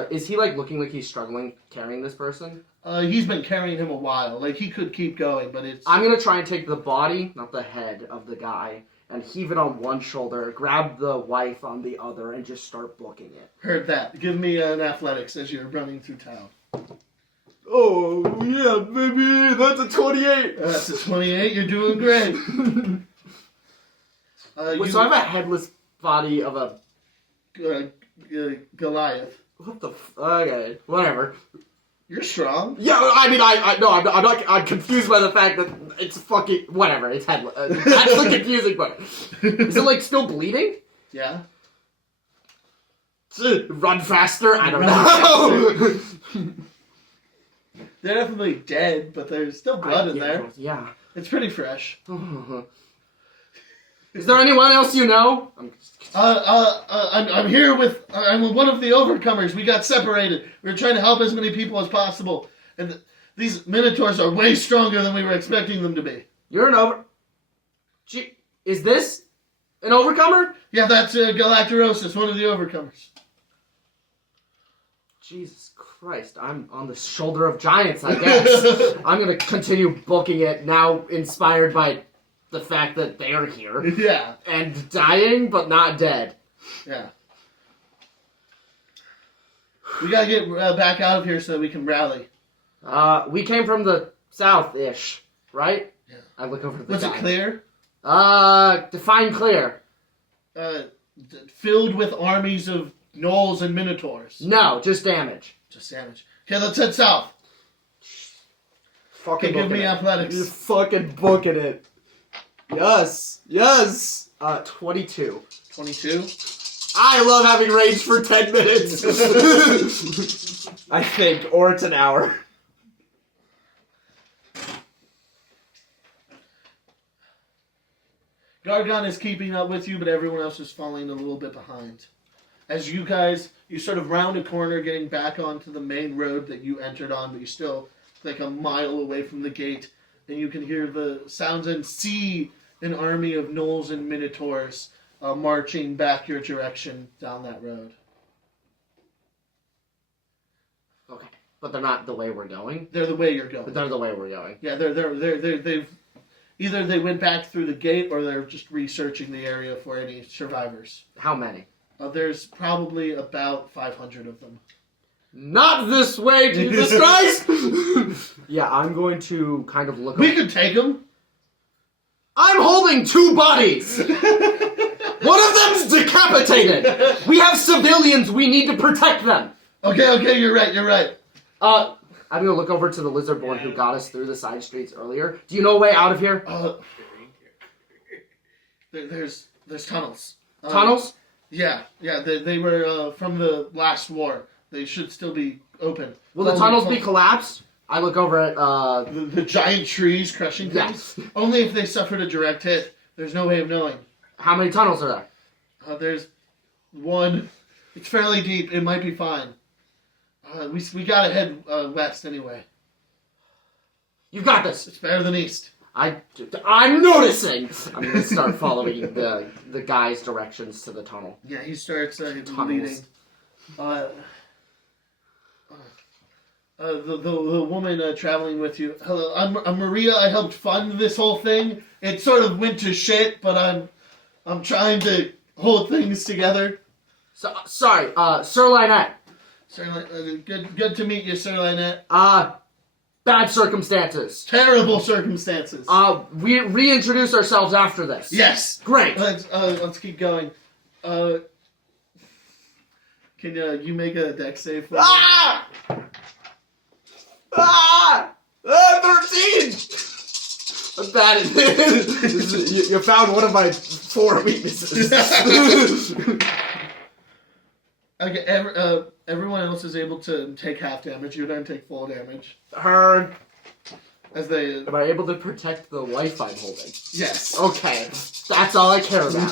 is he like looking like he's struggling carrying this person? He's been carrying him a while. Like, he could keep going, but it's... I'm gonna try and take the body, not the head, of the guy, and heave it on one shoulder, grab the wife on the other, and just start booking it. Heard that. Give me an athletics as you're running through town. Oh, yeah, baby, that's a 28. That's a 28. You're doing great. So I have a headless body of a... Goliath. What the okay, whatever. You're strong. Yeah, I mean, I'm confused by the fact that it's fucking, whatever, it's headless. That's the confusing part. Is it, like, still bleeding? Yeah. Run faster? I don't know. They're definitely dead, but there's still blood in there. Yeah. It's pretty fresh. Is there anyone else you know? I'm here with... I'm one of the overcomers. We got separated. We were trying to help as many people as possible. And these Minotaurs are way stronger than we were expecting them to be. You're an is this an overcomer? Yeah, that's Galactorosis, one of the overcomers. Jesus Christ, I'm on the shoulder of giants, I guess. I'm going to continue booking it, now inspired by the fact that they're here. Yeah. And dying, but not dead. Yeah. We gotta get back out of here so we can rally. We came from the south-ish, right? Yeah. I look over to the Was guy. it clear? Define clear. Filled with armies of gnolls and minotaurs. No, just damage. Just damage. Okay, let's head south. Fucking Okay, give me athletics. You're fucking booking it. Yes. Yes. 22. 22. I love having rage for 10 minutes. I think, or it's an hour. Gargon is keeping up with you, but everyone else is falling a little bit behind. As you sort of round a corner, getting back onto the main road that you entered on, but you're still like a mile away from the gate, and you can hear the sounds and see an army of gnolls and minotaurs marching back your direction down that road. Okay, but they're not the way we're going? They're the way you're going. But they're the way we're going. Yeah, they've either they went back through the gate or they're just researching the area for any survivors. How many? There's probably about 500 of them. Not this way, Jesus Christ! Yeah, I'm going to kind of look... We could take them. I'm holding 2 bodies! One of them's decapitated! We have civilians, we need to protect them! Okay, you're right. I'm gonna look over to the lizardborn who got us through the side streets earlier. Do you know a way out of here? There's tunnels. Tunnels? Yeah, they were from the last war. They should still be open. Will the tunnels be collapsed? I look over at, The giant trees crushing things? Yes. Only if they suffered a direct hit. There's no way of knowing. How many tunnels are there? There's one. It's fairly deep. It might be fine. We gotta head west anyway. You've got this! It's better than east. I'm noticing! I'm gonna start following the guy's directions to the tunnel. Yeah, he starts leading. The woman traveling with you. Hello, I'm Maria. I helped fund this whole thing. It sort of went to shit, but I'm trying to hold things together. So, sorry, Sir Lynette. Good to meet you, Sir Lynette. Bad circumstances. Terrible circumstances. We reintroduce ourselves after this. Yes. Great. Let's keep going. Can you make a dex save for me? Ah! Ah! Ah, 13! I'm bad at this. You found one of my 4 weaknesses. Okay, everyone else is able to take half damage. You don't take full damage. Heard. As they... Am I able to protect the life I'm holding? Yes. Okay. That's all I care about.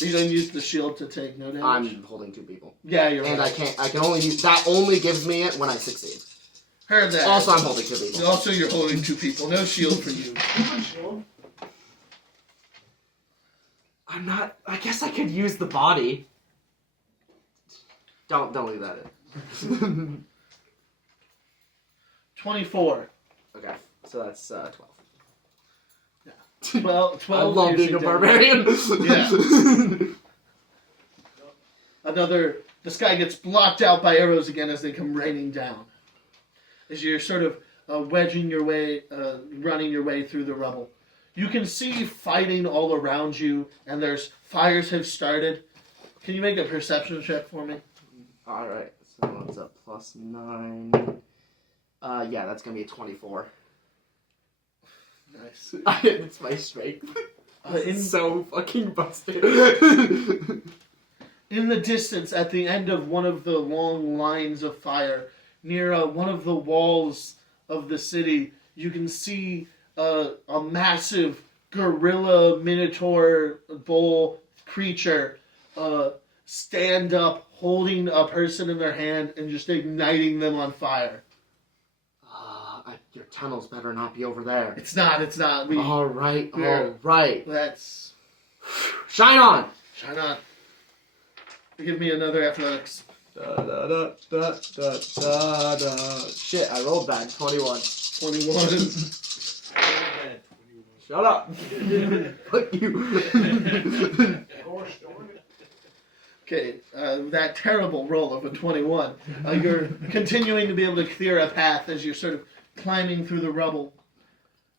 You don't use the shield to take no damage? I'm holding 2 people. Yeah, you're and right. I can only use, that only gives me it when I succeed. Heard that. Also, I'm holding 2 people. Also, you're holding 2 people. No shield for you. I'm not, I guess I could use the body. Don't leave that in. 24. Okay, so that's 12. Yeah. 12 I love being a barbarian. Yeah. The sky gets blocked out by arrows again as they come raining down. As you're sort of wedging your way, running your way through the rubble. You can see fighting all around you, and there's fires have started. Can you make a perception check for me? Alright, so what's up? Plus 9. Yeah, that's gonna be a 24. Nice. It's my strength. It's so fucking busted. In the distance, at the end of one of the long lines of fire, near one of the walls of the city, you can see a massive gorilla minotaur bull creature stand up, holding a person in their hand and just igniting them on fire. Your tunnels better not be over there. It's not. Alright. Let's... Shine on! Shine on. Give me another athletics. Shit, I rolled bad. 21. 21. Shut up. Fuck you. Okay, that terrible roll of a 21. You're continuing to be able to clear a path as you're sort of climbing through the rubble.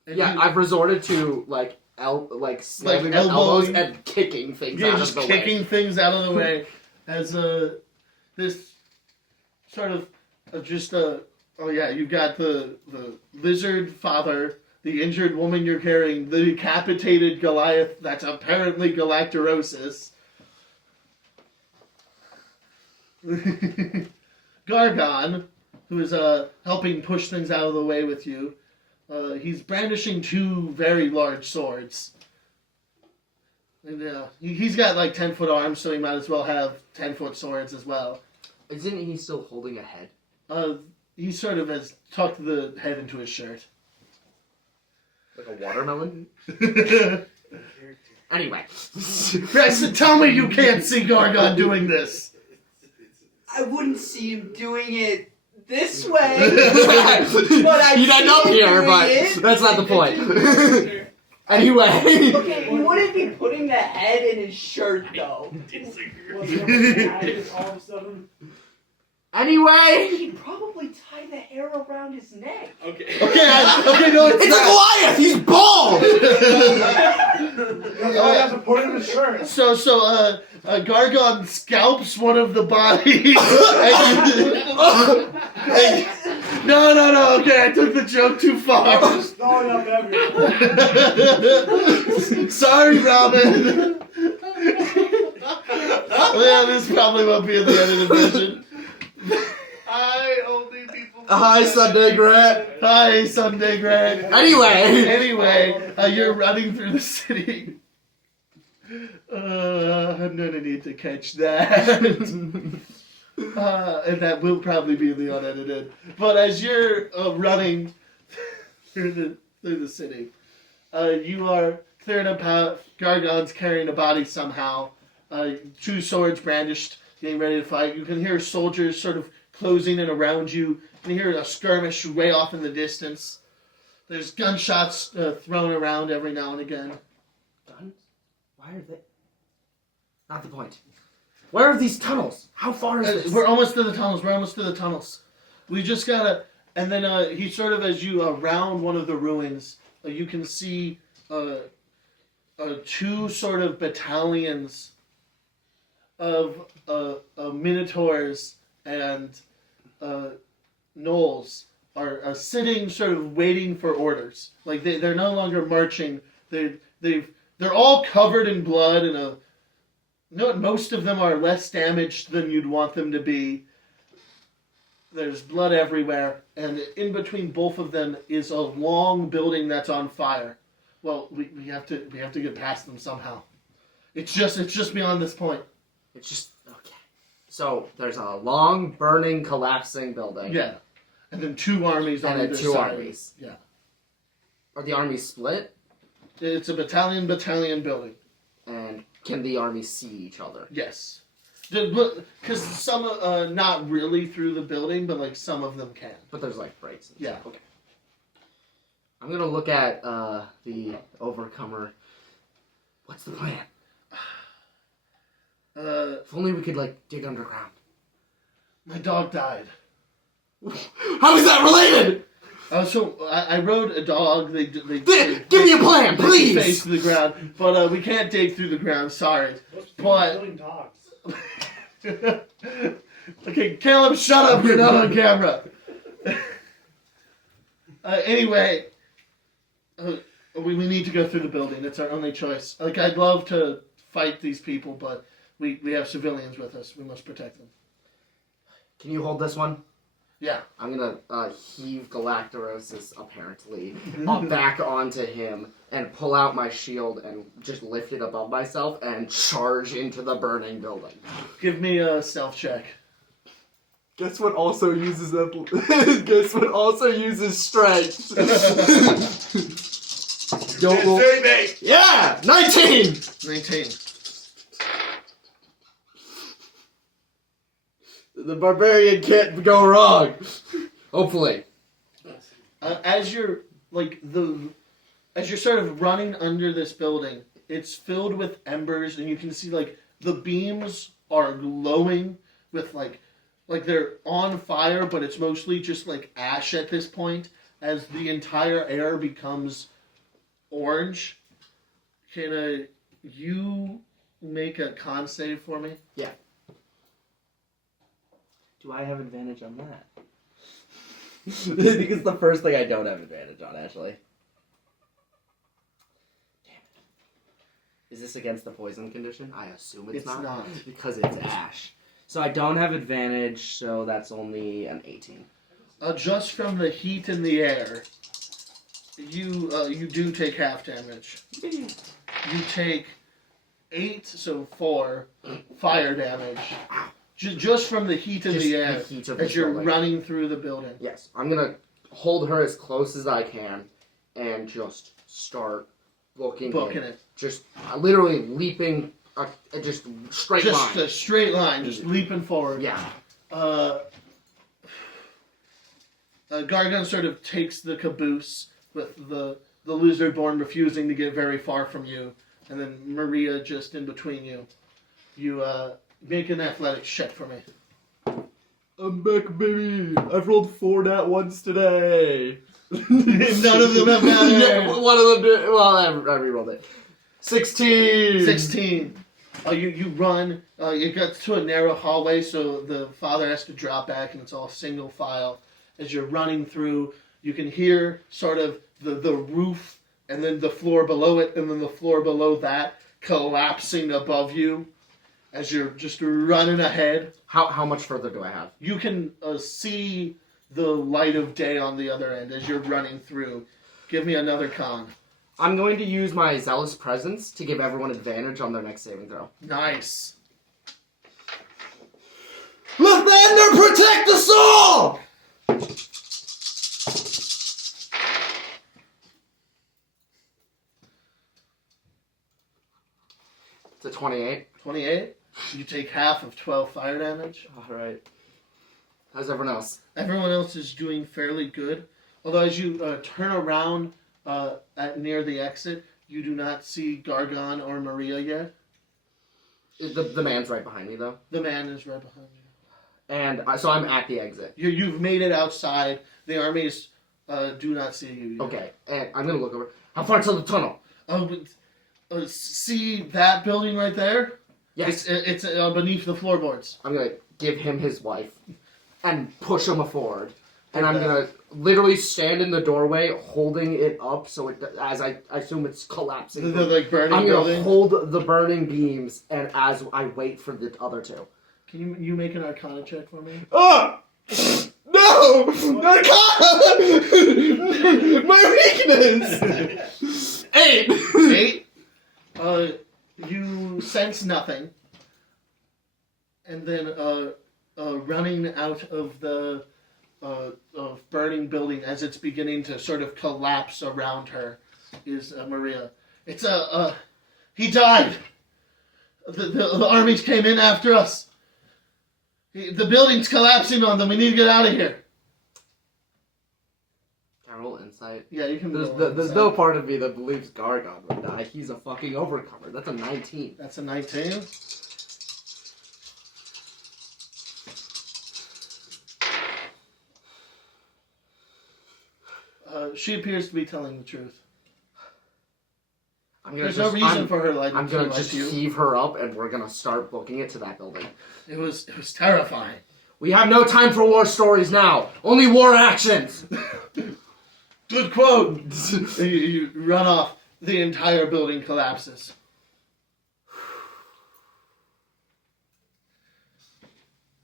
And Yeah, I've resorted to slamming my elbows and kicking things out of the way. You're just kicking things out of the way as this sort of you've got the lizard father, the injured woman you're carrying, the decapitated Goliath that's apparently Galactorosis. Gargon, who is helping push things out of the way with you. He's brandishing 2 very large swords. And he's got 10-foot arms, so he might as well have 10-foot swords as well. Isn't he still holding a head? He sort of has tucked the head into his shirt. Like a watermelon? Anyway. Braxton, tell me you can't see Gargon doing this! I wouldn't see him doing it this way. But You'd end up here, but that's not the point. Anyway. Okay, he wouldn't be putting the head in his shirt, though. Anyway. He'd probably tie the hair around his neck. Okay. No, it's a Goliath! He's bald! I have to put it in his shirt. So, Gargon scalps one of the bodies. No, okay, I took the joke too far. Just throwing up everywhere. Sorry, Robin. Yeah, this probably won't be in the edited version. Hi, Sunday Grant. Hi, Sunday Grant. Anyway, you're running through the city. I'm gonna need to catch that. And that will probably be the unedited. But as you're running through the city, you are clearing a path. Gargon's carrying a body somehow. 2 swords brandished, getting ready to fight. You can hear soldiers sort of closing in around you. You can hear a skirmish way off in the distance. There's gunshots thrown around every now and again. Guns? Why are they... Not the point. Where are these tunnels? How far is this? We're almost to the tunnels. We just gotta... And then he sort of, as you round one of the ruins, you can see 2 sort of battalions of minotaurs and gnolls are sitting, sort of waiting for orders. Like they're no longer marching. They're all covered in blood, and most of them are less damaged than you'd want them to be. There's blood everywhere, and in between both of them is a long building that's on fire. Well, we have to get past them somehow. It's just beyond this point. It's just okay. So there's a long, burning, collapsing building. Yeah, and then two armies on either side. two armies. Yeah. Are the armies split? It's a battalion building. And can the armies see each other? Yes. Because some, not really through the building, but like some of them can. But there's like breaks. And Yeah. stuff. Okay. I'm gonna look at the overcomer. What's the plan? If only we could like dig underground. My dog died. How is that related? So I rode a dog. They Give me a plan, please. Face to the ground, but we can't dig through the ground. Sorry, but Killing dogs. okay, Caleb, shut up. You're not on camera. Anyway, we need to go through the building. It's our only choice. Like I'd love to fight these people, but we have civilians with us. We must protect them. Can you hold this one? Yeah. I'm gonna heave Galactoros's apparently back onto him and pull out my shield and just lift it above myself and charge into the burning building. Give me a stealth check. Guess what also uses Guess what also uses strength? Don't roll. Yeah! 19! 19. The barbarian can't go wrong. Hopefully. As you're sort of running under this building, it's filled with embers, and you can see like the beams are glowing with like they're on fire, but it's mostly just like ash at this point. As the entire air becomes orange, can you make a con save for me? Yeah. Do I have advantage on that? I think it's the first thing I don't have advantage on, actually. Damn it. Is this against the poison condition? I assume It's not. because it's ash. So I don't have advantage, so that's only an 18. Just from the heat in the air, you do take half damage. You take 8, so 4 fire damage. Just from the heat in the air as you're running through the building. Yes, I'm gonna hold her as close as I can and just start booking it. Just literally leaping, just straight line. Just a straight line, just leaping forward. Yeah. Gargon sort of takes the caboose with the lizard-born refusing to get very far from you, and then Maria just in between you. You make an athletics check for me. I'm back, baby. I've rolled 4 nat ones today. None of them have mattered. Yeah, one of them did. Well, I rerolled it. 16. 16. You run. You get to a narrow hallway, so the father has to drop back, and it's all single file. As you're running through, you can hear sort of the roof, and then the floor below it, and then the floor below that collapsing above you. As you're just running ahead. How much further do I have? You can see the light of day on the other end as you're running through. Give me another con. I'm going to use my Zealous Presence to give everyone advantage on their next saving throw. Nice. Lathander, protect the soul! It's a 28. 28. You take half of 12 fire damage. Alright. How's everyone else? Everyone else is doing fairly good. Although as you turn around near the exit, you do not see Gargon or Maria yet. The man's right behind me, though. The man is right behind you. And so I'm at the exit. You've made it outside. The armies do not see you yet. Okay, and I'm going to look over. How far till the tunnel? See that building right there? Yes. It's beneath the floorboards. I'm going to give him his wife and push him forward. And I'm gonna literally stand in the doorway, holding it up, so it, as I assume it's collapsing. The like burning I'm gonna building. hold the burning beams, and as I wait for the other two. Can you make an Arcana check for me? Oh! No! My weakness! 8! 8. You sense nothing, and then running out of the burning building as it's beginning to sort of collapse around her is Maria. It's he died. The armies came in after us. The building's collapsing on them. We need to get out of here. Can I roll insight? Yeah, you can. There's no part of me that believes Gargon would die. He's a fucking overcomer. That's a 19. That's a 19. She appears to be telling the truth. There's no reason for her lying. I'm gonna just heave her up, and we're gonna start booking it to that building. It was terrifying. We have no time for war stories now. Only war actions. Good quote. You run off. The entire building collapses.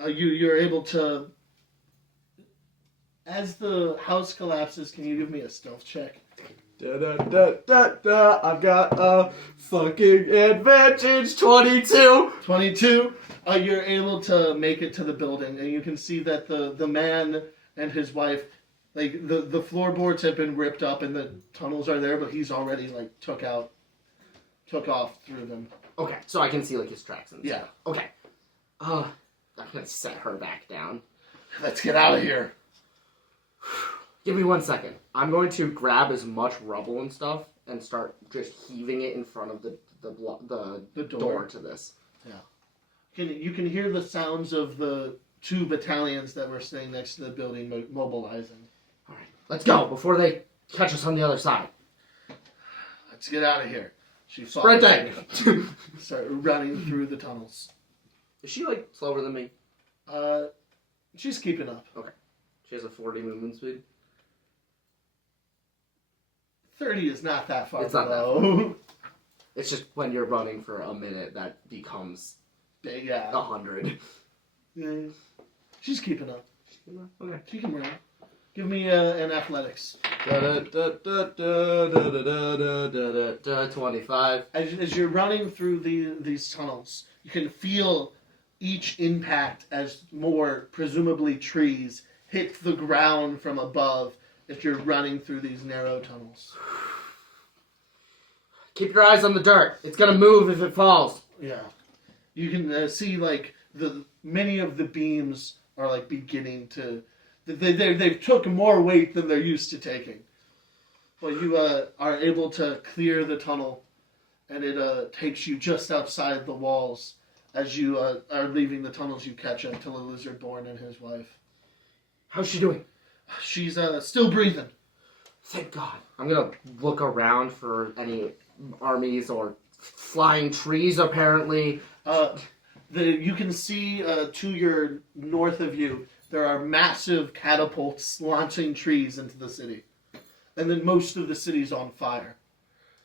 You're able to. As the house collapses, can you give me a stealth check? I've got a fucking advantage. 22. 22. You're able to make it to the building, and you can see that the man and his wife, like the floorboards have been ripped up, and the tunnels are there, but he's already like took off through them. Okay, so I can see like his tracks and Yeah. stuff. Okay. I'm gonna set her back down. Let's get out of here. Give me 1 second. I'm going to grab as much rubble and stuff and start just heaving it in front of the door to this. Yeah. You can hear the sounds of the 2 battalions that were staying next to the building mobilizing. All right, let's go before they catch us on the other side. Let's get out of here. She saw Sprinting. Start running through the tunnels. Is she like slower than me? She's keeping up. Okay. She has a 40 movement speed. 30 is not that far It's not that below. It's just when you're running for a minute that becomes Yeah. 100. Yeah. She's keeping up. Okay. She can run. Give me an athletics. 25. As you're running through these tunnels, you can feel each impact as more, presumably trees, hit the ground from above as you're running through these narrow tunnels. Keep your eyes on the dirt. It's gonna move if it falls. Yeah. You can see, like, many of the beams are, like, beginning to... They've took more weight than they're used to taking. But you are able to clear the tunnel, and it takes you just outside the walls. As you are leaving the tunnels, you catch up to the lizard-born and his wife. How's she doing? She's still breathing. Thank God. I'm gonna look around for any armies or flying trees, apparently. You can see to your north of you, there are massive catapults launching trees into the city. And then most of the city's on fire.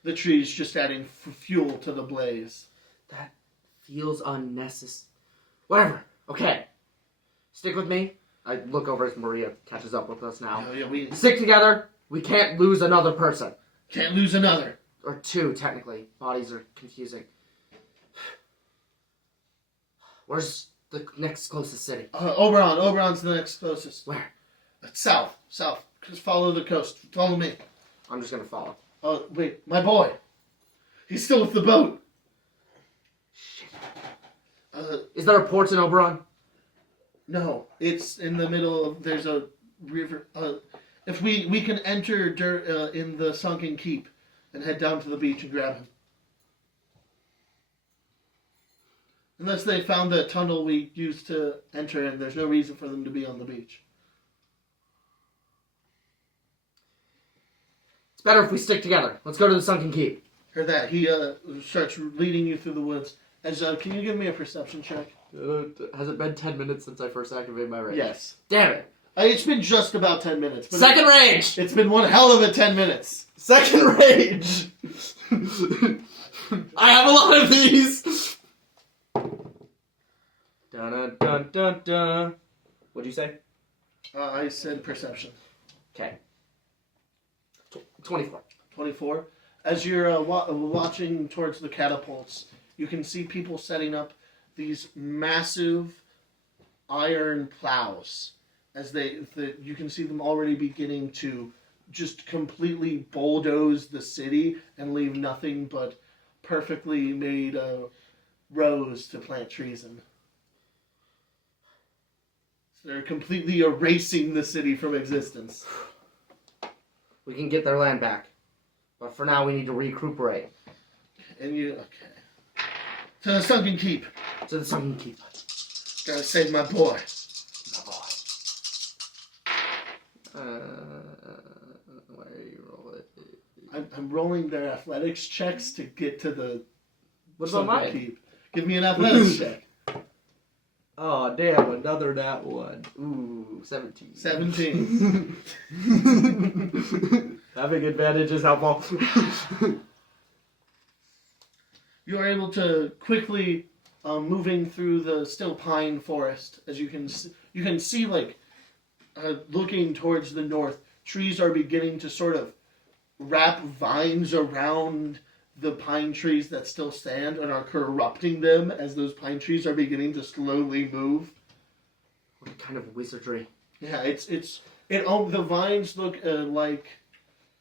The trees just adding fuel to the blaze. That feels unnecessary. Whatever. Okay. Stick with me. I look over as Maria catches up with us now. Oh, yeah, we Stick together. We can't lose another person. can't lose another. Or 2, technically. Bodies are confusing. Where's the next closest city? Oberon. Oberon's the next closest. Where? South. Just follow the coast. Follow me. I'm just gonna follow. Oh, wait. My boy. He's still with the boat. Shit. Is there a port in Oberon? No. It's in the middle of... There's a river... if we can enter in the sunken keep and head down to the beach and grab him. Unless they found the tunnel we used to enter in, there's no reason for them to be on the beach. It's better if we stick together. Let's go to the sunken keep. Heard that. He starts leading you through the woods. Can you give me a perception check? Has it been 10 minutes since I first activated my ring? Yes. Damn it. It's been just about 10 minutes. But Second rage! It's been one hell of a 10 minutes. Second rage! I have a lot of these! Dun dun dun dun dun. What'd you say? I said perception. Okay. 24. 24. As you're watching towards the catapults, you can see people setting up these massive iron plows. As you can see them already beginning to just completely bulldoze the city and leave nothing but perfectly made rows to plant trees in. So they're completely erasing the city from existence. We can get their land back. But for now, we need to recuperate. And okay. To the Sunken Keep. To the Sunken Keep. Gotta save my boy. My boy. Why are you rolling? I'm rolling their athletics checks to get to the What about Sunken mine? Keep. Give me an athletics check. Oh, damn, another that one. Ooh, 17. 17. Having advantage is helpful. You are able to quickly moving through the still pine forest. As you can see like looking towards the north, trees are beginning to sort of wrap vines around the pine trees that still stand and are corrupting them as those pine trees are beginning to slowly move. What kind of wizardry? Yeah, the vines look like.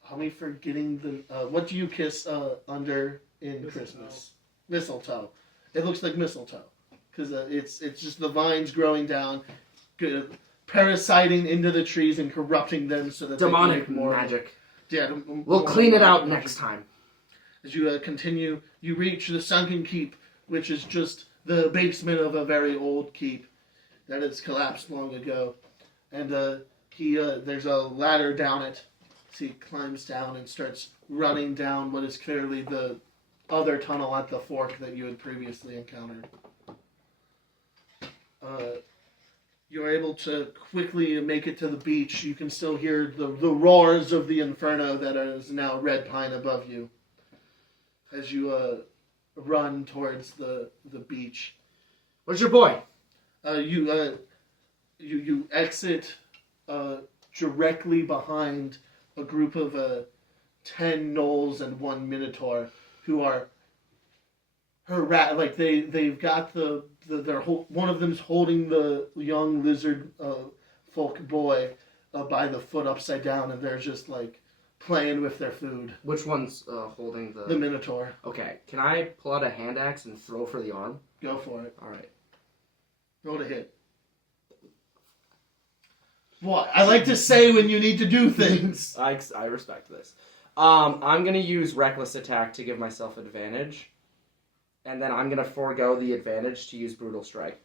Are we forgetting the what do you kiss under in Christmas? Mistletoe. It looks like mistletoe because it's just the vines growing down, parasiting into the trees and corrupting them so that Demonic they can make more magic. Yeah, We'll clean it out next time. As you continue, you reach the Sunken Keep, which is just the basement of a very old keep that has collapsed long ago. And there's a ladder down it. So he climbs down and starts running down what is clearly the other tunnel at the fork that you had previously encountered. You're able to quickly make it to the beach. You can still hear the roars of the inferno that is now red pine above you as you run towards the beach. Where's your boy? You exit directly behind a group of 10 gnolls and 1 minotaur who are they've got one of them's holding the young lizard folk boy by the foot upside down, and they're just like playing with their food. Which one's holding The minotaur. Okay, can I pull out a hand axe and throw for the arm? Go for it. Alright. Roll to hit. What? I like to say when you need to do things. I respect this. I'm going to use Reckless Attack to give myself advantage. And then I'm going to forego the advantage to use Brutal Strike.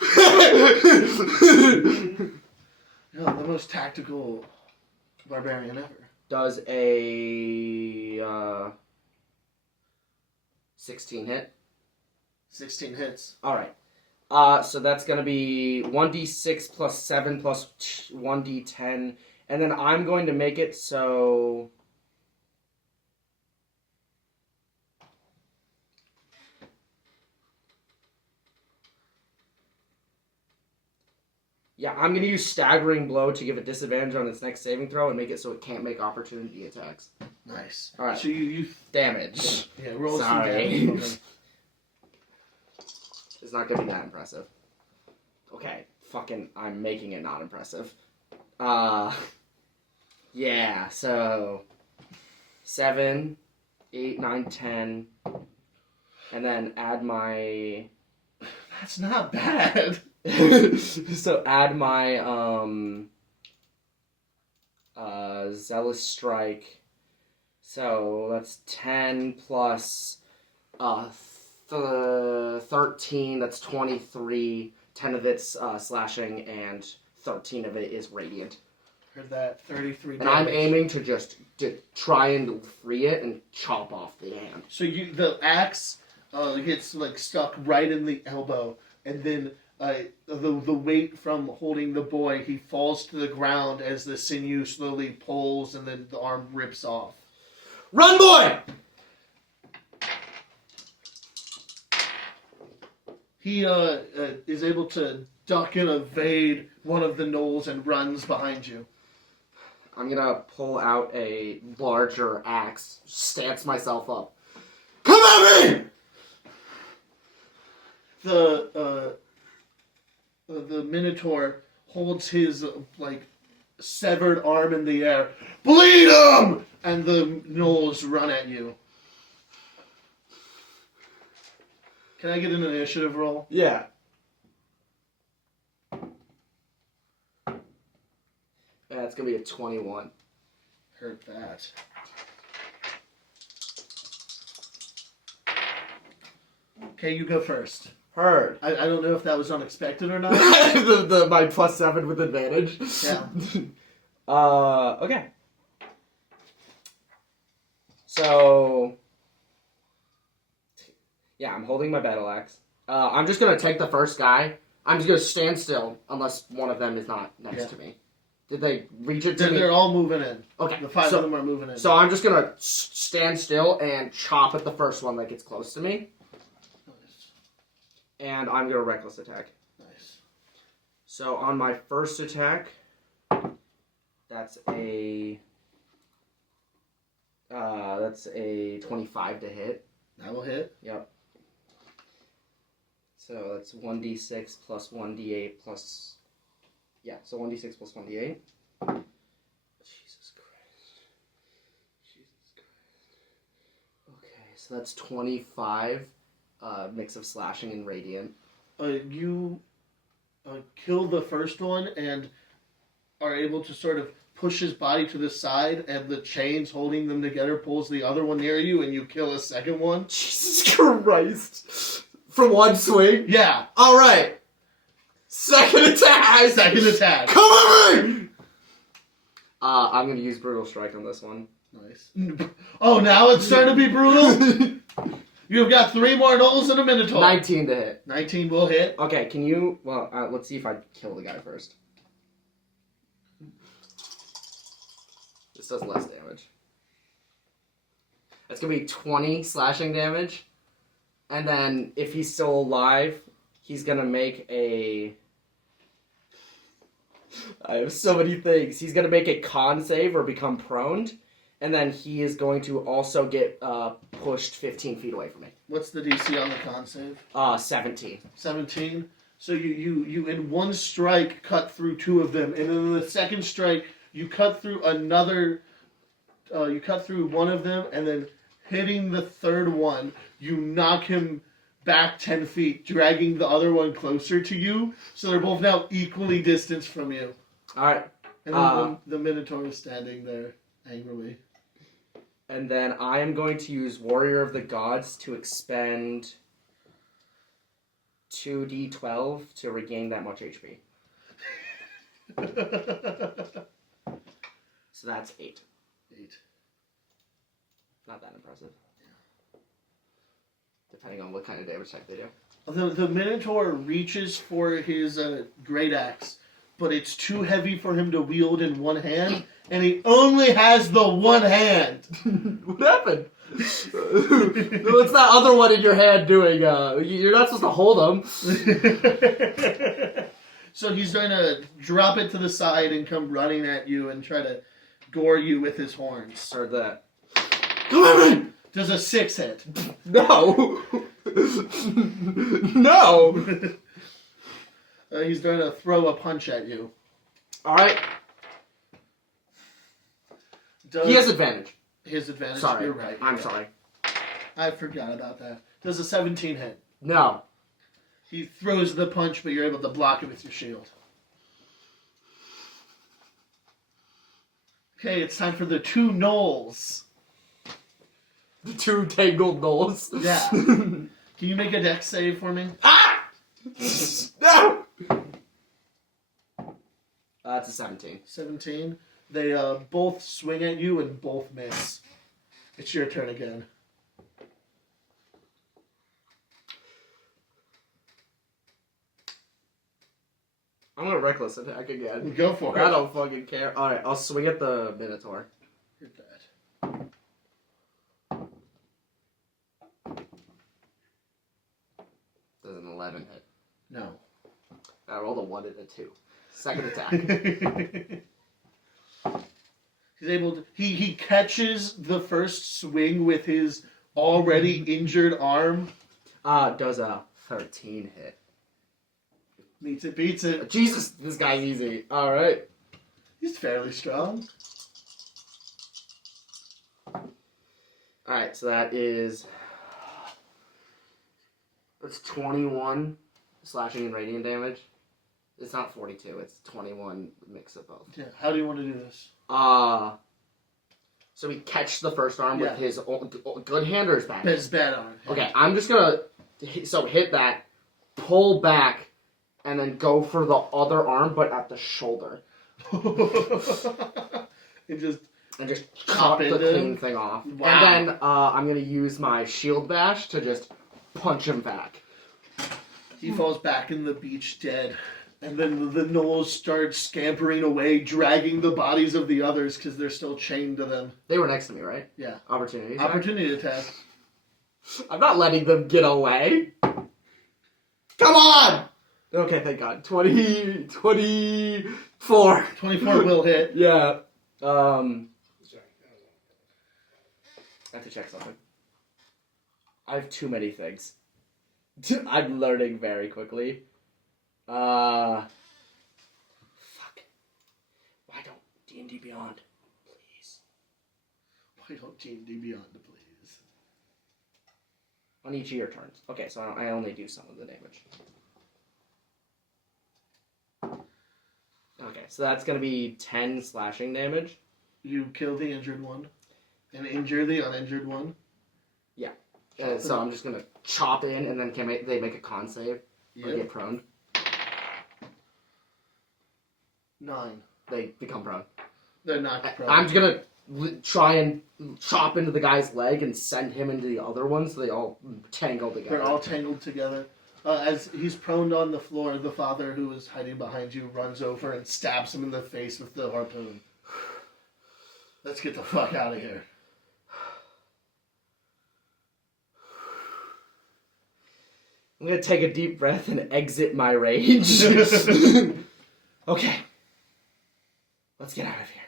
The most tactical barbarian ever. Does a 16 hit? 16 hits. Alright. So that's going to be 1d6 plus 7 plus 1d10. And then I'm going to make it so... Yeah, I'm going to use Staggering Blow to give a disadvantage on its next saving throw and make it so it can't make opportunity attacks. Nice. Alright. So you Damage. Yeah, roll Sorry. some damage. It's not going to be that impressive. Okay. Fucking, I'm making it not impressive. Yeah, so 7, 8, 9, 10, and then add my... That's not bad. So add my Zealous Strike. So that's 10 plus 13, that's 23. 10 of it's slashing, and 13 of it is radiant. Heard that. 33 And I'm damage. aiming to just try and free it and chop off the hand. So the axe gets like stuck right in the elbow, and then the weight from holding the boy, he falls to the ground as the sinew slowly pulls and then the arm rips off. Run, boy! He is able to duck and evade one of the gnolls and runs behind you. I'm gonna pull out a larger axe, stance myself up. Come at me! The Minotaur holds his severed arm in the air. Bleed him! And the gnolls run at you. Can I get an initiative roll? Yeah. That's gonna be a 21. Heard that. Okay, you go first. Heard. I don't know if that was unexpected or not. My +7 with advantage. Yeah. Okay. So, yeah, I'm holding my battle axe. I'm just gonna take the first guy. I'm just gonna stand still unless one of them is not next to me. Did they reach it to me? They're all moving in. Okay. The five of them are moving in. So I'm just gonna stand still and chop at the first one that gets close to me. Nice. And I'm gonna reckless attack. Nice. So on my first attack, that's a 25 to hit. That will hit. Yep. So that's 1d6 plus 1d8 plus... Yeah, so 1d6 plus 1d8. Jesus Christ. Okay, so that's 25 mix of slashing and radiant. You kill the first one and are able to sort of push his body to the side, and the chains holding them together pulls the other one near you, and you kill a second one. Jesus Christ. From one swing? Yeah. Alright. Second attack! Second attack. Come at me! I'm gonna use Brutal Strike on this one. Nice. Oh, now it's starting to be brutal? You've got 3 more gnolls and a Minotaur. 19 to hit. 19 will hit. Okay, can you... Well, let's see if I kill the guy first. This does less damage. That's gonna be 20 slashing damage. And then, if he's still alive, he's gonna make a... I have so many things. He's gonna make a con save or become prone. And then he is going to also get pushed 15 feet away from me. What's the DC on the con save? 17. 17. So you in one strike cut through 2 of them, and then in the second strike you cut through another. You cut through one of them, and then hitting the third one, you knock him back 10 feet, dragging the other one closer to you. So they're both now equally distanced from you. All right. And then the Minotaur is standing there angrily. And then I am going to use Warrior of the Gods to expend 2d12 to regain that much HP. So that's 8. 8. Not that impressive. Yeah. Depending on what kind of damage type they do. The Minotaur reaches for his great axe, but it's too heavy for him to wield in one hand, and he only has the one hand. What happened? What's that other one in your hand doing? You're not supposed to hold him. So he's going to drop it to the side and come running at you and try to gore you with his horns. Heard that. Come on! Does a 6 hit? No! No! He's going to throw a punch at you. Alright. He has advantage. His advantage. Sorry. You're right. I'm sorry. I forgot about that. Does a 17 hit? No. He throws the punch, but you're able to block it with your shield. Okay, it's time for the 2 gnolls. The 2 tangled gnolls. Yeah. Can you make a dex save for me? Ah! No! That's a 17. 17. They both swing at you and both miss. It's your turn again. I'm gonna reckless attack again. Go for I it. don't fucking care. Alright, I'll swing at the Minotaur. Hit that. Does an 11 hit. No. I rolled a 1 and a 2. Second attack. He's able to. He catches the first swing with his already injured arm. Does a 13 hit. Meets it, beats it. Jesus, this guy's easy. Alright. He's fairly strong. Alright, so that's 21 slashing and radiant damage. It's not 42, it's 21 mix of both. Yeah. How do you want to do this? So we catch the first arm Yeah. with his good hand or his bad hand? His bad arm. Okay, I'm just gonna hit that, pull back, and then go for the other arm, but at the shoulder. It just. And just Chop cut the into clean him? thing off. Wow. And then I'm gonna use my shield bash to just punch him back. He falls back in the beach dead. And then the gnolls start scampering away, dragging the bodies of the others because they're still chained to them. They were next to me, right? Yeah. Opportunity attack? Opportunity attack. I'm not letting them get away. Come on! Okay, thank God. 24. 24 will hit. Yeah. I have to check something. I have too many things. I'm learning very quickly. Fuck. Why don't D&D Beyond, please? Why don't D&D Beyond, please? On each of your turns. Okay, so I only do some of the damage. Okay, so that's gonna be 10 slashing damage. You kill the injured one and injure the uninjured one. So I'm just gonna chop in, and then they make a con save or Yep. get prone. 9. They become prone. They're not prone. I'm just gonna try and chop into the guy's leg and send him into the other one, so they all tangle together. They're all tangled together. As he's prone on the floor, the father who is hiding behind you runs over and stabs him in the face with the harpoon. Let's get the fuck out of here. I'm gonna take a deep breath and exit my rage. Okay. Let's get out of here.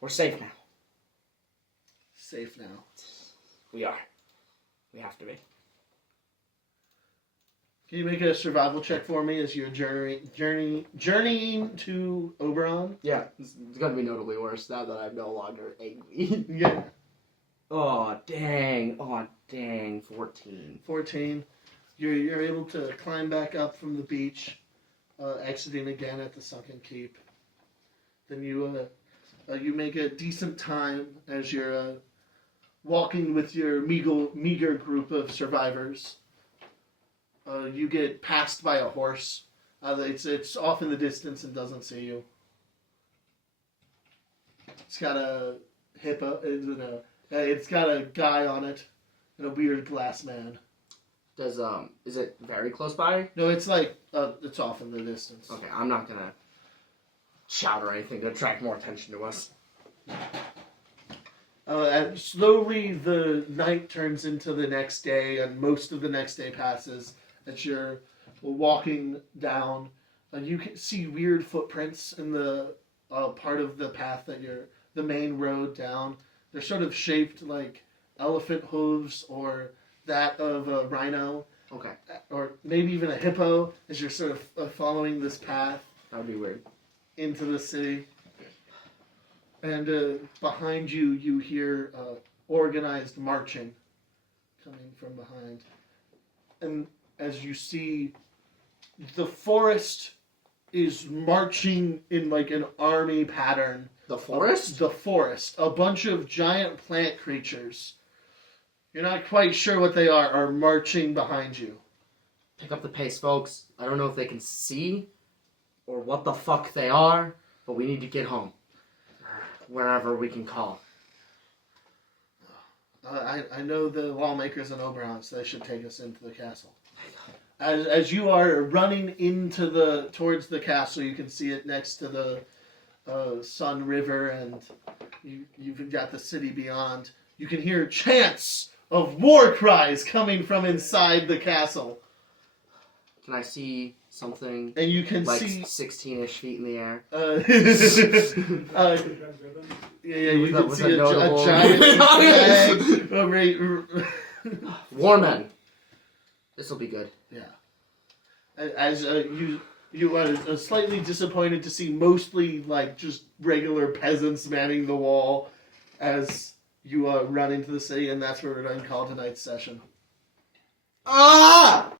We're safe now. Safe now. We are. We have to be. Can you make a survival check for me as you're journeying to Oberon? Yeah, it's gonna be notably worse now that I'm no longer angry. Yeah. Oh, dang. 14. 14. You're able to climb back up from the beach, exiting again at the sunken keep. Then you make a decent time as you're walking with your meager group of survivors. You get passed by a horse. It's off in the distance and doesn't see you. It's got a hippo. It's got a guy on it and a weird glass man. Is it very close by? No, it's like it's off in the distance. Okay, I'm not gonna shout or anything to attract more attention to us. And slowly the night turns into the next day, and most of the next day passes as you're walking down. You can see weird footprints in the part of the path that the main road down. They're sort of shaped like elephant hooves or that of a rhino. Okay. Or maybe even a hippo as you're sort of following this path. That would be weird. Into the city. And behind you, you hear organized marching coming from behind. And as you see, the forest is marching in like an army pattern. The forest? The forest. A bunch of giant plant creatures. You're not quite sure what they are marching behind you. Pick up the pace, folks. I don't know if they can see or what the fuck they are, but we need to get home. Wherever we can call. I know the lawmakers in Oberon, so they should take us into the castle. As you are running towards the castle, you can see it next to the Sun River, and you've got the city beyond. You can hear chants of war cries coming from inside the castle. Can I see something And you can like see 16-ish feet in the air? Yeah, you That can was see a notable- a giant flag. Warmen. This will be good. Yeah. As you are slightly disappointed to see mostly like just regular peasants manning the wall as you run into the city, and that's where we're going to call tonight's session. Ah!